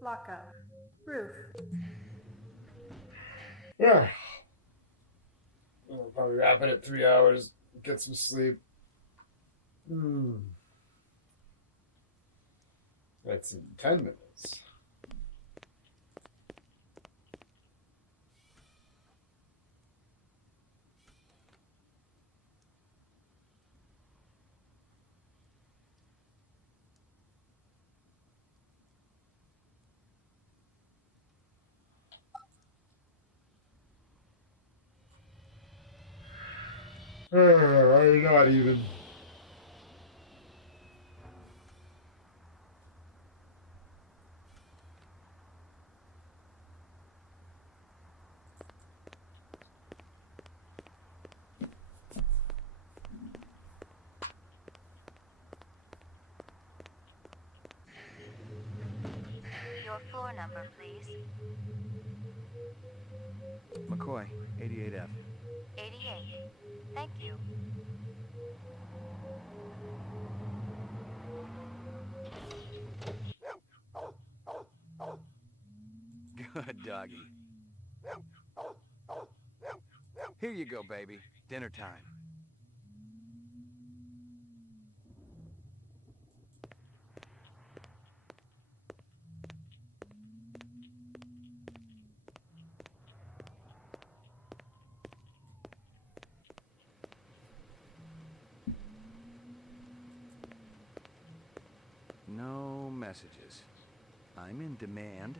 Lockup. Roof. Yeah. We'll probably wrap it at 3 hours. Get some sleep. That's in 10 minutes. I'm not even. Your floor number, please. McCoy, 88F. 88. Thank you. Good doggy. Here you go, baby. Dinner time. No messages. I'm in demand.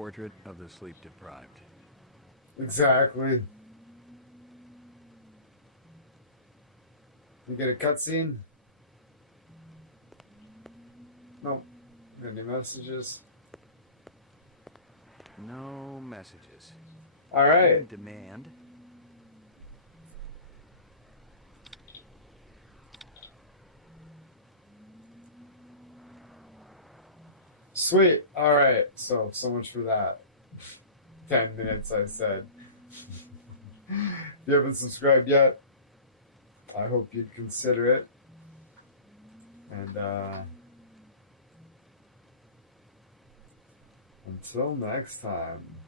portrait of the sleep-deprived. Exactly. You get a cutscene? Nope. Any messages? No messages. All right. In demand. Sweet. All right. So much for that. 10 minutes, I said. If you haven't subscribed yet, I hope you'd consider it. And until next time.